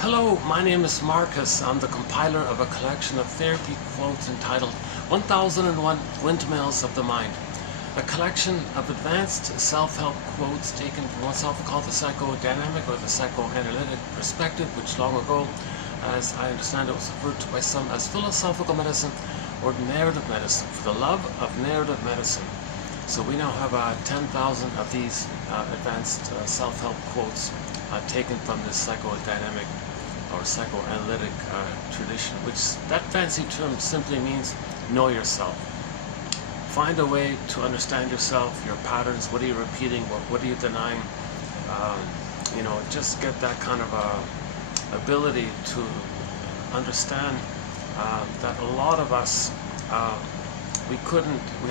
Hello, my name is Marcus. I'm the compiler of a collection of therapy quotes entitled 1001 Windmills of the Mind. A collection of advanced self-help quotes taken from what's often called the psychodynamic or the psychoanalytic perspective, which long ago, as I understand it, was referred to by some as philosophical medicine or narrative medicine, for the love of narrative medicine. So we now have 10,000 of these advanced self-help quotes taken from this psychodynamic or psychoanalytic tradition, which that fancy term simply means know yourself. Find a way to understand yourself, your patterns, what are you repeating, what are you denying, just get that kind of ability to understand that a lot of us, we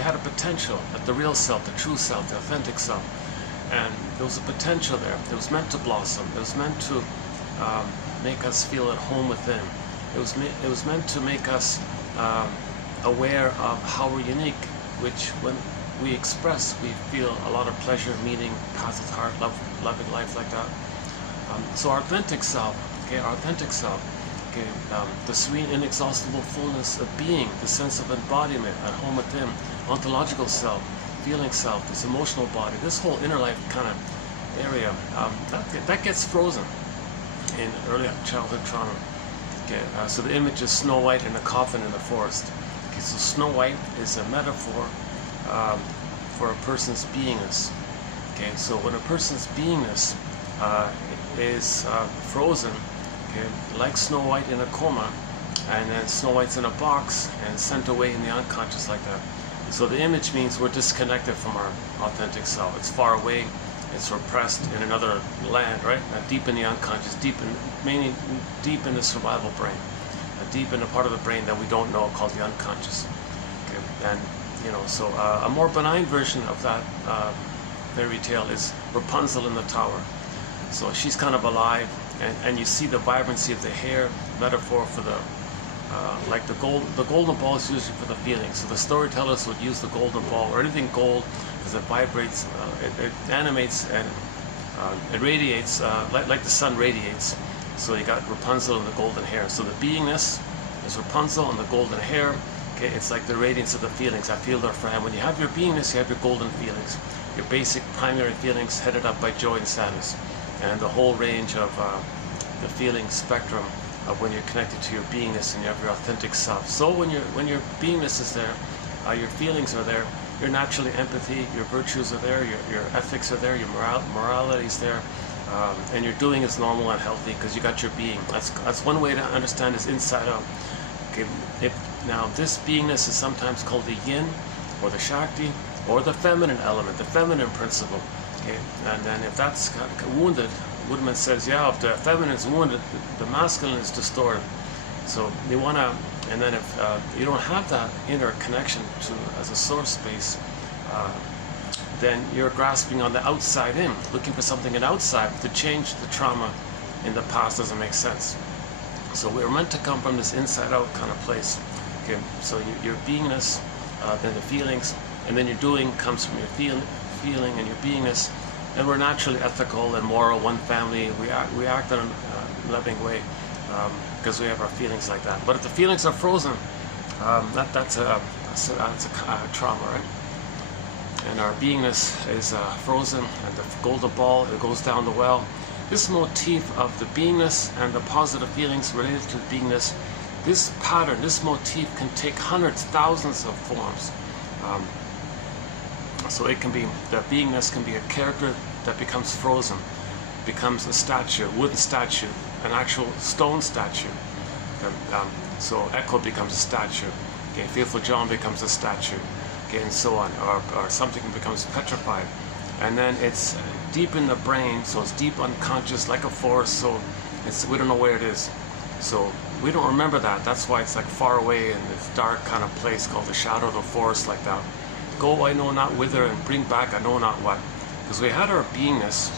had a potential at the real self, the true self, the authentic self, and there was a potential there. It was meant to blossom. It was meant to make us feel at home within. It was meant to make us aware of how we're unique, which when we express, we feel a lot of pleasure, meaning, path with heart, loving life like that. So our authentic self, the serene, inexhaustible fullness of being, the sense of embodiment at home within, ontological self, feeling self, this emotional body, this whole inner life kind of area, that gets frozen in early childhood trauma. So the image is Snow White in a coffin in the forest. So Snow White is a metaphor for a person's beingness. So when a person's beingness is frozen, like Snow White in a coma, and then Snow White's in a box and sent away in the unconscious like that. So the image means we're disconnected from our authentic self. It's far away. It's repressed in another land, right? Deep in the unconscious, mainly deep in the survival brain, deep in a part of the brain that we don't know called the unconscious. And so a more benign version of that fairy tale is Rapunzel in the tower. So she's kind of alive, and you see the vibrancy of the hair, metaphor for the like the golden ball is usually for the feelings. So the storytellers would use the golden ball or anything gold because it vibrates, it animates and it radiates like the sun radiates. So you got Rapunzel and the golden hair. So the beingness is Rapunzel and the golden hair. It's like the radiance of the feelings. I feel their friend. When you have your beingness, you have your golden feelings, your basic primary feelings headed up by joy and sadness, and the whole range of the feeling spectrum of when you're connected to your beingness and you have your authentic self. So when your beingness is there, your feelings are there, your naturally empathy, your virtues are there, your ethics are there, your morality is there, and your doing is normal and healthy because you got your being. That's one way to understand this inside out. Now this beingness is sometimes called the yin or the shakti or the feminine element, the feminine principle. And then if that's wounded, Woodman says, yeah, if the feminine is wounded, the masculine is distorted. So you want to, and then if you don't have that inner connection to as a source space, then you're grasping on the outside in, looking for something in outside to change the trauma in the past. Doesn't make sense. So we're meant to come from this inside out kind of place. So your beingness, then the feelings, and then your doing comes from your feeling and your beingness. And we're naturally ethical and moral, one family. We act in a loving way because we have our feelings like that. But if the feelings are frozen, that's a trauma, right? And our beingness is frozen, and the golden ball, it goes down the well. This motif of the beingness and the positive feelings related to beingness, this pattern, this motif can take hundreds, thousands of forms. So it can be, the beingness can be a character that becomes frozen, becomes a statue, a wooden statue, an actual stone statue. So Echo becomes a statue. Fearful John becomes a statue, and so on. Or something becomes petrified. And then it's deep in the brain, so it's deep unconscious, like a forest, so we don't know where it is. So we don't remember that. That's why it's like far away in this dark kind of place called the shadow of the forest like that. Go I know not whither, and bring back I know not what. Because we had our beingness,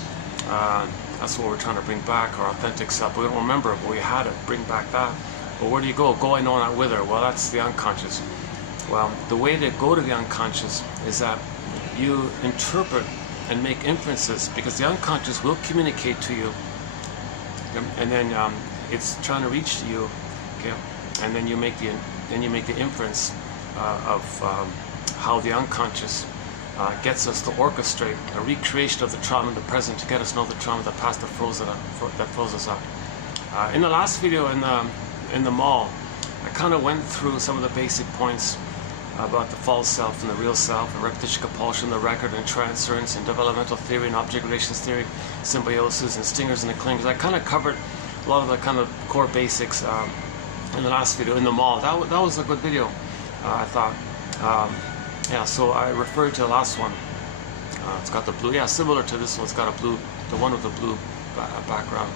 that's what we're trying to bring back, our authentic self. We don't remember it, but we had it, bring back that. But where do you go? Go I know not whither. Well, that's the unconscious. Well, the way to go to the unconscious is that you interpret and make inferences, because the unconscious will communicate to you, and then it's trying to reach to you, okay, and then you make the inference of how the unconscious gets us to orchestrate a recreation of the trauma in the present to get us to know the trauma of the past that froze us up. In the last video in the mall, I kind of went through some of the basic points about the false self and the real self, and repetition, compulsion, the record, and transference, and developmental theory, and object relations theory, symbiosis, and stingers and the clingers. I kind of covered a lot of the kind of core basics in the last video in the mall. That was a good video, I thought. Yeah, so I referred to the last one. It's got the blue, yeah, similar to this one. It's got a blue, the one with the blue background.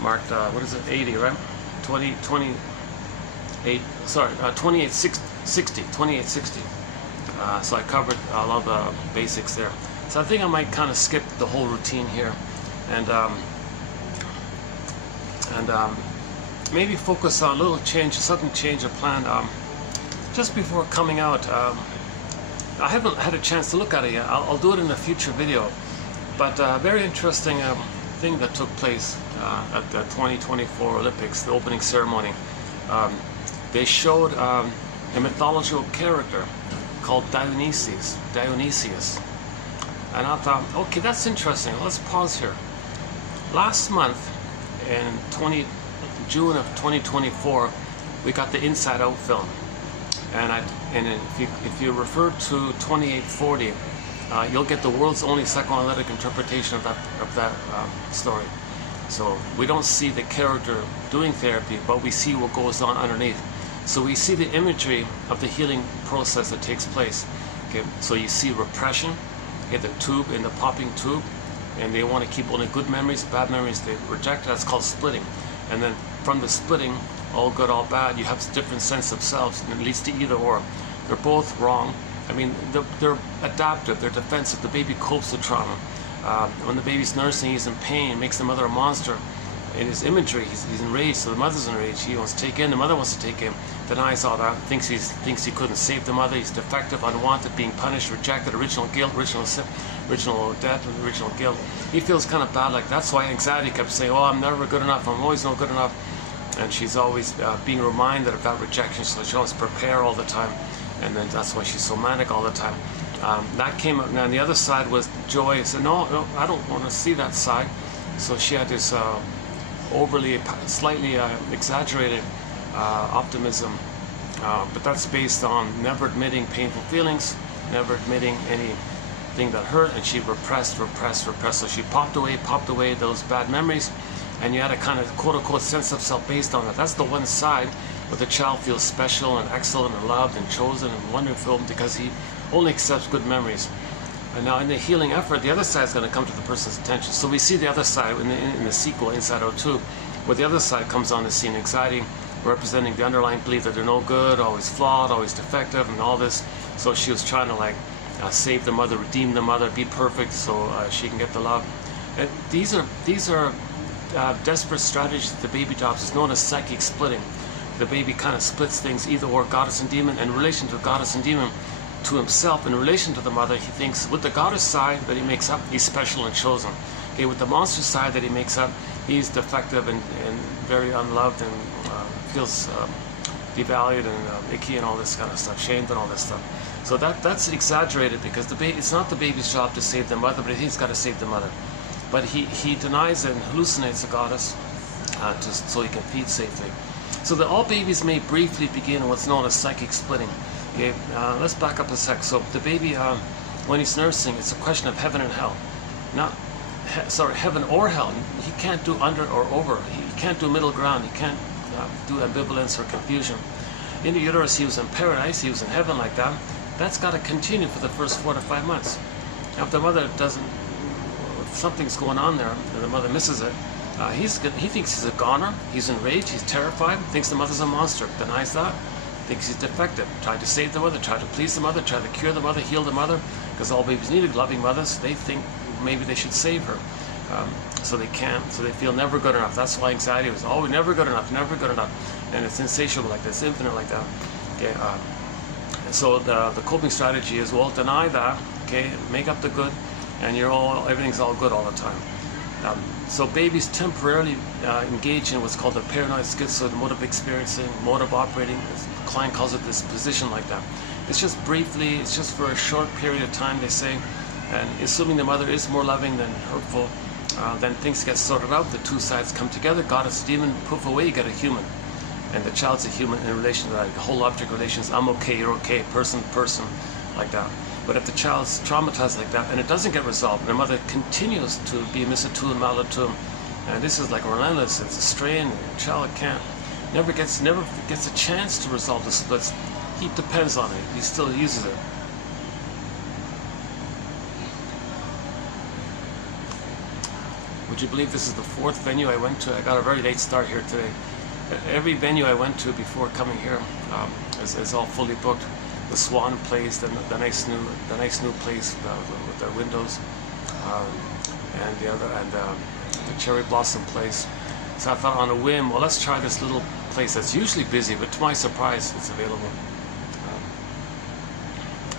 Marked, what is it, 80, right? 2860. So I covered a lot of the basics there. So I think I might kind of skip the whole routine here, and maybe focus on a little change, sudden change of plan. Just before coming out, I haven't had a chance to look at it yet. I'll do it in a future video. But very interesting thing that took place at the 2024 Olympics, the opening ceremony. They showed a mythological character called Dionysius. And I thought, okay, that's interesting. Let's pause here. Last month, in June of 2024, we got the Inside Out film. And if you refer to 2840, you'll get the world's only psychoanalytic interpretation of that story. So we don't see the character doing therapy, but we see what goes on underneath. So we see the imagery of the healing process that takes place. Okay, so you see repression, okay, the tube in the popping tube, and they want to keep only good memories, bad memories they reject. That's called splitting. And then from the splitting, all good, all bad, you have a different sense of selves, and it leads to either or. They're both wrong. I mean, they're adaptive, they're defensive. The baby copes with trauma. When the baby's nursing, he's in pain, makes the mother a monster. In his imagery, he's enraged, so the mother's enraged. He wants to take in, the mother wants to take in, denies all that, thinks he couldn't save the mother, he's defective, unwanted, being punished, rejected, original guilt, original debt, original guilt. He feels kind of bad like that. That's why anxiety kept saying, oh, I'm never good enough, I'm always not good enough. And she's always being reminded of that rejection, so she wants to prepare all the time. And then that's why she's so manic all the time. That came up. Now on the other side was joy. I said, no, I don't want to see that side. So she had this slightly exaggerated optimism, but that's based on never admitting painful feelings, never admitting anything that hurt, and she repressed. So she popped away those bad memories, and you had a kind of quote-unquote sense of self based on that. That's the one side where the child feels special and excellent and loved and chosen and wonderful because he only accepts good memories. And now in the healing effort, the other side is going to come to the person's attention. So we see the other side in the sequel, Inside Out 2, where the other side comes on the scene, anxiety, representing the underlying belief that they're no good, always flawed, always defective, and all this. So she was trying to save the mother, redeem the mother, be perfect so she can get the love. And these are desperate strategies that the baby adopts. It's known as psychic splitting. The baby kind of splits things, either or, goddess and demon, and in relation to goddess and demon, to himself. In relation to the mother, he thinks with the goddess side that he makes up, he's special and chosen. Okay, with the monster side that he makes up, he's defective and very unloved and feels devalued and icky and all this kind of stuff, shamed and all this stuff. So that's exaggerated because it's not the baby's job to save the mother, but he's got to save the mother. But he denies and hallucinates the goddess so he can feed safely. So that all babies may briefly begin what's known as psychic splitting. Okay, let's back up a sec. So the baby, when he's nursing, it's a question of heaven and hell. Not, heaven or hell. He can't do under or over. He can't do middle ground. He can't do ambivalence or confusion. In the uterus, he was in paradise. He was in heaven like that. That's got to continue for the first 4 to 5 months. Now, if the mother doesn't, if something's going on there, and the mother misses it, he thinks he's a goner, he's enraged, he's terrified, thinks the mother's a monster, denies that, thinks he's defective, tried to save the mother, tried to please the mother, tried to cure the mother, heal the mother, because all babies need loving mothers. They think maybe they should save her. So they can't, so they feel never good enough. That's why anxiety was, oh, we're never good enough, and it's insatiable like this, infinite like that. Okay, so the coping strategy is, well, deny that, okay, make up the good, and everything's all good all the time. So babies temporarily engage in what's called the paranoid schizomotive experiencing, mode of operating. The client calls it this position like that. It's just briefly, it's just for a short period of time, they say, and assuming the mother is more loving than hurtful, then things get sorted out, the two sides come together, goddess, demon, poof away, you get a human. And the child's a human in relation to that, whole object relations, I'm okay, you're okay, person, person, like that. But if the child's traumatized like that and it doesn't get resolved, the mother continues to be misattuned, malattuned, and this is like relentless, it's a strain, the child never gets a chance to resolve the splits. He depends on it, he still uses it. Would you believe this is the 4th venue I went to? I got a very late start here today. Every venue I went to before coming here is all fully booked. The Swan place, the nice new place with the windows, and the Cherry Blossom place. So I thought on a whim, well, let's try this little place that's usually busy, but to my surprise, it's available.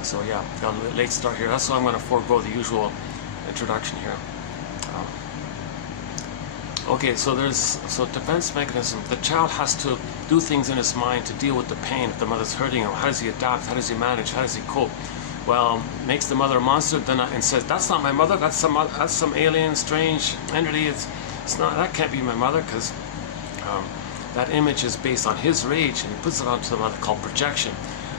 So yeah, got a late start here. That's why I'm going to forego the usual introduction here. Okay, so defense mechanism. The child has to do things in his mind to deal with the pain. If the mother's hurting him, how does he adapt? How does he manage? How does he cope? Well, makes the mother a monster, and says, "That's not my mother. That's some alien, strange entity. It's not. That can't be my mother," because that image is based on his rage, and he puts it onto the mother, called projection.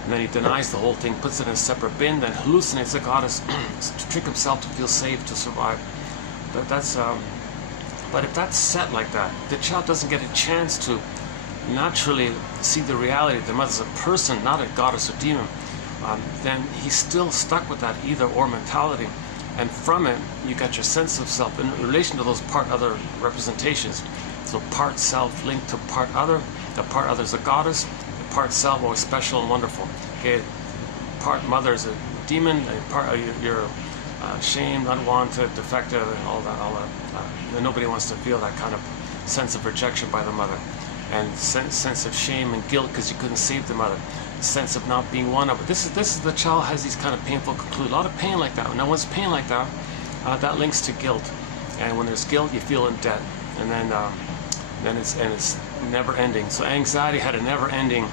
And then he denies the whole thing, puts it in a separate bin, then hallucinates the goddess to trick himself to feel safe, to survive. But if that's set like that, the child doesn't get a chance to naturally see the reality that the mother's a person, not a goddess or demon, then he's still stuck with that either-or mentality. And from it, you got your sense of self in relation to those part-other representations. So part self linked to part other. The part other is a goddess. The part self always special and wonderful. Okay, part mother is a demon. You're shamed, unwanted, defective, and all that. And nobody wants to feel that kind of sense of rejection by the mother, and sense of shame and guilt because you couldn't save the mother. Sense of not being one of it. This is the child has these kind of painful conclusions. A lot of pain like that. Now, once pain like that, that links to guilt, and when there's guilt, you feel in debt, and then it's never ending. So anxiety had a never ending.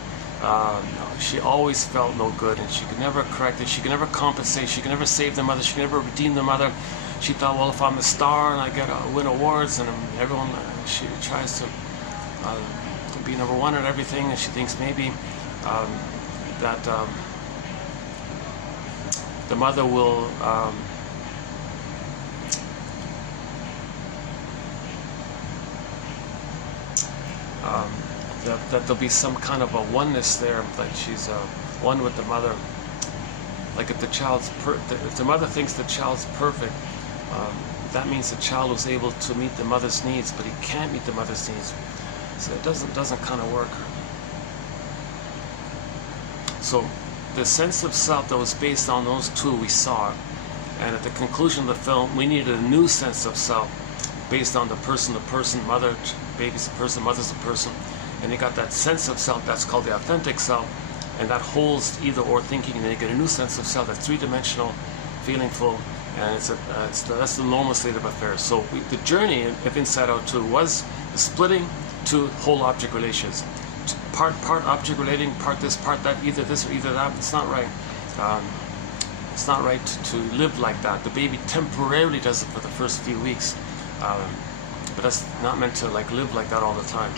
She always felt no good, and she could never correct it. She could never compensate. She could never save the mother. She could never redeem the mother. She thought, well, if I'm a star and I get win awards, and everyone, she tries to be number one at everything, and she thinks maybe that the mother will that there'll be some kind of a oneness there, like she's one with the mother. Like if if the mother thinks the child's perfect, that means the child was able to meet the mother's needs, but he can't meet the mother's needs. So it doesn't kind of work. So the sense of self that was based on those two, we saw it. And at the conclusion of the film, we needed a new sense of self based on the person, mother, baby's a person, mother's a person. And you got that sense of self that's called the authentic self, and that holds either or thinking, and then you get a new sense of self that's three-dimensional, feelingful, and that's the normal state of affairs. So the journey of Inside Out 2 was the splitting to whole object relations. Part object relating, part this, part that, either this or either that. It's not right. It's not right to live like that. The baby temporarily does it for the first few weeks, but that's not meant to live like that all the time.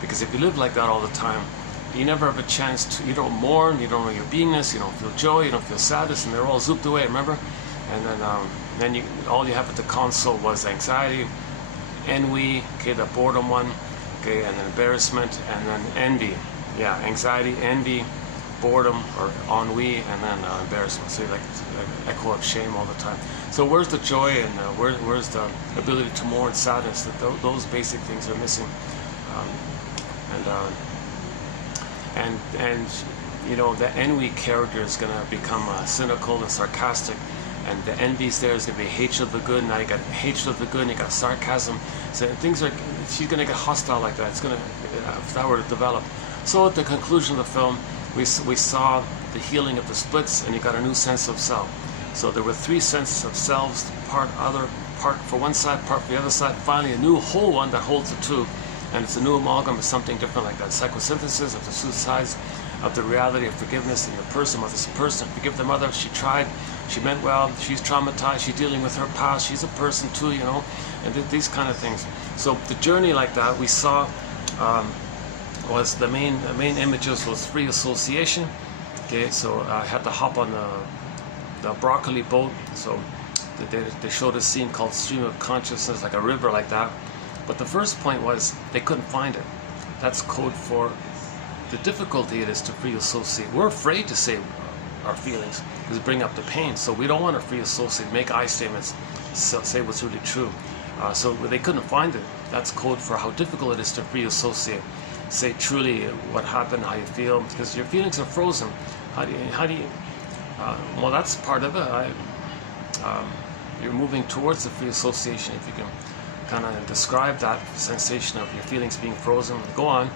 Because if you live like that all the time, you never have a chance to, you don't mourn, you don't know your beingness, you don't feel joy, you don't feel sadness, and they're all zooped away, remember? And then all you have at the console was anxiety, ennui, okay, the boredom one, okay, and then embarrassment, and then envy. Yeah, anxiety, envy, boredom, or ennui, and then embarrassment. So you like echo of shame all the time. So where's the joy, and where's the ability to mourn sadness? Those basic things are missing. And you know, the ennui character is going to become cynical and sarcastic, and the envy's there is going to be hatred of the good. Now you got hatred of the good, and you got sarcasm. So things are, she's going to get hostile like that. It's going to, if that were to develop. So at the conclusion of the film, we saw the healing of the splits, and you got a new sense of self. So there were three senses of selves: part other, part for one side, part for the other side, finally a new whole one that holds the two, and it's a new amalgam of something different like that. Psychosynthesis of the two sides of the reality of forgiveness in your person, with this person. Forgive the mother, she tried, she meant well, she's traumatized, she's dealing with her past, she's a person too, you know, and these kind of things. So the journey like that we saw was the main images was free association. Okay, so I had to hop on the broccoli boat, so they showed a scene called Stream of Consciousness, like a river like that. But the first point was they couldn't find it. That's code for the difficulty it is to free associate. We're afraid to say our feelings because it bring up the pain, so we don't want to free associate, make I statements, say what's really true. So they couldn't find it. That's code for how difficult it is to free associate. Say truly what happened, how you feel, because your feelings are frozen. How do you well, that's part of it. You're moving towards the free association. If you can kind of describe that sensation of your feelings being frozen, go on.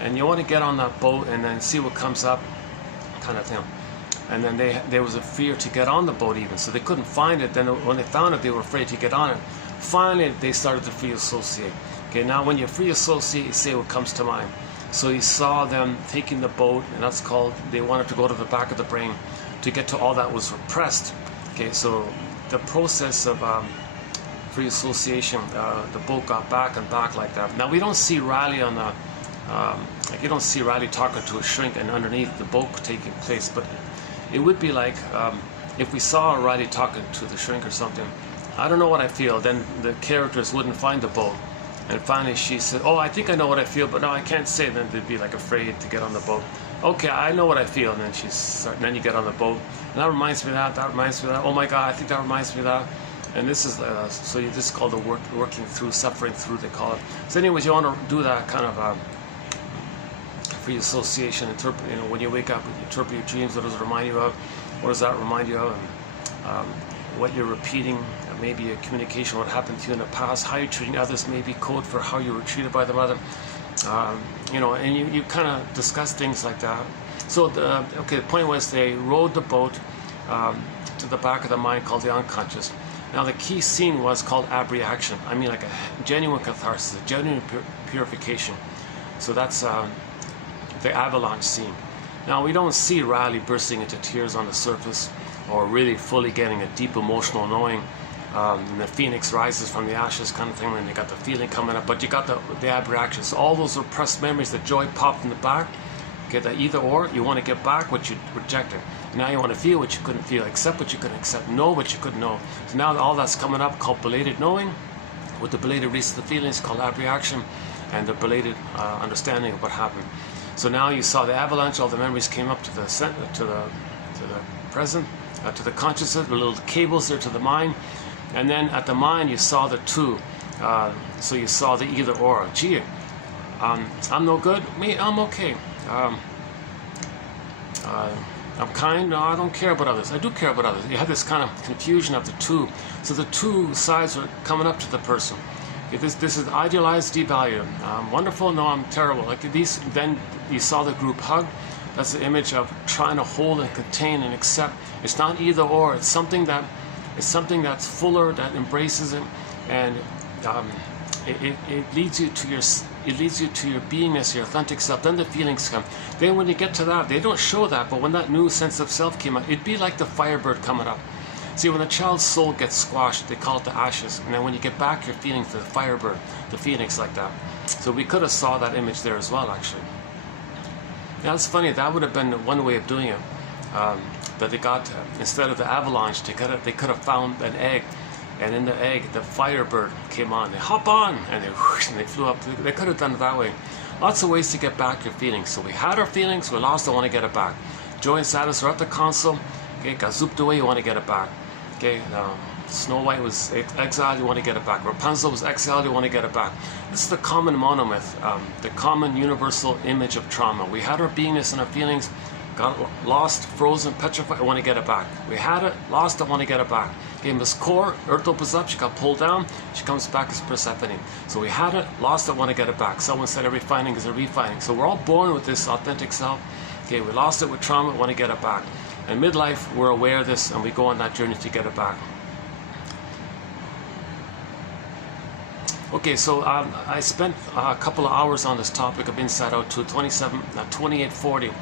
And you want to get on that boat and then see what comes up, kind of thing. And then there was a fear to get on the boat even, so they couldn't find it. Then when they found it, they were afraid to get on it. Finally, they started to free associate. Okay, now when you free associate, you say what comes to mind. So you saw them taking the boat, and that's called, they wanted to go to the back of the brain to get to all that was repressed. Okay, so the process of free association, the boat got back and back like that. Now we don't see Riley on the, like you don't see Riley talking to a shrink and underneath the boat taking place, but it would be like if we saw Riley talking to the shrink or something, I don't know what I feel, then the characters wouldn't find the boat. And finally she said, oh, I think I know what I feel, but no, I can't say. Then they'd be like afraid to get on the boat. Okay, I know what I feel. And then then you get on the boat. And that reminds me of that, that reminds me of that. Oh my God, I think that reminds me of that. And this is, so this is called the working through, suffering through, they call it. So anyways, you want to do that kind of free association, interpret, you know, when you wake up, interpret your dreams, what does it remind you of? What does that remind you of? And, what you're repeating, maybe a communication, what happened to you in the past, how you're treating others, maybe code for how you were treated by the mother. You know, and you kind of discuss things like that. So the point was they rowed the boat to the back of the mind called the unconscious. Now the key scene was called abreaction. I mean, like a genuine catharsis, a genuine purification. So that's the avalanche scene. Now we don't see Riley bursting into tears on the surface, or really fully getting a deep emotional knowing. And the phoenix rises from the ashes kind of thing, and you got the feeling coming up, but you got the abreaction. So all those repressed memories, the joy popped in the back, okay, the either or, you want to get back what you rejected. Now you want to feel what you couldn't feel, accept what you couldn't accept, know what you couldn't know. So now all that's coming up called belated knowing, with the belated release of the feelings called abreaction, and the belated understanding of what happened. So now you saw the avalanche, all the memories came up to the center, to the present, to the consciousness, the little cables there to the mind. And then at the mind you saw the two, so you saw the either or. Gee, I'm no good, me, I'm okay. I'm kind, no, I don't care about others. I do care about others. You have this kind of confusion of the two. So the two sides are coming up to the person. Okay, this is idealized, devalued. Wonderful, no, I'm terrible. Like these, then you saw the group hug. That's the image of trying to hold and contain and accept. It's not either or. It's something that's fuller, that embraces it, and it leads you to your beingness, your authentic self. Then the feelings come. Then when you get to that, they don't show that, but when that new sense of self came out, it'd be like the firebird coming up. See, when a child's soul gets squashed, they call it the ashes, and then when you get back your feelings to the firebird, the phoenix, like that. So we could have saw that image there as well, actually. Now it's funny, that would have been one way of doing it. That they got, instead of the avalanche, they could have found an egg, and in the egg the firebird came on. They hop on, and they whoosh, and they flew up. They could have done it that way. Lots of ways to get back your feelings. So we had our feelings, we lost, I want to get it back. Joy and sadness are at the console. Okay, got zooped away, you want to get it back. Okay, Snow White was exiled, you want to get it back. Rapunzel was exiled, you want to get it back. This is the common monomyth, the common universal image of trauma. We had our beingness and our feelings, got lost, frozen, petrified, I want to get it back. We had it, lost, I want to get it back. Okay, Miss Core, Earth opens up, she got pulled down, she comes back as Persephone. So we had it, lost, I want to get it back. Someone said every finding is a refining. So we're all born with this authentic self. Okay, we lost it with trauma, I want to get it back. And midlife, we're aware of this, and we go on that journey to get it back. Okay, so I spent a couple of hours on this topic of Inside Out 2, 2840.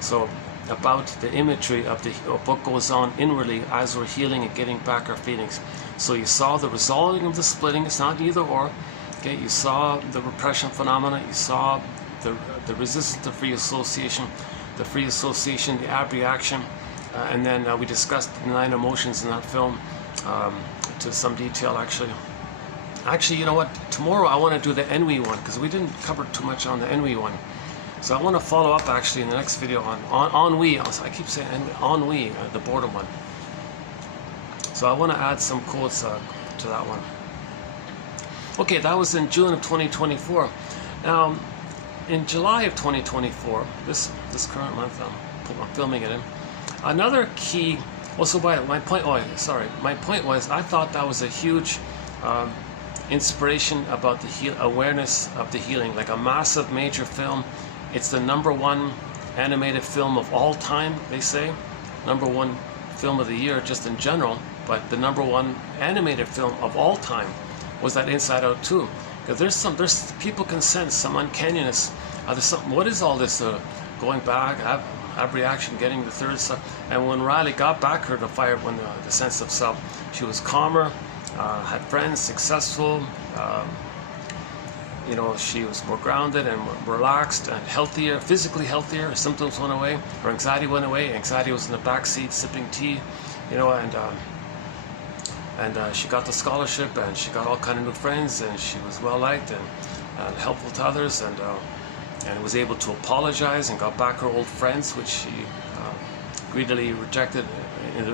So about the imagery of what goes on inwardly as we're healing and getting back our feelings. So you saw the resolving of the splitting. It's not either or. Okay, you saw the repression phenomena. You saw the resistance to free association, the abreaction, and then we discussed the 9 emotions in that film to some detail actually. Actually, you know what? Tomorrow I want to do the ennui one because we didn't cover too much on the ennui one. So I want to follow up actually in the next video on ennui. I keep saying ennui, the boredom one. So I want to add some quotes to that one. Okay, that was in June of 2024. Now, in July of 2024, this current month, I'm filming it in. Another key. Also, my point was I thought that was a huge inspiration about the awareness of the healing, like a massive major film. It's the #1 animated film of all time, they say. #1 film of the year just in general, but the #1 animated film of all time was that Inside Out 2. Because there's people can sense some uncanniness. There's something. What is all this going back, abreaction, getting the third stuff? And when Riley got back her to fire, when the sense of self, she was calmer, had friends, successful. You know, she was more grounded and more relaxed and healthier, physically healthier. Her symptoms went away. Her anxiety went away. Anxiety was in the back seat sipping tea, you know, and she got the scholarship and she got all kind of new friends and she was well liked and helpful to others and was able to apologize and got back her old friends, which she greedily rejected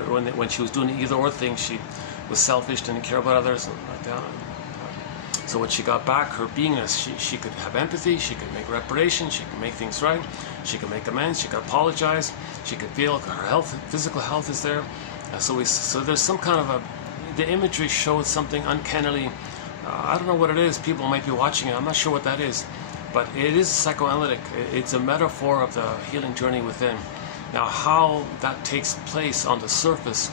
when she was doing the either or thing. She was selfish, didn't care about others, and like that. So when she got back her beingness, she could have empathy, she could make reparation, she could make things right, she could make amends, she could apologize, she could feel her health, physical health is there. So there's some kind of the imagery showed something uncannily, I don't know what it is, people might be watching it, I'm not sure what that is, but it is psychoanalytic, it's a metaphor of the healing journey within. Now how that takes place on the surface,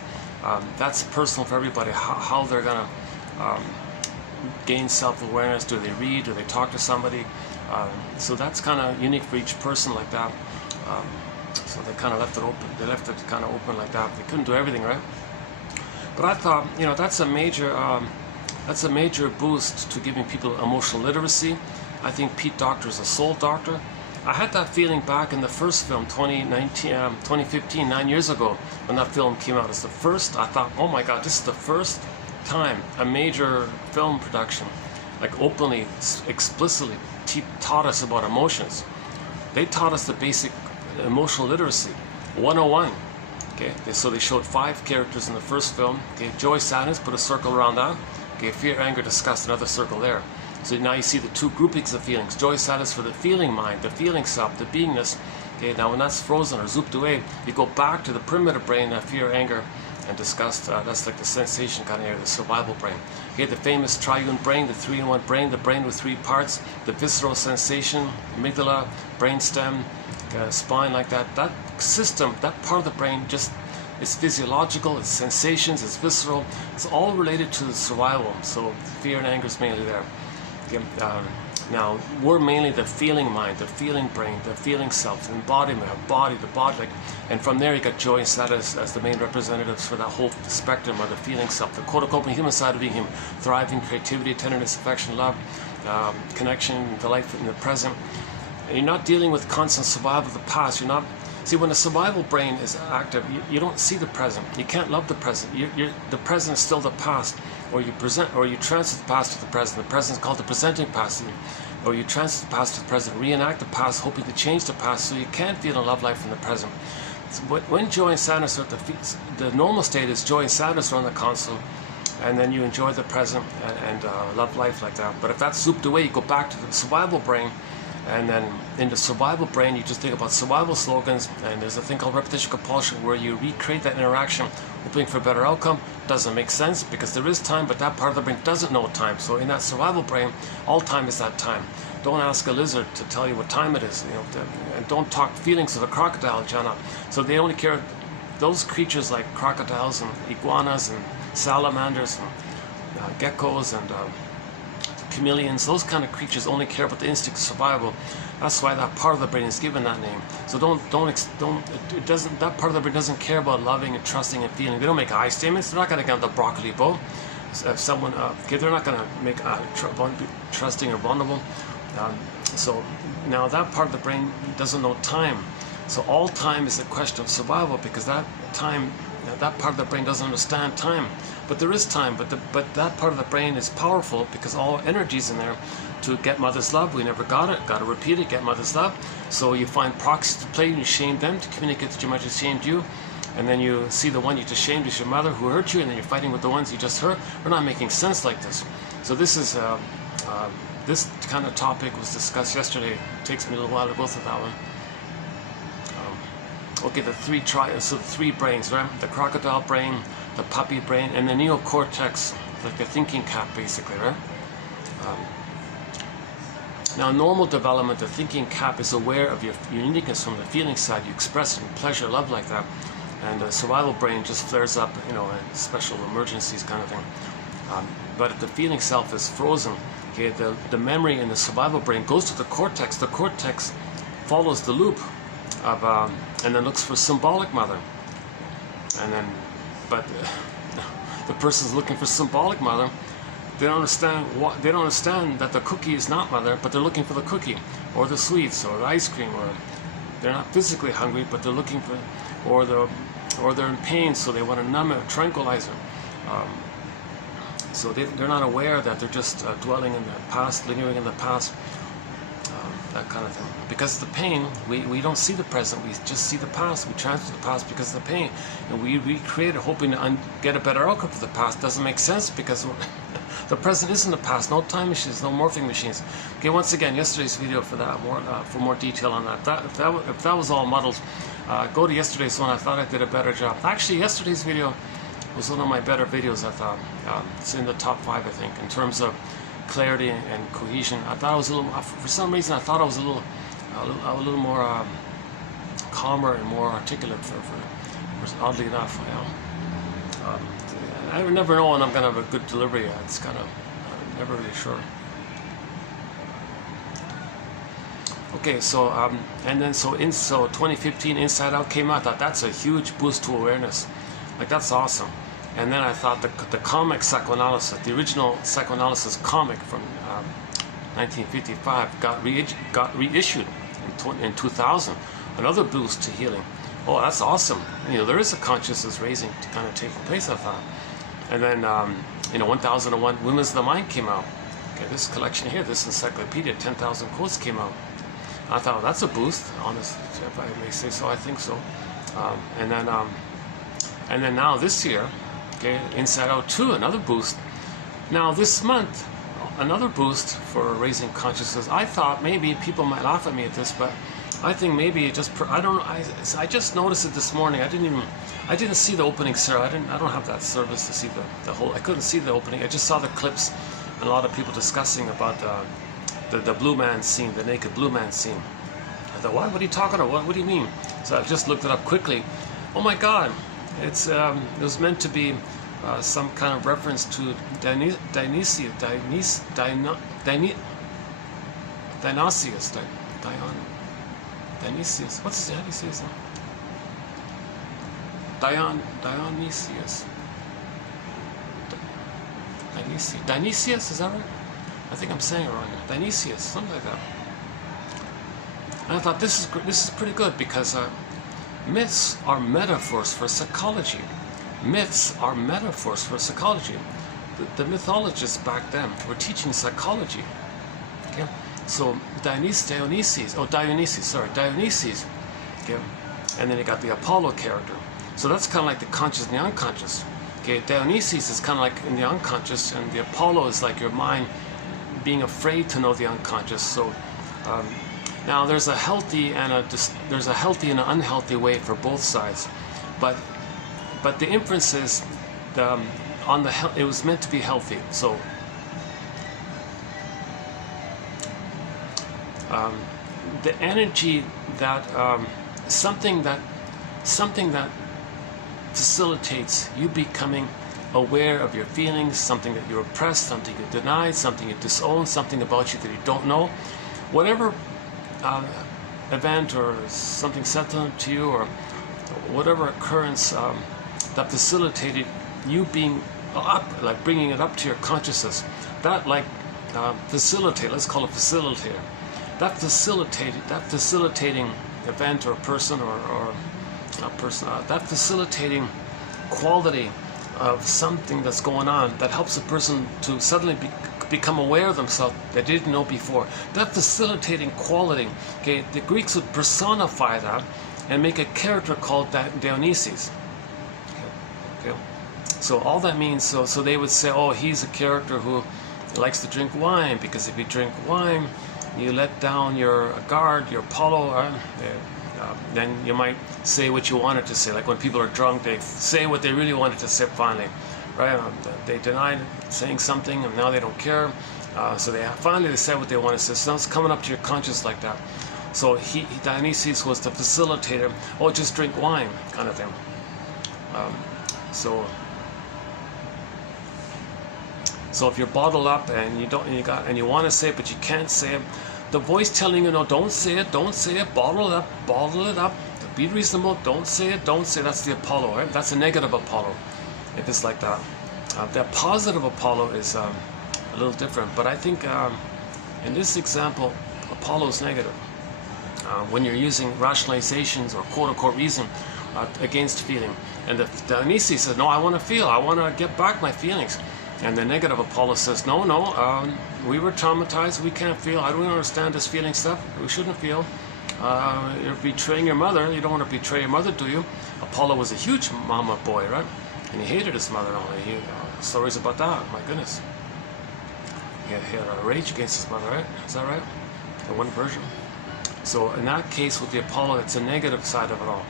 that's personal for everybody, how they're going to gain self-awareness. Do they read? Do they talk to somebody? So that's kind of unique for each person like that. So they kind of left it open. They left it kind of open like that. They couldn't do everything, right? But I thought, you know, that's a major boost to giving people emotional literacy. I think Pete Docter is a soul doctor. I had that feeling back in the first film, 2015, 9 years ago, when that film came out. It's the first, I thought, oh my God, this is the first time a major film production, like openly, explicitly taught us about emotions. They taught us the basic emotional literacy, 101. Okay, so they showed 5 characters in the first film. Okay, joy, sadness, put a circle around that. Okay, fear, anger, disgust, another circle there. So now you see the 2 groupings of feelings: joy, sadness for the feeling mind, the feeling self, the beingness. Okay, now when that's frozen or zooped away, you go back to the primitive brain, fear, anger, and disgust. That's like the sensation kind of area, the survival brain. Okay, the famous triune brain, the 3-in-1 brain, the brain with 3 parts, the visceral sensation, amygdala, brainstem, spine, like that. That system, that part of the brain, just it's physiological, it's sensations, it's visceral, it's all related to the survival. So fear and anger is mainly there. Okay, now we're mainly the feeling mind, the feeling brain, the feeling self, the embodiment, the body, like, and from there you got joy and sadness as the main representatives for that whole spectrum of the feeling self. The quote-unquote human side of being human: thriving, creativity, tenderness, affection, love, connection, delight in the present. And you're not dealing with constant survival of the past. You're not. See, when the survival brain is active, you don't see the present. You can't love the present. The present is still the past, or you transfer the past to the present. The present is called the presenting past, or you transfer the past to the present, reenact the past, hoping to change the past, so you can't feel a love life in the present. So when joy and sadness are at the normal state is joy and sadness are on the console, and then you enjoy the present and love life like that. But if that's zooped away, you go back to the survival brain. And then in the survival brain, you just think about survival slogans, and there's a thing called repetition compulsion where you recreate that interaction, hoping for a better outcome. Doesn't make sense because there is time, but that part of the brain doesn't know time. So in that survival brain, all time is that time. Don't ask a lizard to tell you what time it is, and don't talk feelings of a crocodile, Jana. So they only care, those creatures like crocodiles and iguanas and salamanders and geckos and chameleons, those kind of creatures only care about the instinct of survival. That's why that part of the brain is given that name. So that part of the brain doesn't care about loving and trusting and feeling. They don't make I statements. They're not going to get on the broccoli bowl. If someone, they're not going to make trusting or vulnerable. So now that part of the brain doesn't know time. So all time is a question of survival, because that part of the brain doesn't understand time. But there is time, but that part of the brain is powerful because all energy's in there to get mother's love. We never got it. Got to repeat it, get mother's love. So you find proxies to play and you shame them to communicate that your mother shamed you. And then you see the one you just shamed is your mother who hurt you, and then you're fighting with the ones you just hurt. We're not making sense like this. So this is this kind of topic was discussed yesterday. It takes me a little while to go through that one. Okay, the three brains, right? The crocodile brain, the puppy brain, and the neocortex, like the thinking cap, basically, right? Now, normal development, the thinking cap is aware of your uniqueness from the feeling side. You express it in pleasure, love like that. And the survival brain just flares up, in special emergencies kind of thing. But if the feeling self is frozen, okay, the memory in the survival brain goes to the cortex. The cortex follows the loop of, and then looks for symbolic mother. And then, but the person's looking for symbolic mother. They don't understand that the cookie is not mother, but they're looking for the cookie, or the sweets, or the ice cream, or they're not physically hungry, but they're looking for, or they're in pain, so they want to numb it, tranquilize it. So they're not aware that they're just dwelling in the past, lingering in the past, that kind of thing. Because of the pain, we don't see the present, we just see the past. We transfer the past because of the pain, and we recreate it hoping to get a better outcome for the past. Doesn't make sense, because the present isn't the past. No time machines, no morphing machines. Okay, once again, yesterday's video for that, for more detail on that. If that was all muddled, go to yesterday's one. I thought I did a better job. Actually, yesterday's video was one of my better videos, I thought. It's in the top 5, I think, in terms of clarity and cohesion. I thought I was a little, for some reason, I thought I was a little more calmer and more articulate. Oddly enough, I never know when I'm gonna have a good delivery. It's kind of never really sure. Okay, so and then so 2015 Inside Out came out. I thought that's a huge boost to awareness. Like, that's awesome. And then I thought the comic psychoanalysis, the original psychoanalysis comic from 1955 got reissued in 2000. Another boost to healing. Oh, that's awesome. There is a consciousness raising to kind of taking place, I thought. And then 1001 Windmills of the Mind came out. Okay, this collection here, this encyclopedia, 10,000 quotes came out. I thought, well, that's a boost, honestly, if I may say so. I think so. And then now this year, okay, Inside Out 2, another boost. Now this month, another boost for raising consciousness. I thought maybe people might laugh at me at this, but I think maybe it just, I don't know, I just noticed it this morning. I didn't see the opening, sir. I don't have that service to see the whole, I couldn't see the opening. I just saw the clips and a lot of people discussing about the blue man scene, the naked blue man scene. I thought, what are you talking about? What do you mean? So I just looked it up quickly. Oh my God. It was meant to be some kind of reference to Dionysius. What's his name? How do you say his name? Dionysius. Dionysius, is that right? I think I'm saying it wrong. Dionysius, something like that. And I thought this is pretty good, because myths are metaphors for psychology. Myths are metaphors for psychology. The mythologists back then were teaching psychology. Okay, so Dionysius. Okay, and then you got the Apollo character. So that's kind of like the conscious and the unconscious. Okay, Dionysius is kind of like in the unconscious, and the Apollo is like your mind being afraid to know the unconscious. So now there's a healthy and an unhealthy way for both sides, but the inference is it was meant to be healthy. So the energy that something that facilitates you becoming aware of your feelings, something that you repressed, something you denied, something you disowned, something about you that you don't know. Whatever event or something said to you, or whatever occurrence that facilitated you being up, like bringing it up to your consciousness, that like facilitate, let's call it facilitator, that facilitating event or person or a person, that facilitating quality of something that's going on that helps a person to suddenly become aware of themselves that they didn't know before. That facilitating quality, okay, the Greeks would personify that and make a character called Dionysus. Okay. So all that means, so they would say, oh, he's a character who likes to drink wine, because if you drink wine, you let down your guard, your Apollo, then you might say what you wanted to say. Like when people are drunk, they say what they really wanted to say finally, right? They denied saying something, and now they don't care. So they finally said what they want to say. So now it's coming up to your conscious like that. So Dionysus was the facilitator. Oh, just drink wine, kind of thing. So if you're bottled up and you want to say it but you can't say it, the voice telling you, no, don't say it, bottle it up, be reasonable, don't say it, that's the Apollo, right? That's a negative Apollo, if it's like that. The positive Apollo is a little different, but I think in this example, Apollo is negative. When you're using rationalizations or quote-unquote reason against feeling. And the Dionysus says, no, I want to feel, I want to get back my feelings. And the negative Apollo says, no, we were traumatized, we can't feel, I don't understand this feeling stuff, we shouldn't feel. You're betraying your mother, you don't want to betray your mother, do you? Apollo was a huge mama boy, right? And he hated his mother only. Stories about that, my goodness. He had a rage against his mother, right? Is that right? The one version. So in that case with the Apollo, it's a negative side of it all.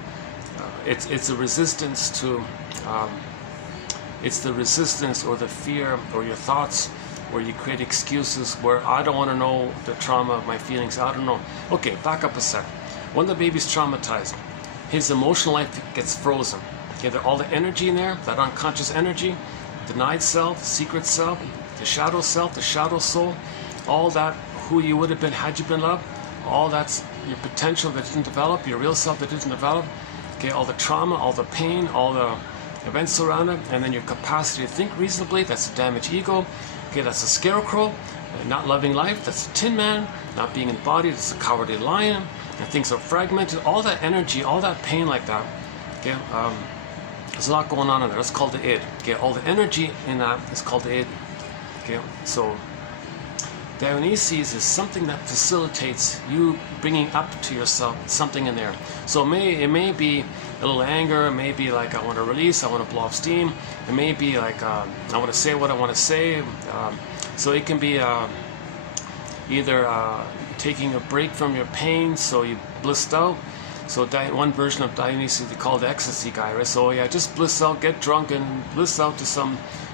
It's a resistance to... it's the resistance or the fear or your thoughts where you create excuses where I don't want to know the trauma of my feelings. I don't know. Okay, back up a sec. When the baby's traumatized, his emotional life gets frozen. Okay, all the energy in there, that unconscious energy, denied self, secret self, the shadow soul, all that who you would have been had you been loved, all that's your potential that didn't develop, your real self that didn't develop. Okay, all the trauma, all the pain, all the events around it, and then your capacity to think reasonably, that's a damaged ego. Okay, that's a scarecrow, not loving life, that's a tin man, not being embodied, that's a cowardly lion, and things are fragmented, all that energy, all that pain like that. Okay, there's a lot going on in there, that's called the id. Okay, all the energy in that is called the id. Okay, so Dionysus is something that facilitates you bringing up to yourself something in there. So it may be a little anger, it may be like I want to release, I want to blow off steam, it may be like I want to say what I want to say. So it can be either taking a break from your pain, so you blissed out. So one version of Dionysus they call the ecstasy guy, right? So yeah, just bliss out, get drunk and bliss out to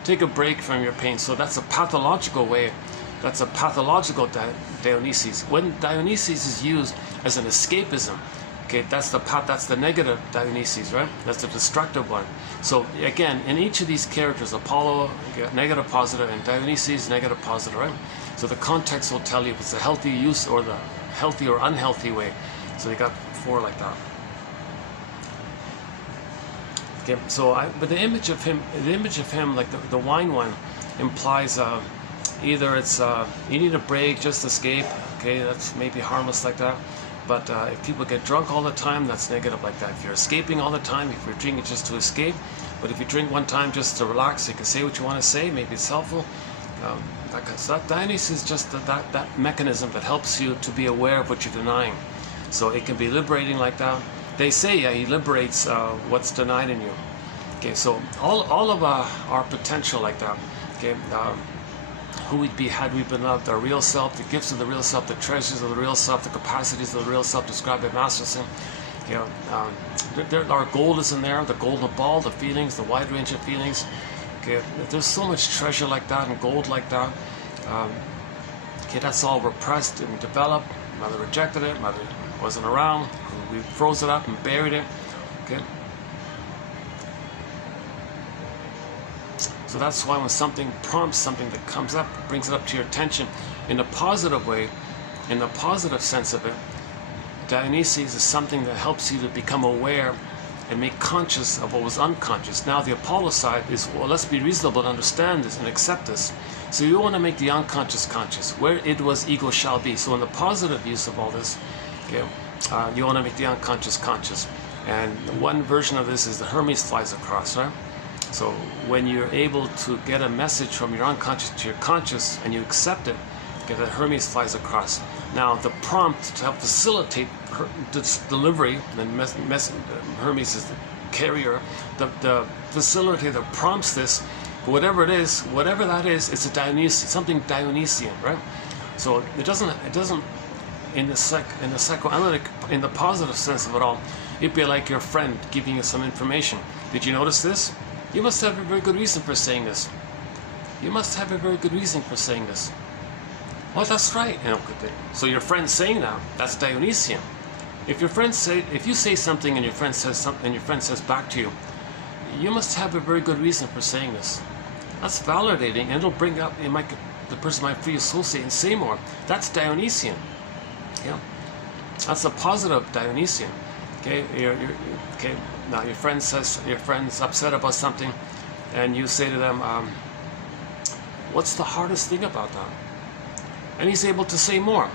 take a break from your pain. So that's a pathological way. That's a pathological Dionysus. When Dionysus is used as an escapism, okay, that's the negative Dionysus, right? That's the destructive one. So again, in each of these characters, Apollo, negative, positive, and Dionysus, negative, positive, right? So the context will tell you if it's a healthy use or the healthy or unhealthy way. So you got 4 like that. Okay, so but the image of him, like the wine one, implies either it's you need a break, just escape. Okay, that's maybe harmless like that. But if people get drunk all the time, that's negative like that. If you're escaping all the time, if you're drinking just to escape, but if you drink one time just to relax, you can say what you want to say, maybe it's helpful. So that Dionysus is just that mechanism that helps you to be aware of what you're denying. So it can be liberating like that. They say, yeah, he liberates what's denied in you. Okay, so all of our potential like that. Okay, who we'd be had we been loved, our real self, the gifts of the real self, the treasures of the real self, the capacities of the real self described by Masterson. You know, our gold is in there, the golden ball, the feelings, the wide range of feelings. Okay, there's so much treasure like that and gold like that. Okay, that's all repressed and developed. Mother rejected it, mother wasn't around, we froze it up and buried it. Okay. So that's why when something prompts something that comes up, brings it up to your attention in a positive way, in the positive sense of it, Dionysus is something that helps you to become aware and make conscious of what was unconscious. Now the Apollo side is, well, let's be reasonable and understand this and accept this. So you want to make the unconscious conscious. Where it was, ego shall be. So in the positive use of all this, okay, you want to make the unconscious conscious. And one version of this is the Hermes flies across, right? So when you're able to get a message from your unconscious to your conscious and you accept it, okay, the Hermes flies across. Now the prompt to help facilitate this delivery, and Hermes is the carrier, the facilitator that prompts this, whatever it is, whatever that is, it's a Dionysian, something Dionysian, right? So it doesn't in the psychoanalytic, in the positive sense of it all, it'd be like your friend giving you some information. Did you notice this? You must have a very good reason for saying this. You must have a very good reason for saying this. Well, that's right. So your friend's saying that, that's Dionysian. If you say something and your friend says something, and your friend says back to you, you must have a very good reason for saying this. That's validating, and it'll bring up, the person might free associate and say more. That's Dionysian. Yeah, that's a positive Dionysian. Okay, okay. Now your friend's upset about something, and you say to them, "What's the hardest thing about that?" And he's able to say more.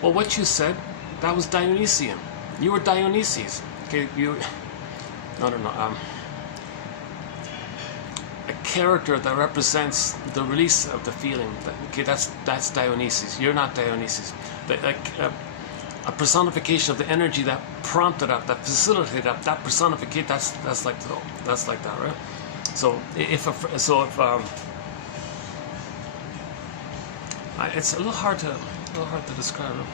Well, what you said, that was Dionysian. You were Dionysus. Okay, a character that represents the release of the feeling. Okay, that's Dionysus. You're not Dionysus. A personification of the energy that prompted up, that facilitated up, that personification. That's like that, right? So it's a little hard to describe it.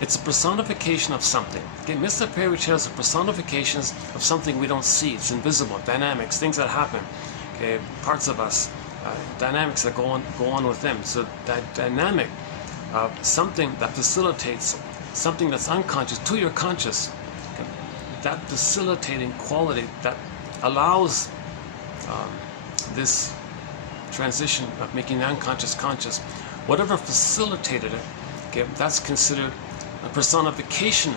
It's a personification of something. Okay, myths and fairy tales are personifications of something we don't see. It's invisible, dynamics, things that happen. Okay, parts of us, dynamics that go on with them. So that dynamic of something that facilitates something that's unconscious to your conscious, okay, that facilitating quality that allows this transition of making the unconscious conscious, whatever facilitated it, okay, that's considered a personification,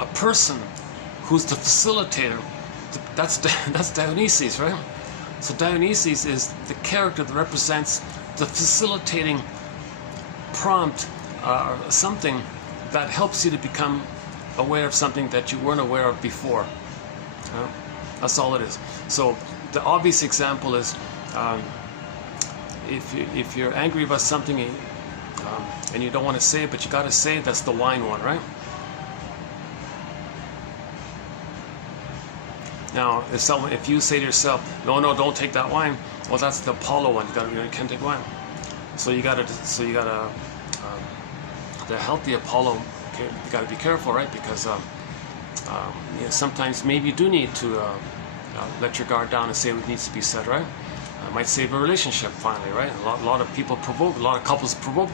a person who's the facilitator. That's Dionysus, right? So Dionysus is the character that represents the facilitating prompt, something that helps you to become aware of something that you weren't aware of before. That's all it is. So the obvious example is if you're angry about something and you don't want to say it, but you got to say it, that's the wine one, right? Now, if you say to yourself, no, don't take that wine, well, that's the Apollo one. You can't take wine. So you gotta the healthy Apollo. Okay, you gotta be careful, right? Because sometimes maybe you do need to let your guard down and say what needs to be said, right? It might save a relationship finally, right? A lot of people provoke, a lot of couples provoke.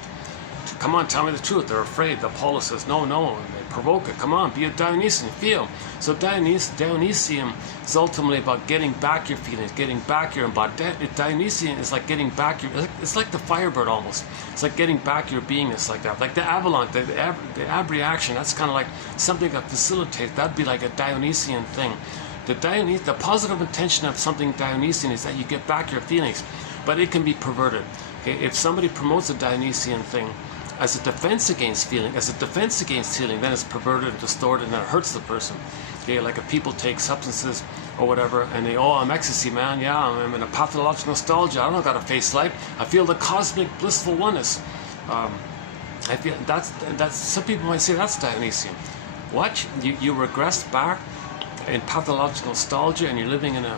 Come on, tell me the truth. They're afraid. The Apollo says, no, and they provoke it. Come on, be a Dionysian, feel. So Dionysian is ultimately about getting back your feelings, getting back your embodied. Dionysian is like getting back your, it's like the Firebird almost. It's like getting back your beingness like that. Like the Avalon, the abreaction, that's kind of like something that facilitates. That'd be like a Dionysian thing. The positive intention of something Dionysian is that you get back your feelings, but it can be perverted. Okay, if somebody promotes a Dionysian thing as a defense against feeling, then it's perverted and distorted and then it hurts the person. Okay, like if people take substances or whatever and they, oh, I'm ecstasy, man, yeah, I'm in a pathological nostalgia, I don't got a face life, I feel the cosmic blissful oneness. I feel that's some people might say that's Dionysian. What? You regressed back in pathological nostalgia and you're living in a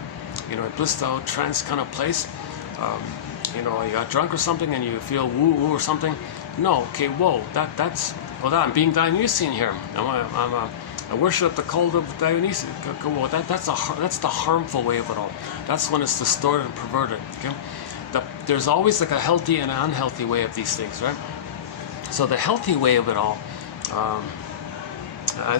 a blissed out trance kind of place. You got drunk or something and you feel woo or something. No, okay, whoa, I'm being Dionysian here. I worship the cult of Dionysius. Well, that's the harmful way of it all. That's when it's distorted and perverted. Okay, there's always like a healthy and an unhealthy way of these things, right? So the healthy way of it all,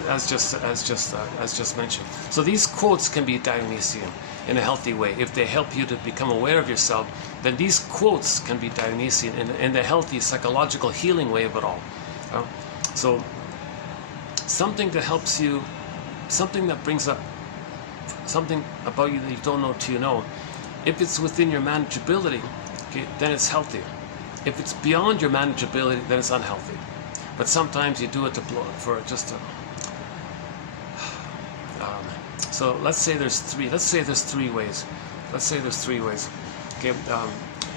as just mentioned. So these quotes can be Dionysian. in a healthy way, if they help you to become aware of yourself, then these quotes can be Dionysian in the healthy psychological healing way of it all. So something that helps you, something that brings up something about you that you don't know till you know, if it's within your manageability, okay, then it's healthy. If it's beyond your manageability, then it's unhealthy. But sometimes you do it to blow for just to. So let's say there's three. Let's say there's three ways. Let's say there's three ways. Okay,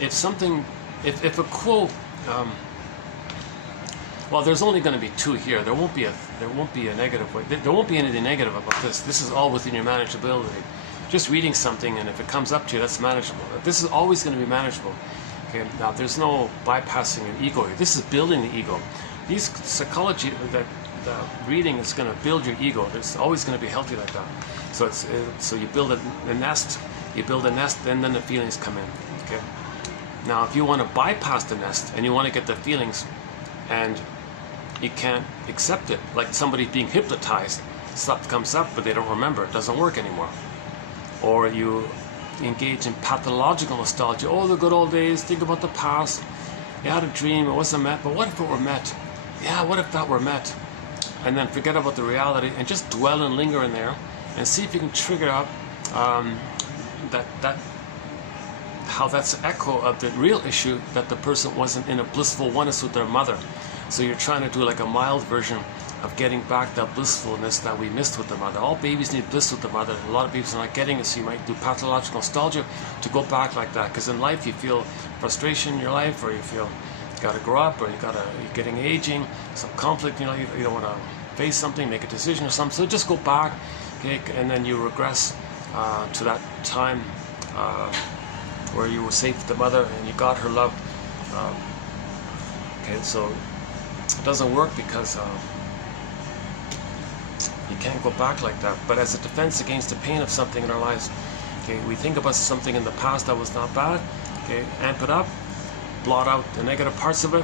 if something, if a quote, well, there's only going to be two here. There won't be a negative way. There won't be anything negative about this. This is all within your manageability. Just reading something, and if it comes up to you, that's manageable. This is always going to be manageable. Okay, now there's no bypassing an ego here. This is building the ego. These psychology, the reading is going to build your ego. It's always going to be healthy like that. So it's so you build a nest. You build a nest, and then the feelings come in. Okay. Now, if you want to bypass the nest and you want to get the feelings, and you can't accept it, like somebody being hypnotized, stuff comes up, but they don't remember. It doesn't work anymore. Or you engage in pathological nostalgia. Oh, the good old days. Think about the past. You had a dream. It wasn't met. But what if it were met? Yeah, what if that were met? And then forget about the reality and just dwell and linger in there, and see if you can trigger up how that's an echo of the real issue, that the person wasn't in a blissful oneness with their mother. So you're trying to do like a mild version of getting back that blissfulness that we missed with the mother. All babies need bliss with the mother. A lot of babies are not getting it, so you might do pathological nostalgia to go back like that. Because in life you feel frustration in your life, or you feel you got to grow up, or you're getting aging, some conflict. You don't want to face something, make a decision or something. So just go back, okay, and then you regress to that time where you were safe with the mother and you got her love. Okay, so it doesn't work because you can't go back like that. But as a defense against the pain of something in our lives, okay, we think about something in the past that was not bad, okay, amp it up, blot out the negative parts of it,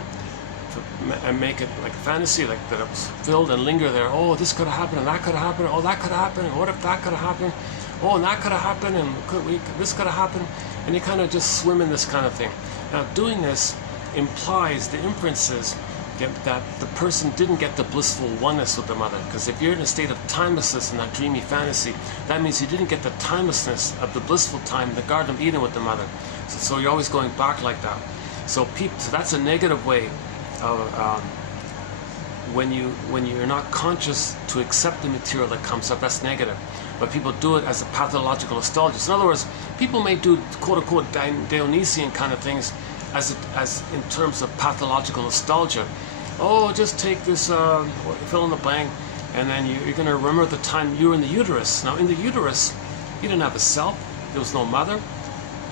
and make it like a fantasy, like that it was filled, and linger there. Oh, this could have happened, and that could have happened. Oh, that could have happened, and what if that could have happened? Oh, and that could have happened, and this could have happened. And you kind of just swim in this kind of thing. Now, doing this implies, the inference is that the person didn't get the blissful oneness with the mother. Because if you're in a state of timelessness in that dreamy fantasy, that means you didn't get the timelessness of the blissful time in the Garden of Eden with the mother. So you're always going back like that. So that's a negative way of when you're not conscious to accept the material that comes up. That's negative. But people do it as a pathological nostalgia. So in other words, people may do quote-unquote Dionysian kind of things as in terms of pathological nostalgia. Oh, just take this, fill in the blank, and then you're going to remember the time you were in the uterus. Now, in the uterus, you didn't have a self. There was no mother.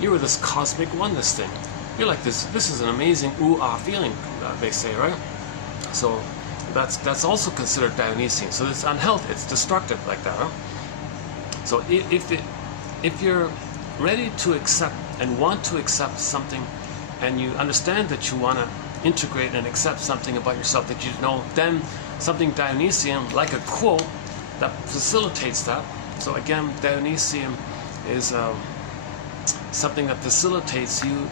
You were this cosmic oneness thing. You're like this. This is an amazing ooh-ah feeling, they say, right? So that's also considered Dionysian. So it's unhealthy. It's destructive like that, huh? So if you're ready to accept and want to accept something, and you understand that you want to integrate and accept something about yourself that you know, then something Dionysian, like a quote, that facilitates that. So again, Dionysian is something that facilitates you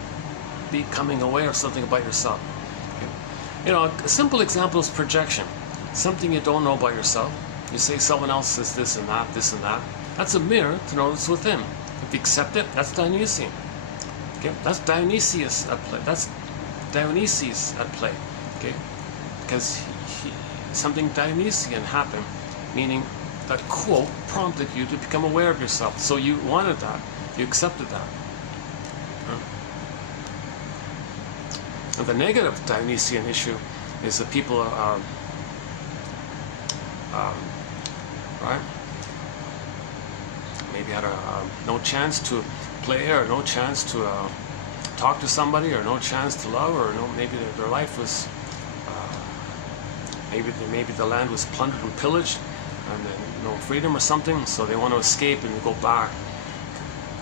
becoming aware of something about yourself. Okay. You know, a simple example is projection. Something you don't know about yourself. You say someone else says this and that, this and that. That's a mirror to notice within. If you accept it, that's Dionysian. Okay, that's Dionysius at play. That's Dionysius at play. Okay, because something Dionysian happened, meaning that quote prompted you to become aware of yourself. So you wanted that, you accepted that. And the negative Dionysian issue is that people are right? Maybe had no chance to play, or no chance to talk to somebody, or no chance to love, or maybe their life was maybe the land was plundered and pillaged, and then no freedom or something, so they want to escape and go back.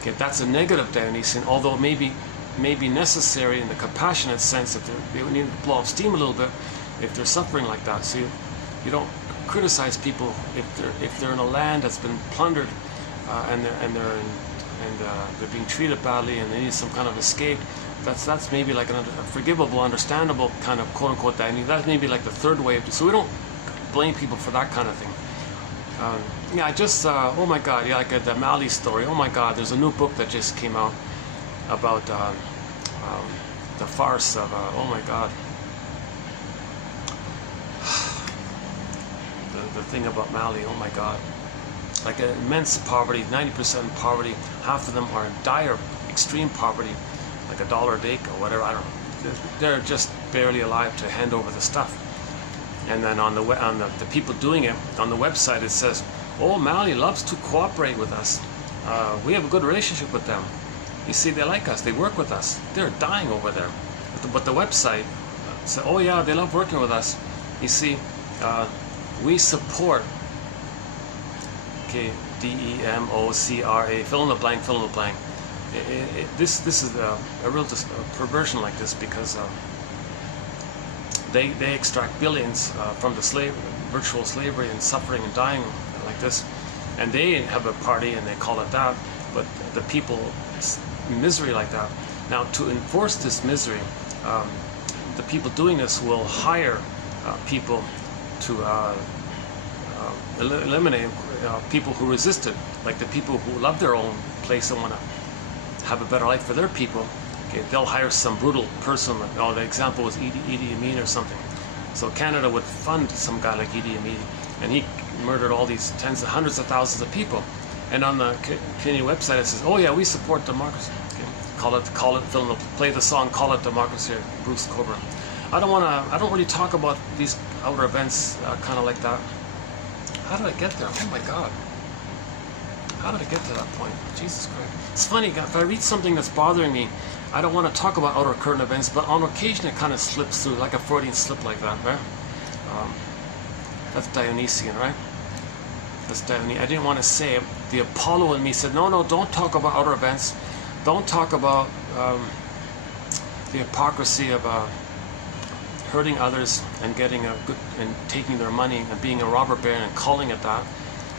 Okay, that's a negative Dionysian, although maybe necessary in the compassionate sense, if they need to blow off steam a little bit if they're suffering like that. So you don't criticize people if they're in a land that's been plundered and they're in and they're being treated badly and they need some kind of escape. That's maybe like a forgivable, understandable kind of quote-unquote diagnosis. That's maybe like the third wave. So we don't blame people for that kind of thing. Yeah, I just, oh my God, yeah, like the Mali story. Oh my God, there's a new book that just came out about the farce of, oh my God, the thing about Mali, oh my God. Like immense poverty, 90% poverty, half of them are in dire, extreme poverty, like $1 a day or whatever, I don't know. They're just barely alive to hand over the stuff. And then on the people doing it, on the website it says, oh, Mali loves to cooperate with us. We have a good relationship with them. You see, they like us, they work with us. They're dying over there. But the website said, oh yeah, they love working with us. You see, we support, okay, DEMOCRA, fill in the blank, fill in the blank. This is a real perversion like this, because they extract billions from the virtual slavery and suffering and dying like this, and they have a party and they call it that, but the people misery like that. Now, to enforce this misery, the people doing this will hire people to eliminate people who resist it, like the people who love their own place and want to have a better life for their people. Okay, they'll hire some brutal person. Oh, the example was Idi Amin or something. So Canada would fund some guy like Idi Amin, and he murdered all these tens of hundreds of thousands of people. And on the Canadian website it says, "Oh yeah, we support democracy." Okay, call it, play the song, "Call It Democracy," Bruce Coburn. I don't really talk about these outer events kind of like that. How did I get there? Oh my God. How did I get to that point? Jesus Christ. It's funny, if I read something that's bothering me, I don't want to talk about outer current events, but on occasion it kind of slips through, like a Freudian slip like that, right? That's Dionysian, right? That's Dionysian. I didn't want to say it. The Apollo in me said, no, don't talk about outer events. Don't talk about the hypocrisy of hurting others and getting a good, and taking their money and being a robber baron and calling it that,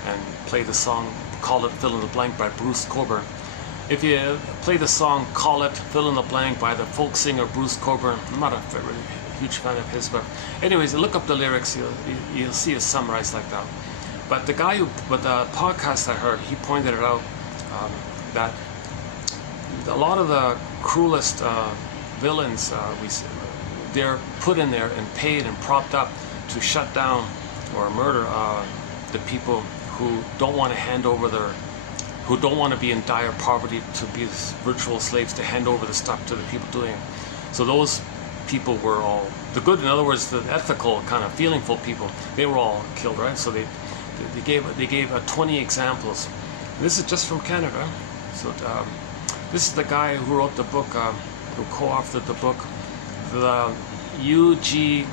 and play the song "Call It Fill in the Blank" by Bruce Coburn. If you play the song "Call It Fill in the Blank" by the folk singer Bruce Coburn, I'm not a really huge fan of his, but anyways, look up the lyrics, you'll see it summarized like that. But the guy but the podcast I heard, he pointed it out, that a lot of the cruelest villains they're put in there and paid and propped up to shut down or murder the people who don't want to hand over who don't want to be in dire poverty, to be virtual slaves, to hand over the stuff to the people doing it. So those people were all the good, in other words, the ethical kind of feelingful people, they were all killed, right? So they gave 20 examples. This is just from Canada. So this is the guy who wrote the book, who co-authored the book, the UG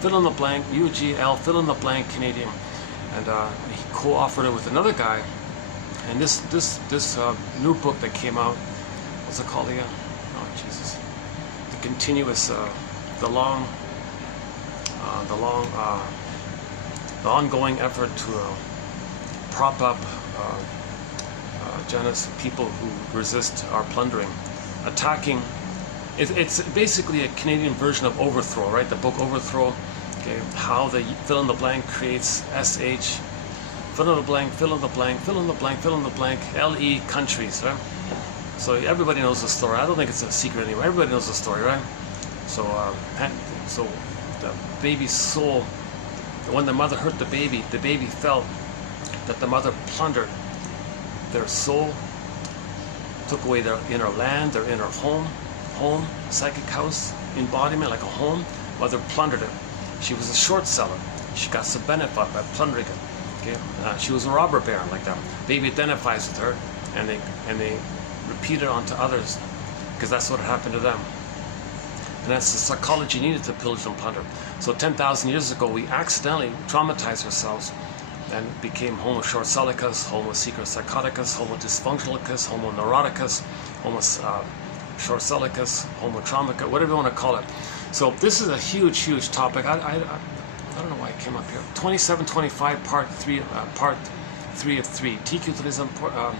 fill in the blank, UGL fill in the blank Canadian, and he co-authored it with another guy. And this new book that came out, what's it called again? Oh Jesus! The continuous, the ongoing effort to prop up people who resist our plundering, attacking. It's basically a Canadian version of Overthrow, right? The book Overthrow. Okay, how the fill in the blank creates SH. Fill in the blank, fill in the blank, fill in the blank, fill in the blank, LE countries, right? So everybody knows the story. I don't think it's a secret anyway. Everybody knows the story, right? So, so the baby's soul, when the mother hurt the baby felt that the mother plundered their soul, took away their inner land, their inner home, psychic house, embodiment, like a home. Mother plundered it. She was a short seller. She got some benefit by plundering it. Okay? She was a robber baron like that. Baby identifies with her, and they repeat it onto others, because that's what happened to them. And that's the psychology needed to pillage and plunder. So 10,000 years ago, we accidentally traumatized ourselves and became Homo short-sellicus, Homo secret-psychoticus, Homo dysfunctionalicus, Homo neuroticus, Homo short-sellicus, Homo traumaticus, whatever you want to call it. So this is a huge, huge topic. I don't know why I came up here. 2725, part 3 of 3. TQ3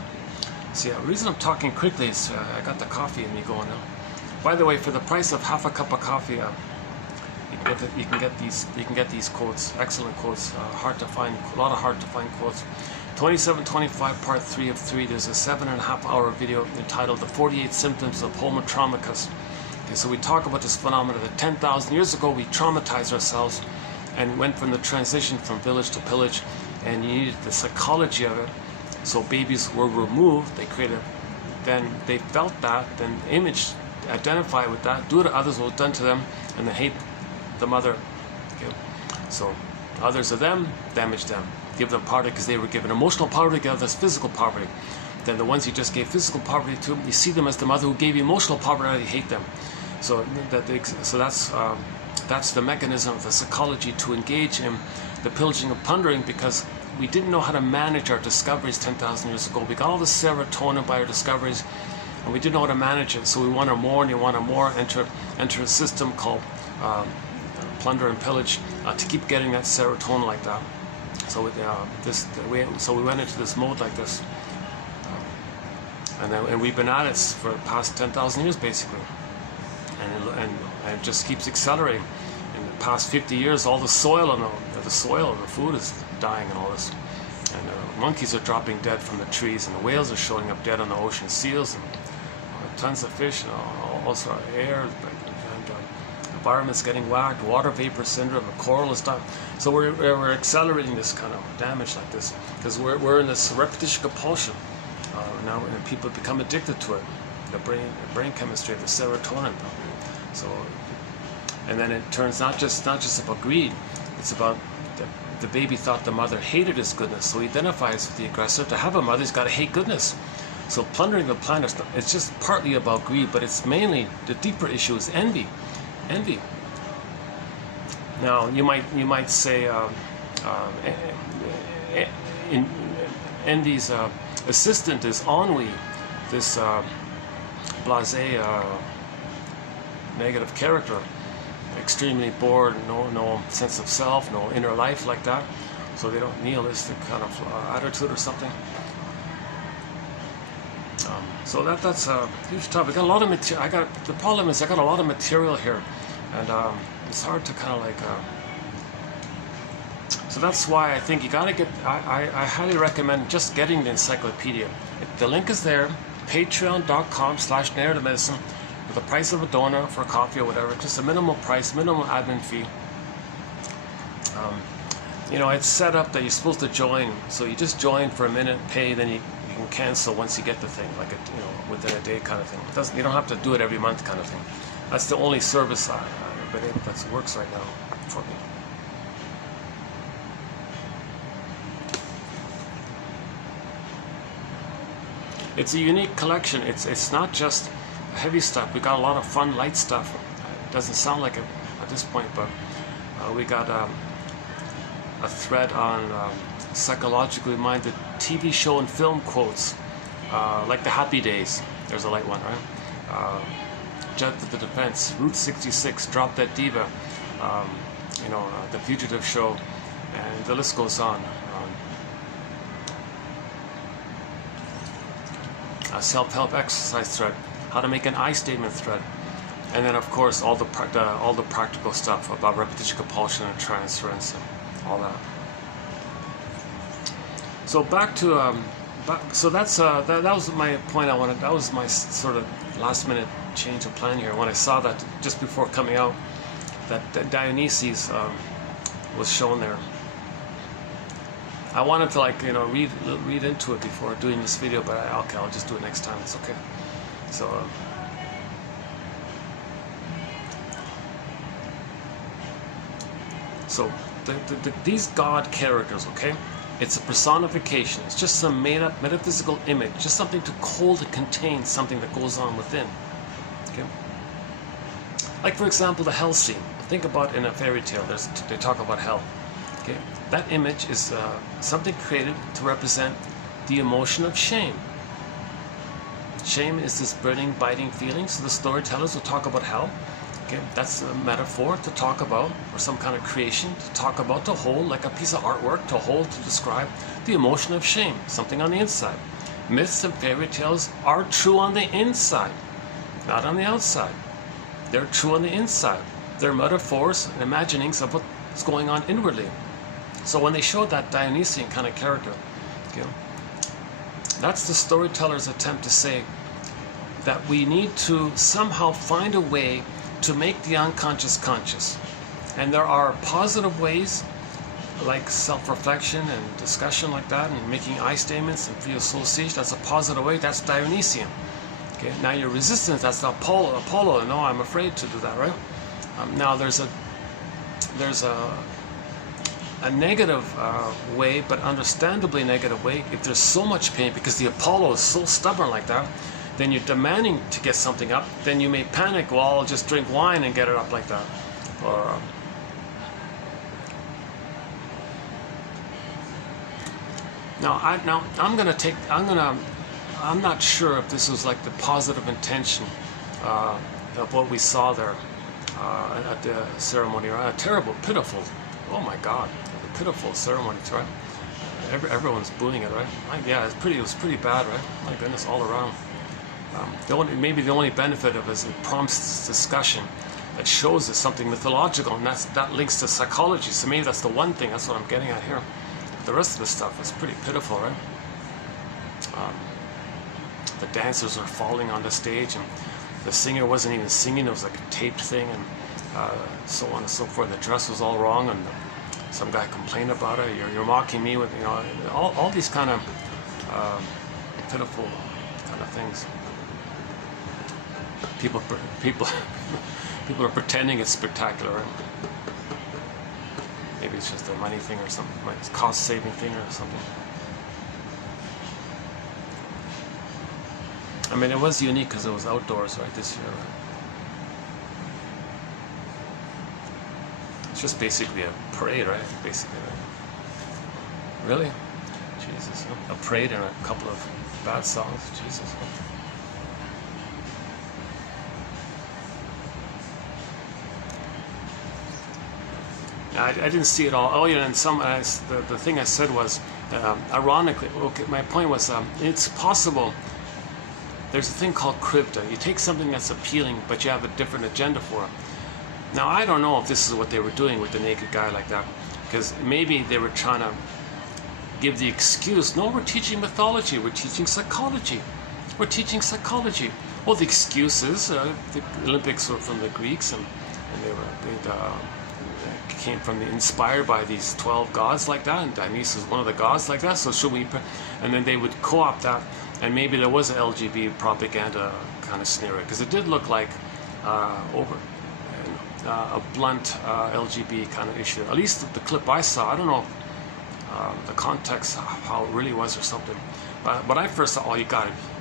So yeah, the reason I'm talking quickly is I got the coffee in me going now. By the way, for the price of half a cup of coffee, you can get these quotes, excellent quotes, hard to find, a lot of hard to find quotes. 2725 part 3 of 3. There's a 7.5-hour video entitled "The 48 Symptoms of Homo Traumacus." Okay, so we talk about this phenomenon that 10,000 years ago we traumatized ourselves and went from the transition from village to pillage, and you needed the psychology of it. So babies were removed, then they felt that, then image, identify with that, do to others what was done to them, and then hate the mother. Okay? So others of them, damage them, give them poverty because they were given emotional poverty, give us physical poverty. Then the ones you just gave physical poverty to, you see them as the mother who gave you emotional poverty, you hate them. So that's the mechanism of the psychology to engage in the pillaging and plundering, because we didn't know how to manage our discoveries 10,000 years ago. We got all the serotonin by our discoveries, and we didn't know how to manage it. So we wanted more, and you wanted more. Enter a system called plunder and pillage to keep getting that serotonin like that. So we went into this mode like this, and we've been at it for the past 10,000 years basically, and it just keeps accelerating. In the past 50 years, all the soil and the food is dying and all this, and monkeys are dropping dead from the trees, and the whales are showing up dead on the ocean, seals, and tons of fish, and all sorts of air, and environment's getting whacked, water vapor syndrome, the coral is dying. So we're accelerating this kind of damage like this because we're in this repetition compulsion now, and people become addicted to it. The brain chemistry, the serotonin. So, and then it turns not just about greed. It's about the baby thought the mother hated his goodness, so he identifies with the aggressor. To have a mother, he's got to hate goodness. So plundering the planet, it's just partly about greed, but it's mainly, the deeper issue is envy. Envy. Now you might say envy's assistant is ennui, this blasé, negative character, extremely bored, no sense of self, no inner life like that. So they don't, nihilistic kind of attitude or something. So that's a huge topic. I got a lot of material. The problem is I got a lot of material here, and it's hard to kind of like. So that's why I think you got to get. I highly recommend just getting the encyclopedia. The link is there. Patreon.com/narrative medicine, with the price of a donor for a coffee or whatever. Just a minimal price, minimal admin fee. It's set up that you're supposed to join. So you just join for a minute, pay, then you can cancel once you get the thing, like within a day kind of thing. You don't have to do it every month kind of thing. That's the only service that works right now for me. It's a unique collection. It's not just heavy stuff. We got a lot of fun, light stuff. It doesn't sound like it at this point, but we got a thread on psychologically minded TV show and film quotes, like the Happy Days. There's a light one, right? Jet to the Defense, Route 66, Drop That Diva, The Fugitive Show, and the list goes on. A self-help exercise thread, how to make an I statement thread, and then of course all the practical stuff about repetition, compulsion, and transference, and all that. So back to so that's that was my point. That was my sort of last minute change of plan here when I saw that just before coming out that Dionysus was shown there. I wanted to read into it before doing this video, but okay, I'll just do it next time. It's okay. So these God characters, okay? It's a personification. It's just some made-up metaphysical image, just something to hold and contain something that goes on within. Okay? Like for example, the hell scene. Think about in a fairy tale. They talk about hell. Okay? That image is something created to represent the emotion of shame. Shame is this burning, biting feeling. So the storytellers will talk about hell. Okay, that's a metaphor to talk about, or some kind of creation to talk about, to hold, like a piece of artwork, to hold, to describe the emotion of shame, something on the inside. Myths and fairy tales are true on the inside, not on the outside. They're true on the inside. They're metaphors and imaginings of what's going on inwardly. So when they showed that Dionysian kind of character, okay, that's the storyteller's attempt to say that we need to somehow find a way to make the unconscious conscious. And there are positive ways, like self-reflection and discussion like that, and making I statements and free association. That's a positive way. That's Dionysian. Okay. Now your resistance, that's the Apollo. No, I'm afraid to do that, right? Now there's a negative way, but understandably negative way. If there's so much pain, because the Apollo is so stubborn like that, then you're demanding to get something up. Then you may panic. Well, I'll just drink wine and get it up like that. Or I'm not sure if this was like the positive intention of what we saw there at the ceremony. A terrible, pitiful, oh my God, a pitiful ceremony, right? Everyone's booing it, right? Yeah, it was pretty bad, right? My goodness, all around. Maybe the only benefit of it is it prompts discussion that shows us something mythological, and that links to psychology. So maybe that's the one thing. That's what I'm getting at here. The rest of the stuff is pretty pitiful, right? The dancers are falling on the stage, and the singer wasn't even singing. It was like a taped thing, and so on and so forth. The dress was all wrong, and some guy complained about it. You're mocking me with, all these kind of pitiful kind of things. People are pretending it's spectacular, right? Maybe it's just a money thing or something, it's a cost-saving thing or something. I mean, it was unique because it was outdoors, right, this year, right? It's just basically a parade, right? Basically, right? Really? Jesus. A parade and a couple of bad songs. Jesus. I didn't see it all. Oh yeah, and the thing I said was, ironically, okay, my point was, it's possible. There's a thing called crypta. You take something that's appealing, but you have a different agenda for it. Now, I don't know if this is what they were doing with the naked guy like that, because maybe they were trying to give the excuse, no, we're teaching mythology, we're teaching psychology. We're teaching psychology. Well, the excuse is, the Olympics were from the Greeks, and they came from inspired by these 12 gods like that, and Dionysus is one of the gods like that. So should we? And then they would co-opt that, and maybe there was an LGBT propaganda kind of scenario, because it did look like a blunt LGBT kind of issue. At least the clip I saw. I don't know the context, how it really was or something. But I first thought, oh,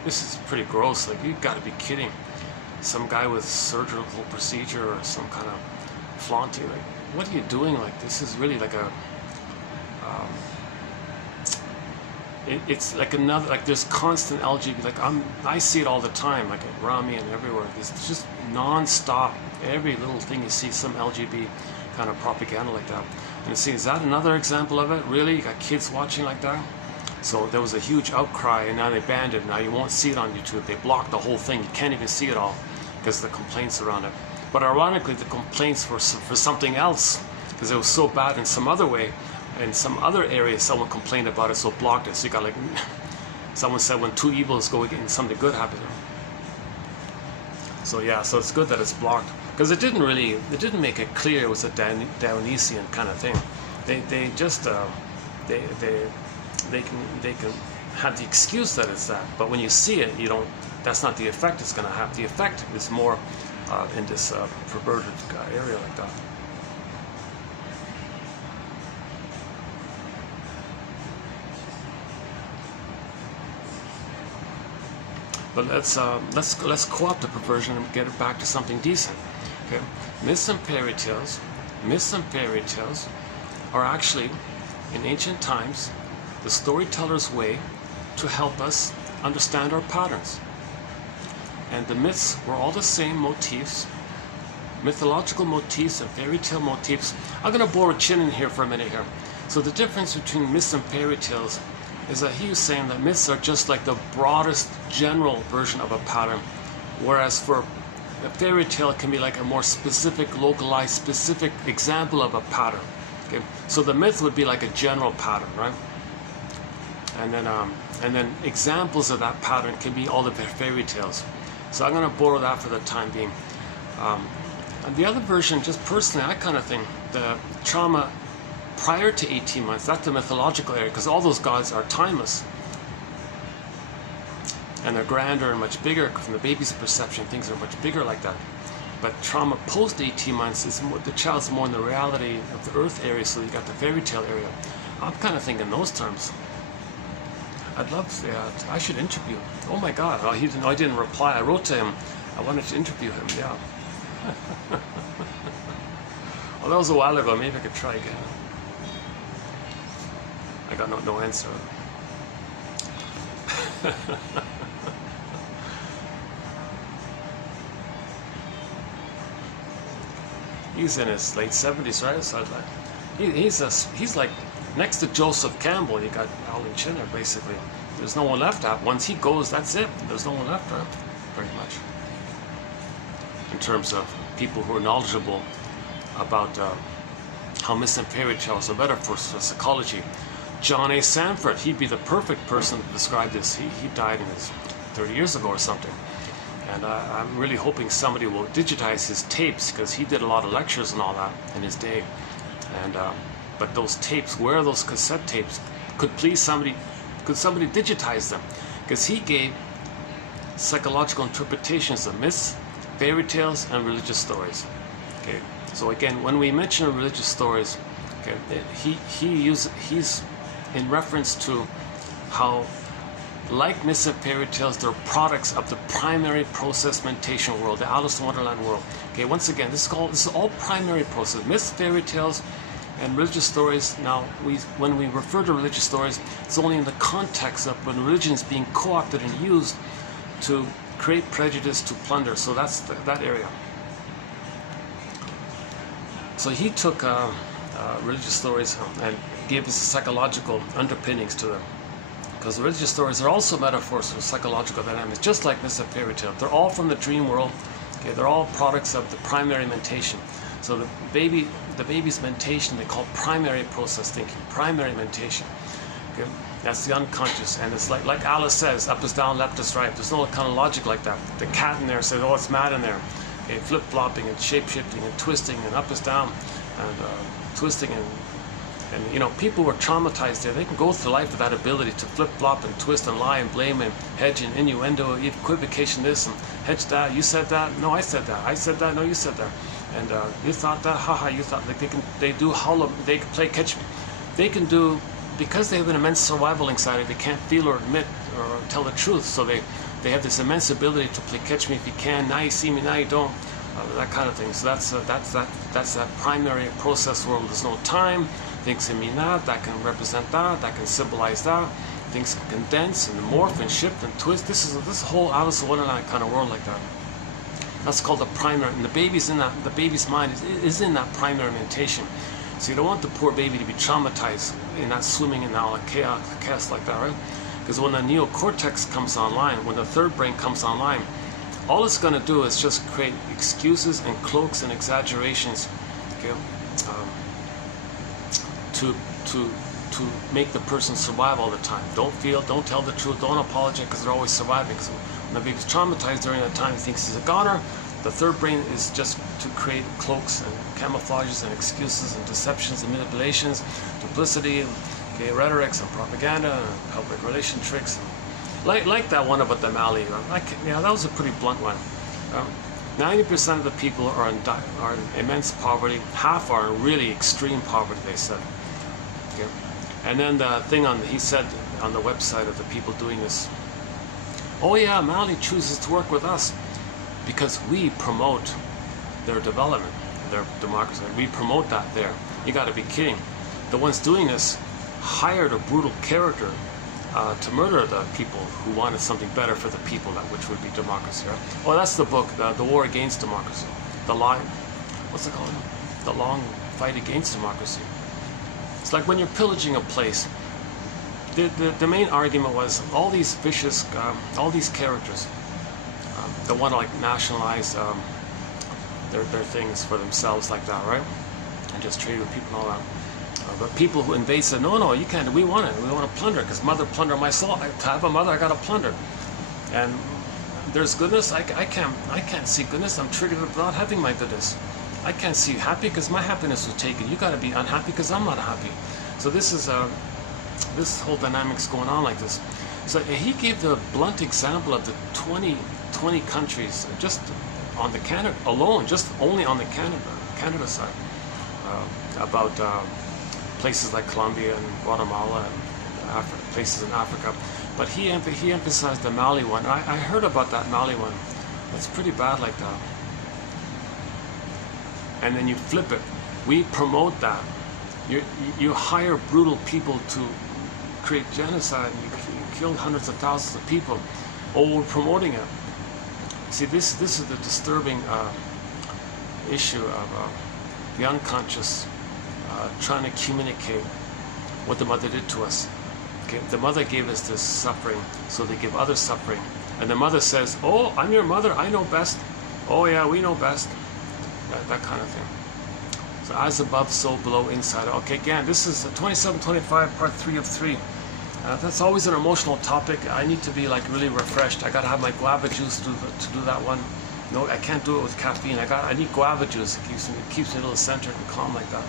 this is pretty gross. Like, you got to be kidding. Some guy with surgical procedure or some kind of flaunting. Like, what are you doing? Like, this is really like a it's like another, like, there's constant LGBT, like I see it all the time, like at Rami and everywhere. It's just non-stop. Every little thing you see some LGBT kind of propaganda like that. And see, is that another example of it? Really? You got kids watching like that? So there was a huge outcry, and now they banned it. Now you won't see it on YouTube. They blocked the whole thing. You can't even see it all because of the complaints around it. But ironically, the complaints were for something else, because it was so bad in some other way. In some other area, someone complained about it, so blocked it. So you got, like, someone said when two evils go against, something good happens. So yeah, so it's good that it's blocked, because it didn't make it clear it was a Dionysian kind of thing. They just they can have the excuse that it's that, but when you see it, you don't. That's not the effect it's going to have. The effect is more in this perverted area like that. But let's co-opt the perversion and get it back to something decent. Okay, myths and fairy tales are actually, in ancient times, the storyteller's way to help us understand our patterns. And the myths were all the same motifs, mythological motifs and fairy tale motifs. I'm going to bore a chin in here for a minute here. So the difference between myths and fairy tales is that he was saying that myths are just like the broadest general version of a pattern, whereas for a fairy tale it can be like a more specific, localized, specific example of a pattern. Okay, so the myth would be like a general pattern, right? And then examples of that pattern can be all the fairy tales. So I'm going to borrow that for the time being. And the other version, just personally, I kind of think the trauma prior to 18 months, that's the mythological area, because all those gods are timeless. And they're grander and much bigger. From the baby's perception, things are much bigger like that. But trauma post 18 months is more, the child's more in the reality of the earth area, so you got the fairy tale area. I'm kind of thinking those terms. I'd love to, I should interview him. Oh my God, oh, I didn't reply. I wrote to him. I wanted to interview him, yeah. Well, that was a while ago. Maybe I could try again. I got no answer. He's in his late 70s, right? So he's like next to Joseph Campbell. You got Alan Chinner, basically. There's no one left out. Once he goes, that's it. There's no one left out, pretty much. In terms of people who are knowledgeable about how myths and fairy tales are metaphors for psychology. John A. Sanford, he'd be the perfect person to describe this. He died in his 30 years ago or something. And I'm really hoping somebody will digitize his tapes, because he did a lot of lectures and all that in his day. And but those tapes, where are those cassette tapes? Could somebody digitize them? Because he gave psychological interpretations of myths, fairy tales, and religious stories. Okay. So again, when we mention religious stories, okay, he's in reference to how, like myths and fairy tales, they're products of the primary process mentation world, the Alice in Wonderland world. Okay, once again, this is all primary process. Myths, fairy tales, and religious stories. Now, when we refer to religious stories, it's only in the context of when religion is being co-opted and used to create prejudice, to plunder. So that's that area. So he took religious stories and gave us psychological underpinnings to them. Because religious stories are also metaphors for psychological dynamics, just like myths and fairy tale. They're all from the dream world. Okay, they're all products of the primary mentation. So the baby's mentation they call primary process thinking, primary mentation. Okay, that's the unconscious, and it's like Alice says, up is down, left is right. There's no kind of logic like that. The cat in there says, oh, it's mad in there. Okay, flip-flopping and shape-shifting and twisting and up is down and twisting and you know, people who are traumatized there, they can go through life with that ability to flip-flop and twist and lie and blame and hedge and innuendo, equivocation this and hedge that. You said that? No, I said that. I said that? No, you said that. And you thought that? Haha, you thought. Like they can play catch. They can do, because they have an immense survival anxiety, they can't feel or admit or tell the truth. So they have this immense ability to play catch me if you can. Now you see me, now you don't. That kind of thing. So that's that primary process world. There's no time. Things can mean that can represent that can symbolize that. Things can condense and morph and shift and twist. This whole Alice in Wonderland kind of world like that. That's called the primary, and the baby's mind is in that primary mentation. So you don't want the poor baby to be traumatized in that swimming in all that chaos like that, right? Because when the neocortex comes online, when the third brain comes online, all it's going to do is just create excuses and cloaks and exaggerations, okay, to make the person survive all the time. Don't tell the truth, don't apologize, because they're always surviving. So when the baby's traumatized during that time, he thinks he's a goner. The third brain is just to create cloaks and camouflages and excuses and deceptions and manipulations, duplicity, okay, rhetorics and propaganda and public relation tricks. Like that one about the Mali. Yeah, that was a pretty blunt one. 90% of the people are in immense poverty. Half are in really extreme poverty, they said. Okay. And then the thing he said on the website of the people doing this, oh yeah, Mali chooses to work with us because we promote their development, their democracy. We promote that there. You got to be kidding. The ones doing this hired a brutal character to murder the people who wanted something better for the people, which would be democracy. Right? Well, that's the book, the War Against Democracy. What's it called? The Long Fight Against Democracy. It's like when you're pillaging a place, the main argument was all these vicious, all these characters that want to like nationalize their things for themselves like that, right? And just trade with people and all that. But people who invade said, no, you can't. We want it. We want to plunder, because mother plundered my soul. To have a mother, I got to plunder. And there's goodness. I can't see goodness. I'm triggered about having my goodness. I can't see happy because my happiness was taken. You got to be unhappy because I'm not happy. So this is this whole dynamic's going on like this. So he gave the blunt example of the 20 countries just on the Canada alone, just only on the Canada side, about places like Colombia and Guatemala and places in Africa. But he emphasized the Mali one. I heard about that Mali one. It's pretty bad like that. And then you flip it. We promote that. You hire brutal people to create genocide, and you kill hundreds of thousands of people. Oh, we're promoting it. See, this is the disturbing issue of the unconscious trying to communicate what the mother did to us. Okay, the mother gave us this suffering, so they give others suffering. And the mother says, oh, I'm your mother, I know best. Oh yeah, we know best. That kind of thing. So as above, so below, inside. Okay, again, this is 2725, part 3 of 3. That's always an emotional topic. I need to be like really refreshed. I gotta have my guava juice to do that one. No, I can't do it with caffeine. I need guava juice. It keeps me a little centered and calm like that.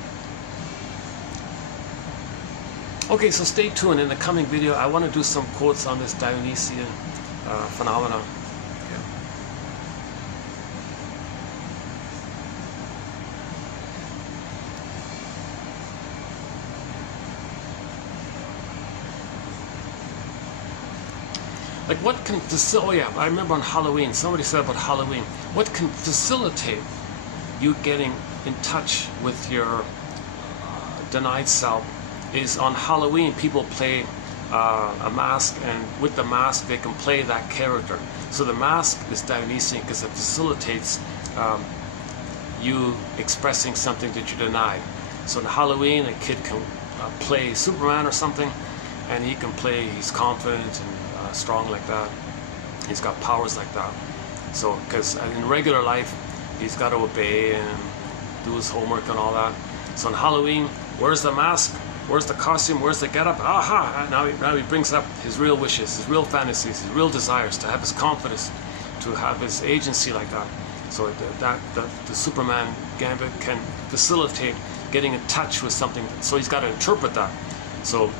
Okay, so stay tuned. In the coming video, I want to do some quotes on this Dionysian phenomenon. Like what can oh yeah, I remember on Halloween, somebody said about Halloween, what can facilitate you getting in touch with your denied self is on Halloween people play a mask, and with the mask they can play that character. So the mask is Dionysian because it facilitates you expressing something that you denied. So in Halloween a kid can play Superman or something, and he can play, he's confident and strong like that. He's got powers like that. So, because in regular life, he's got to obey and do his homework and all that. So on Halloween, where's the mask? Where's the costume? Where's the getup? Aha! Now he brings up his real wishes, his real fantasies, his real desires, to have his confidence, to have his agency like that. So the Superman gambit can facilitate getting in touch with something. So he's got to interpret that. So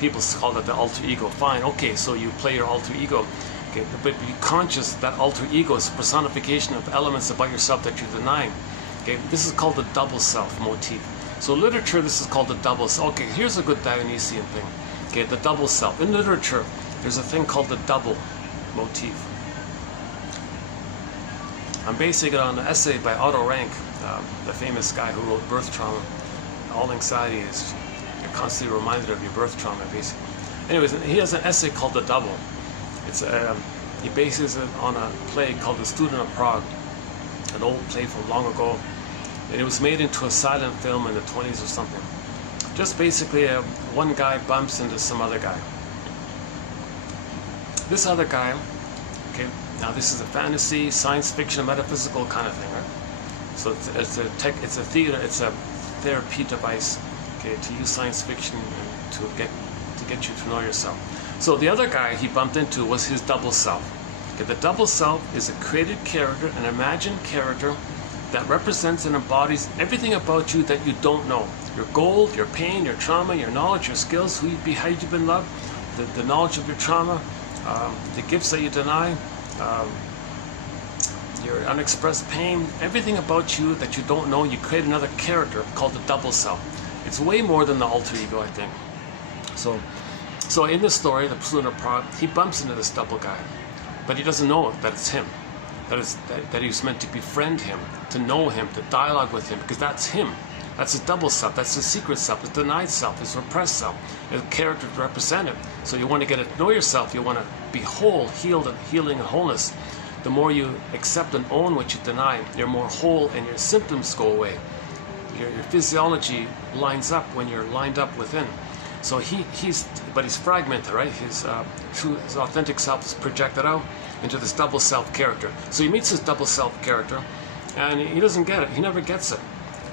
people call that the alter ego. Fine, okay, so you play your alter ego. Okay, but be conscious that alter ego is a personification of elements about yourself that you're denying. Okay, this is called the double self motif. So literature, this is called the double self. Okay, here's a good Dionysian thing. Okay, the double self. In literature, there's a thing called the double motif. I'm basing it on an essay by Otto Rank, the famous guy who wrote Birth Trauma. All anxiety is you're constantly reminded of your birth trauma, basically. Anyways, he has an essay called The Double. It's he bases it on a play called The Student of Prague, an old play from long ago, and it was made into a silent film in the 20s or something. Just basically, one guy bumps into some other guy. This other guy, okay, now this is a fantasy, science fiction, metaphysical kind of thing, right? So it's a therapy device. Okay, to use science fiction to get you to know yourself. So the other guy he bumped into was his double self. Okay, the double self is a created character, an imagined character that represents and embodies everything about you that you don't know. Your goal, your pain, your trauma, your knowledge, your skills, how you've been loved, the knowledge of your trauma, the gifts that you deny, your unexpressed pain, everything about you that you don't know. You create another character called the double self. It's way more than the alter ego, I think. So in this story, the Student of Prague, he bumps into this double guy, but he doesn't know that it's him. That he's meant to befriend him, to know him, to dialogue with him, because that's him. That's his double self. That's his secret self. His denied self. His repressed self. His character to represent him. So you want to get to know yourself. You want to be whole, healed, and healing and wholeness. The more you accept and own what you deny, you're more whole, and your symptoms go away. Your physiology lines up when you're lined up within. So but he's fragmented, right? His authentic self is projected out into this double self character. So he meets his double self character, and he doesn't get it. He never gets it.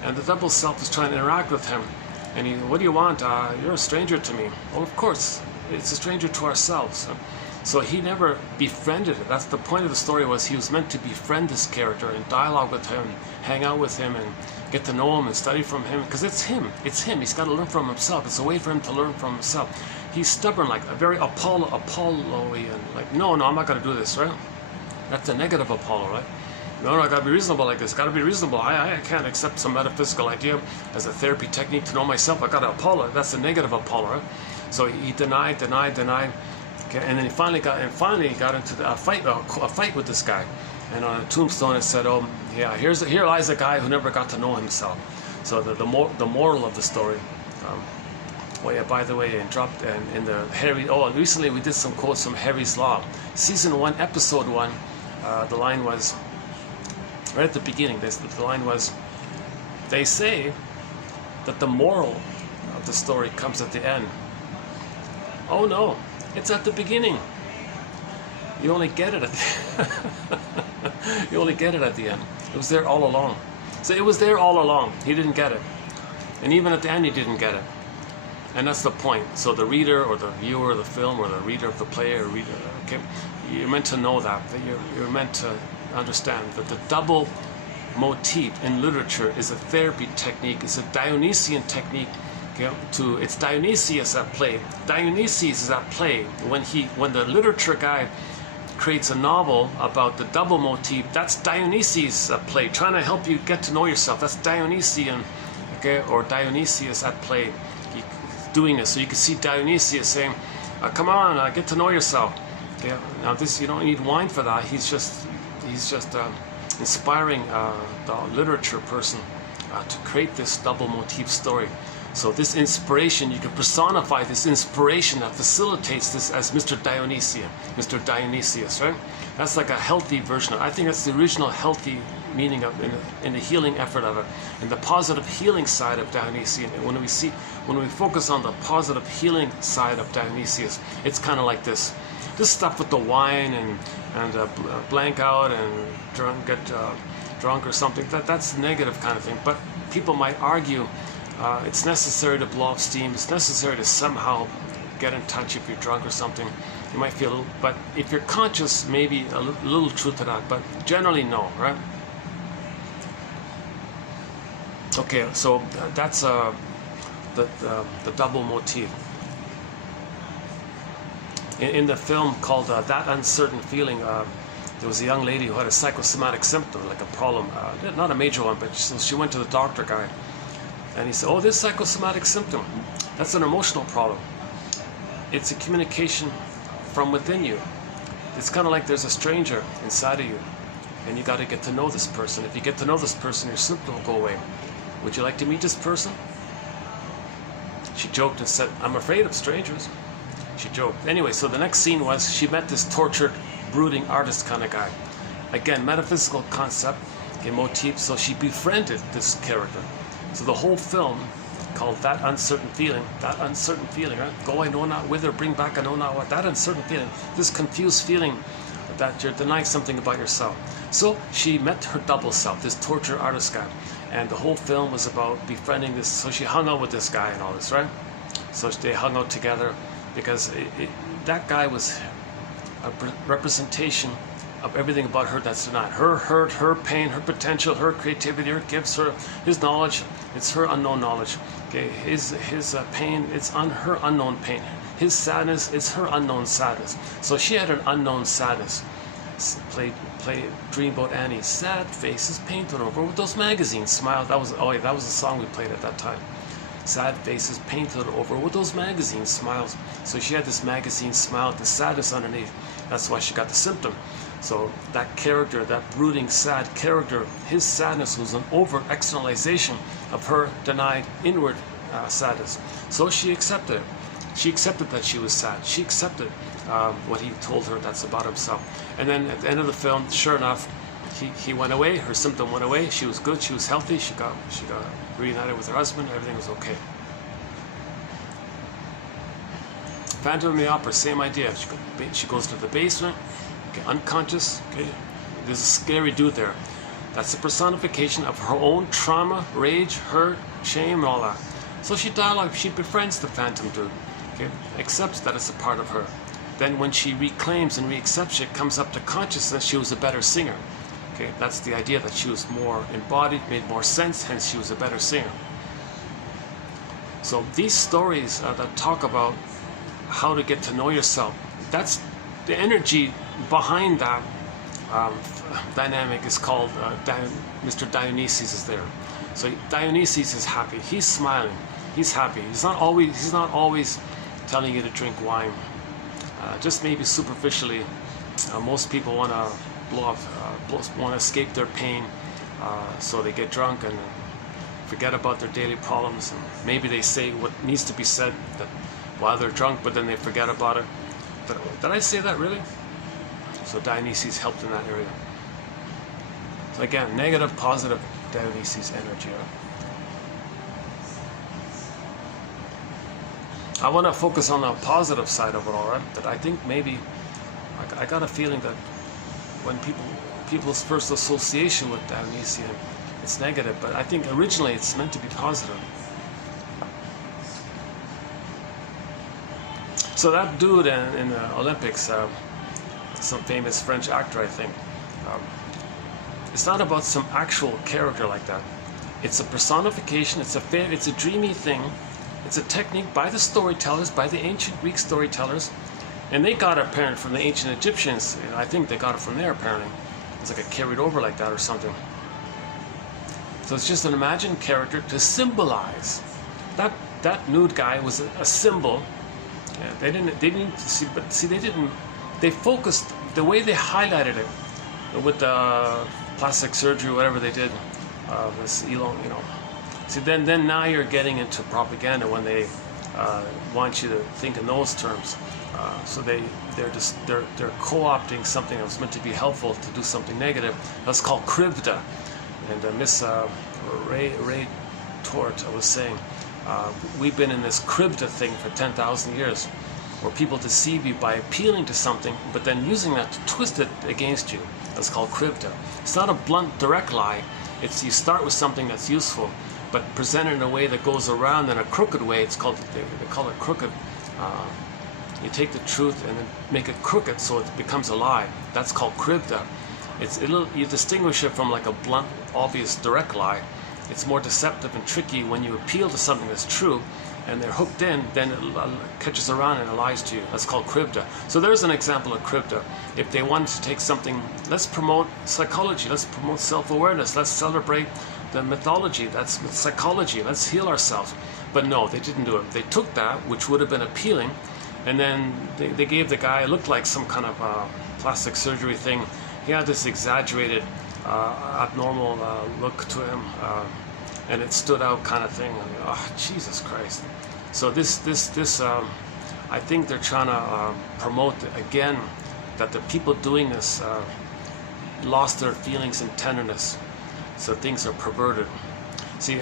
And the double self is trying to interact with him. And what do you want? You're a stranger to me. Well, of course, it's a stranger to ourselves. So he never befriended it. That's the point of the story, was he was meant to befriend this character and dialogue with him, hang out with him, and get to know him and study from him, because it's him. It's him. He's got to learn from himself. It's a way for him to learn from himself. He's stubborn, like a very Apollo-ian, like, no, I'm not going to do this, right? That's a negative Apollo, right? No, I got to be reasonable like this. Got to be reasonable. I can't accept some metaphysical idea as a therapy technique to know myself. I got to Apollo. That's a negative Apollo, right? So he denied. Okay, and then he finally got into a fight with this guy. And on a tombstone it said, "Oh, yeah, here lies a guy who never got to know himself." So the moral of the story. Well, yeah, by the way, in the Harry. Oh, and recently we did some quotes from Harry's Law, season 1, episode 1. The line was right at the beginning. The line was, "They say that the moral of the story comes at the end." Oh no, it's at the beginning. You only get it at you only get it at the end. It was there all along. So it was there all along. He didn't get it, and even at the end, he didn't get it. And that's the point. So the reader, or the viewer of the film, or the reader of the play, or reader, okay, you're meant to know that you're meant to understand that the double motif in literature is a therapy technique. It's a Dionysian technique. Okay, it's Dionysius at play. Dionysius is at play when the literature guy creates a novel about the double motif. That's Dionysius at play, trying to help you get to know yourself. That's Dionysian, okay, or Dionysius at play, doing this. So you can see Dionysius saying, "Come on, get to know yourself." Okay, now this, you don't need wine for that. He's just inspiring the literature person to create this double motif story. So this inspiration, you can personify this inspiration that facilitates this as Mr. Dionysius, right? That's like a healthy version of it. I think that's the original healthy meaning of in the healing effort of it, and the positive healing side of Dionysian. And when we focus on the positive healing side of Dionysius, it's kind of like this stuff with the wine and blank out and get drunk or something. That's the negative kind of thing. But people might argue it's necessary to blow off steam. It's necessary to somehow get in touch if you're drunk or something. You might feel a little, but if you're conscious, maybe a little truth to that. But generally, no, right? Okay, so that's the double motif. In the film called That Uncertain Feeling, there was a young lady who had a psychosomatic symptom, like a problem, not a major one, but she went to the doctor guy, and he said, "Oh, this psychosomatic symptom, that's an emotional problem. It's a communication from within you. It's kind of like there's a stranger inside of you, and you got to get to know this person. If you get to know this person, your symptom will go away. Would you like to meet this person?" She joked and said, "I'm afraid of strangers." She joked. Anyway, so the next scene was she met this tortured, brooding artist kind of guy. Again, metaphysical concept, okay, motif. So she befriended this character. So the whole film, called That Uncertain Feeling, right? Go I know not whither, bring back I know not what. That uncertain feeling, this confused feeling that you're denying something about yourself. So she met her double self, this tortured artist guy. And the whole film was about befriending this. So she hung out with this guy and all this, right? So they hung out together because that guy was a representation of everything about her that's not. Her hurt, her pain, her potential, her creativity, her gifts, his knowledge. It's her unknown knowledge. Okay, his pain, it's her unknown pain. His sadness, it's her unknown sadness. So she had an unknown sadness. Play Dream About Annie. Sad faces painted over with those magazines. Smile. That was the song we played at that time. Sad faces painted over with those magazine smiles. So she had this magazine smile, the sadness underneath. That's why she got the symptom. So that character, that brooding, sad character, his sadness was an over-externalization of her denied inward sadness. So she accepted it. She accepted that she was sad. She accepted what he told her that's about himself. And then at the end of the film, sure enough, he went away. Her symptom went away. She was good. She was healthy. She got reunited with her husband. Everything was okay. Phantom of the Opera, same idea. She goes to the basement, okay, unconscious. Okay, there's a scary dude there. That's a personification of her own trauma, rage, hurt, shame, and all that. So she dialogues, she befriends the phantom dude, okay, accepts that it's a part of her. Then when she reclaims and reaccepts it, comes up to consciousness, she was a better singer. Okay, that's the idea, that she was more embodied, made more sense, hence she was a better singer. So these stories that talk about how to get to know yourself, that's the energy behind that dynamic is called Mr. Dionysus is there. So Dionysus is happy, he's smiling, he's happy. He's not always telling you to drink wine. Just maybe superficially, most people want to want to escape their pain, so they get drunk and forget about their daily problems, and maybe they say what needs to be said that while they're drunk, but then they forget about it. But did I say that really? So Dionysus helped in that area. So again, negative, positive Dionysus energy. I want to focus on the positive side of it all, right? But I think maybe I got a feeling that when people's first association with Dionysian, it's negative, but I think originally it's meant to be positive. So that dude in the Olympics, some famous French actor, I think, it's not about some actual character like that. It's a personification, it's a dreamy thing. It's a technique by the storytellers, by the ancient Greek storytellers, and they got it apparently from the ancient Egyptians. I think they got it from there apparently. It's like a carried over like that or something. So it's just an imagined character to symbolize. That nude guy was a symbol. Yeah, they focused the way they highlighted it with the plastic surgery, whatever they did. See, then now you're getting into propaganda when they want you to think in those terms. So they're co-opting something that was meant to be helpful to do something negative. That's called krivda. And Miss Ray Tort was saying, we've been in this krivda thing for 10,000 years, where people deceive you by appealing to something, but then using that to twist it against you. That's called krivda. It's not a blunt, direct lie. It's you start with something that's useful, but present it in a way that goes around in a crooked way. It's called, they call it crooked. You take the truth and then make it crooked so it becomes a lie. That's called krivda. You distinguish it from like a blunt, obvious, direct lie. It's more deceptive and tricky when you appeal to something that's true and they're hooked in, then it catches around and it lies to you. That's called krivda. So there's an example of krivda. If they wanted to take something, let's promote psychology, let's promote self-awareness, let's celebrate the mythology, that's with psychology, let's heal ourselves. But no, they didn't do it. They took that, which would have been appealing, and then they gave the guy, it looked like some kind of plastic surgery thing. He had this exaggerated, abnormal look to him, and it stood out kind of thing. I mean, oh, Jesus Christ. So this I think they're trying to promote, again, that the people doing this lost their feelings and tenderness. So things are perverted. See,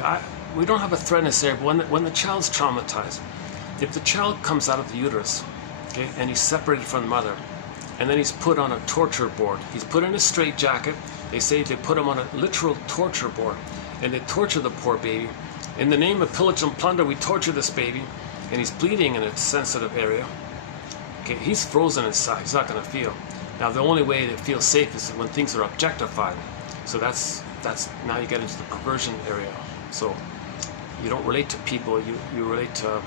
we don't have a threat necessarily, but when the child's traumatized, if the child comes out of the uterus, okay, and he's separated from the mother, and then he's put on a torture board, he's put in a straitjacket, they say they put him on a literal torture board, and they torture the poor baby. In the name of pillage and plunder, we torture this baby, and he's bleeding in a sensitive area. Okay, he's frozen inside, he's not going to feel. Now the only way to feel safe is when things are objectified. So that's now you get into the perversion area. So you don't relate to people, you relate to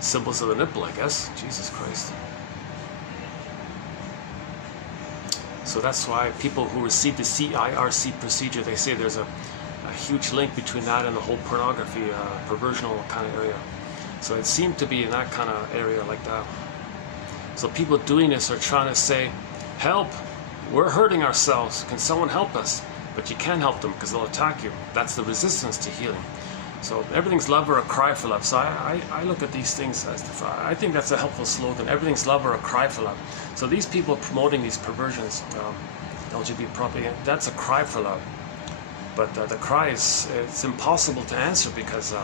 symbols of the nipple, I guess. Jesus Christ. So that's why people who receive the CIRC procedure, they say there's a huge link between that and the whole pornography, perversional kind of area. So it seemed to be in that kind of area like that. So people doing this are trying to say, help, we're hurting ourselves, can someone help us? But you can't help them because they'll attack you. That's the resistance to healing. So everything's love or a cry for love. So I look at these things as, I think that's a helpful slogan. Everything's love or a cry for love. So these people promoting these perversions, LGBT propaganda, that's a cry for love. But the cry is, it's impossible to answer because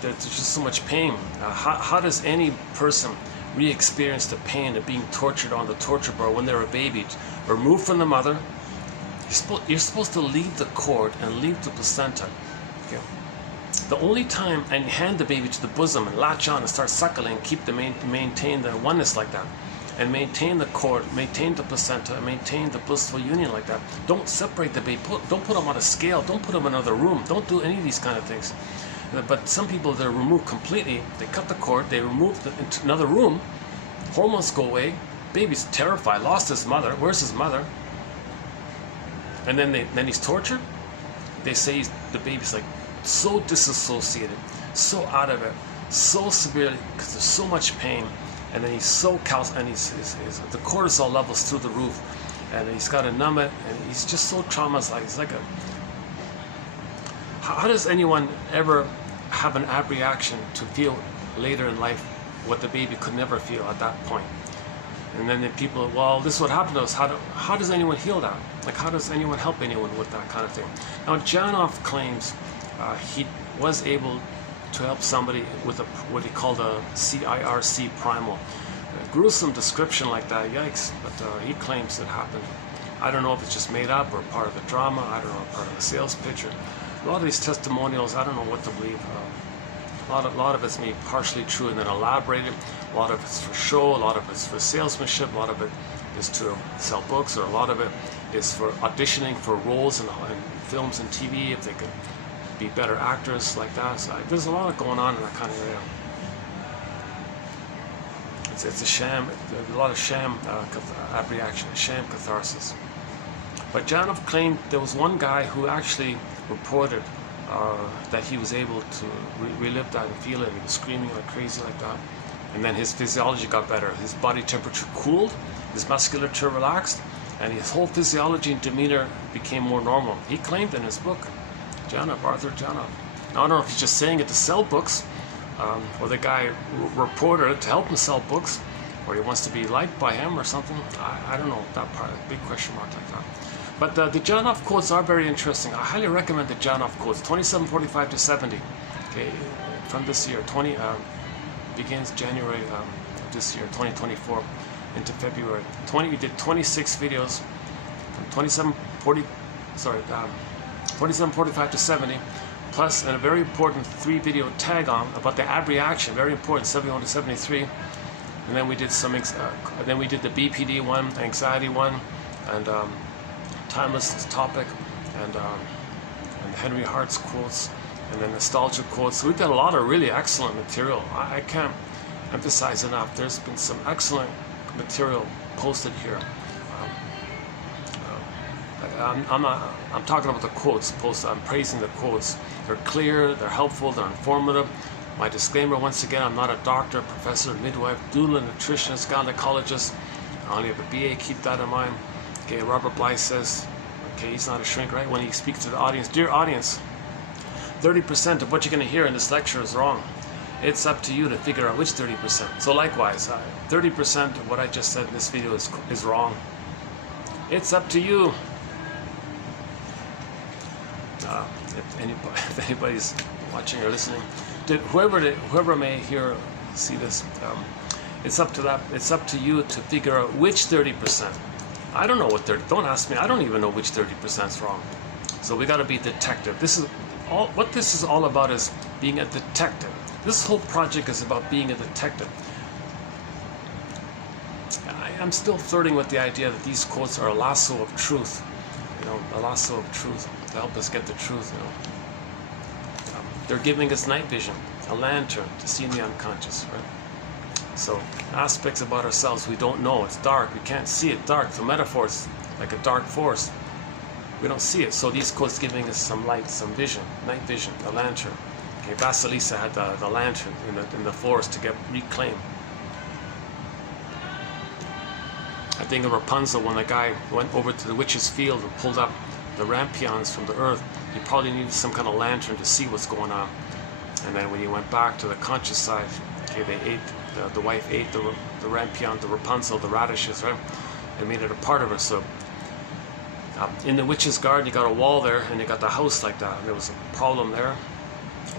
there's just so much pain. How does any person re-experience the pain of being tortured on the torture bar when they're a baby, removed from the mother? You're supposed to leave the cord and leave the placenta. Okay? The only time, and hand the baby to the bosom and latch on and start suckling, keep the maintain the oneness like that, and maintain the cord, maintain the placenta, and maintain the blissful union like that. Don't separate the baby. Don't put them on a scale. Don't put them in another room. Don't do any of these kind of things. But some people, they're removed completely. They cut the cord. They remove them into another room. Hormones go away. Baby's terrified. Lost his mother. Where's his mother? And then he's tortured. They say the baby's like so disassociated, so out of it, so severely, because there's so much pain. And then he's so and the cortisol levels through the roof, and he's got to numb it, and he's just so traumatized. It's like a. How does anyone ever have an abreaction to feel later in life what the baby could never feel at that point? And then the people, well, this is what happened to us. How does anyone heal that? Like, how does anyone help anyone with that kind of thing? Now, Janov claims he was able to help somebody with what he called a CIRC primal. A gruesome description like that, yikes, but he claims it happened. I don't know if it's just made up or part of the drama, I don't know, part of the sales pitch. A lot of these testimonials, I don't know what to believe. A lot of it's maybe partially true and then elaborated. A lot of it's for show, a lot of it's for salesmanship, a lot of it is to sell books, or a lot of it is for auditioning for roles in films and TV, if they could be better actors like that. So there's a lot going on in that kind of area. It's a sham, a lot of sham abreaction, sham catharsis. But Janov claimed there was one guy who actually reported that he was able to relive that and feel it. He was screaming like crazy like that. And then his physiology got better. His body temperature cooled, his musculature relaxed, and his whole physiology and demeanor became more normal. He claimed in his book, Arthur Janov. Now, I don't know if he's just saying it to sell books, or the guy reported it to help him sell books, or he wants to be liked by him or something. I don't know that part, big question mark like that. But the Janov quotes are very interesting. I highly recommend the Janov quotes, 2745 to 70, okay, from this year, begins January this year, 2024, into February. We did 26 videos from 2745 to 70, plus a very important 3-video tag on about the abreaction, very important, 71 to 73. And then we did then we did the BPD one, anxiety one, and timeless topic, and Henry Hart's quotes, and then nostalgia quotes. So we've got a lot of really excellent material. I can't emphasize enough. There's been some excellent material posted here. I'm talking about the quotes posted. I'm praising the quotes. They're clear, they're helpful, they're informative. My disclaimer, once again, I'm not a doctor, professor, midwife, doula, nutritionist, gynecologist. I only have a BA, keep that in mind. Okay, Robert Bly says, okay, he's not a shrink, right? When he speaks to the audience, dear audience, 30% of what you're going to hear in this lecture is wrong. It's up to you to figure out which 30%. So likewise, 30% of what I just said in this video is wrong. It's up to you. If anybody's watching or listening, whoever may see this, it's up to you to figure out which 30%. I don't know what 30. Don't ask me. I don't even know which 30% is wrong. So we got to be detective. This is all. What this is all about is being a detective. This whole project is about being a detective. I'm still flirting with the idea that these quotes are a lasso of truth. A lasso of truth to help us get the truth. They're giving us night vision, a lantern to see in the unconscious, right? So aspects about ourselves we don't know. It's dark. We can't see it. Dark. The metaphor is like a dark forest. We don't see it. So these quotes giving us some light, some vision, night vision, a lantern. Okay, Vasilisa had the lantern in the forest to get reclaimed. I think of Rapunzel, when the guy went over to the witch's field and pulled up the rampions from the earth, he probably needed some kind of lantern to see what's going on. And then when he went back to the conscious side, okay, they ate, the wife ate the rampion, the Rapunzel, the radishes, right? And made it a part of her. So in the witch's garden, you got a wall there, and you got the house like that. And there was a problem there.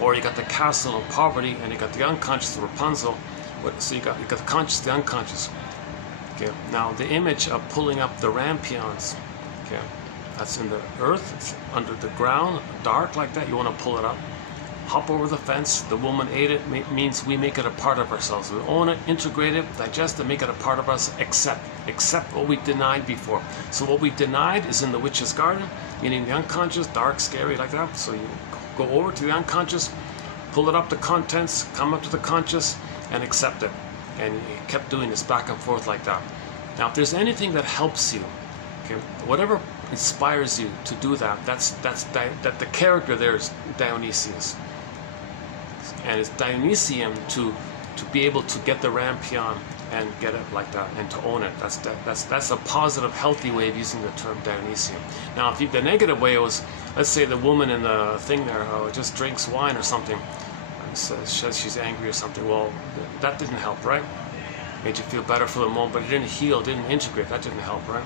Or you got the castle of poverty, and you got the unconscious, the Rapunzel. So you got the conscious, the unconscious. Okay. Now the image of pulling up the rampions. Okay. That's in the earth. It's under the ground, dark like that. You want to pull it up. Hop over the fence. The woman ate it. Means we make it a part of ourselves. We own it, integrate it, digest it, make it a part of us. Accept what we denied before. So what we denied is in the witch's garden, meaning the unconscious, dark, scary like that. So you go over to the unconscious, pull it up the contents, come up to the conscious, and accept it. And you kept doing this back and forth like that. Now, if there's anything that helps you, okay, whatever inspires you to do that, that the character there is Dionysius. And it's Dionysian to be able to get the rampion and get it like that and to own it. That's a positive, healthy way of using the term Dionysian. Now, if the negative way was, let's say the woman in the thing there just drinks wine or something, and says she's angry or something. Well, that didn't help, right? Made you feel better for the moment, but it didn't heal, didn't integrate. That didn't help, right?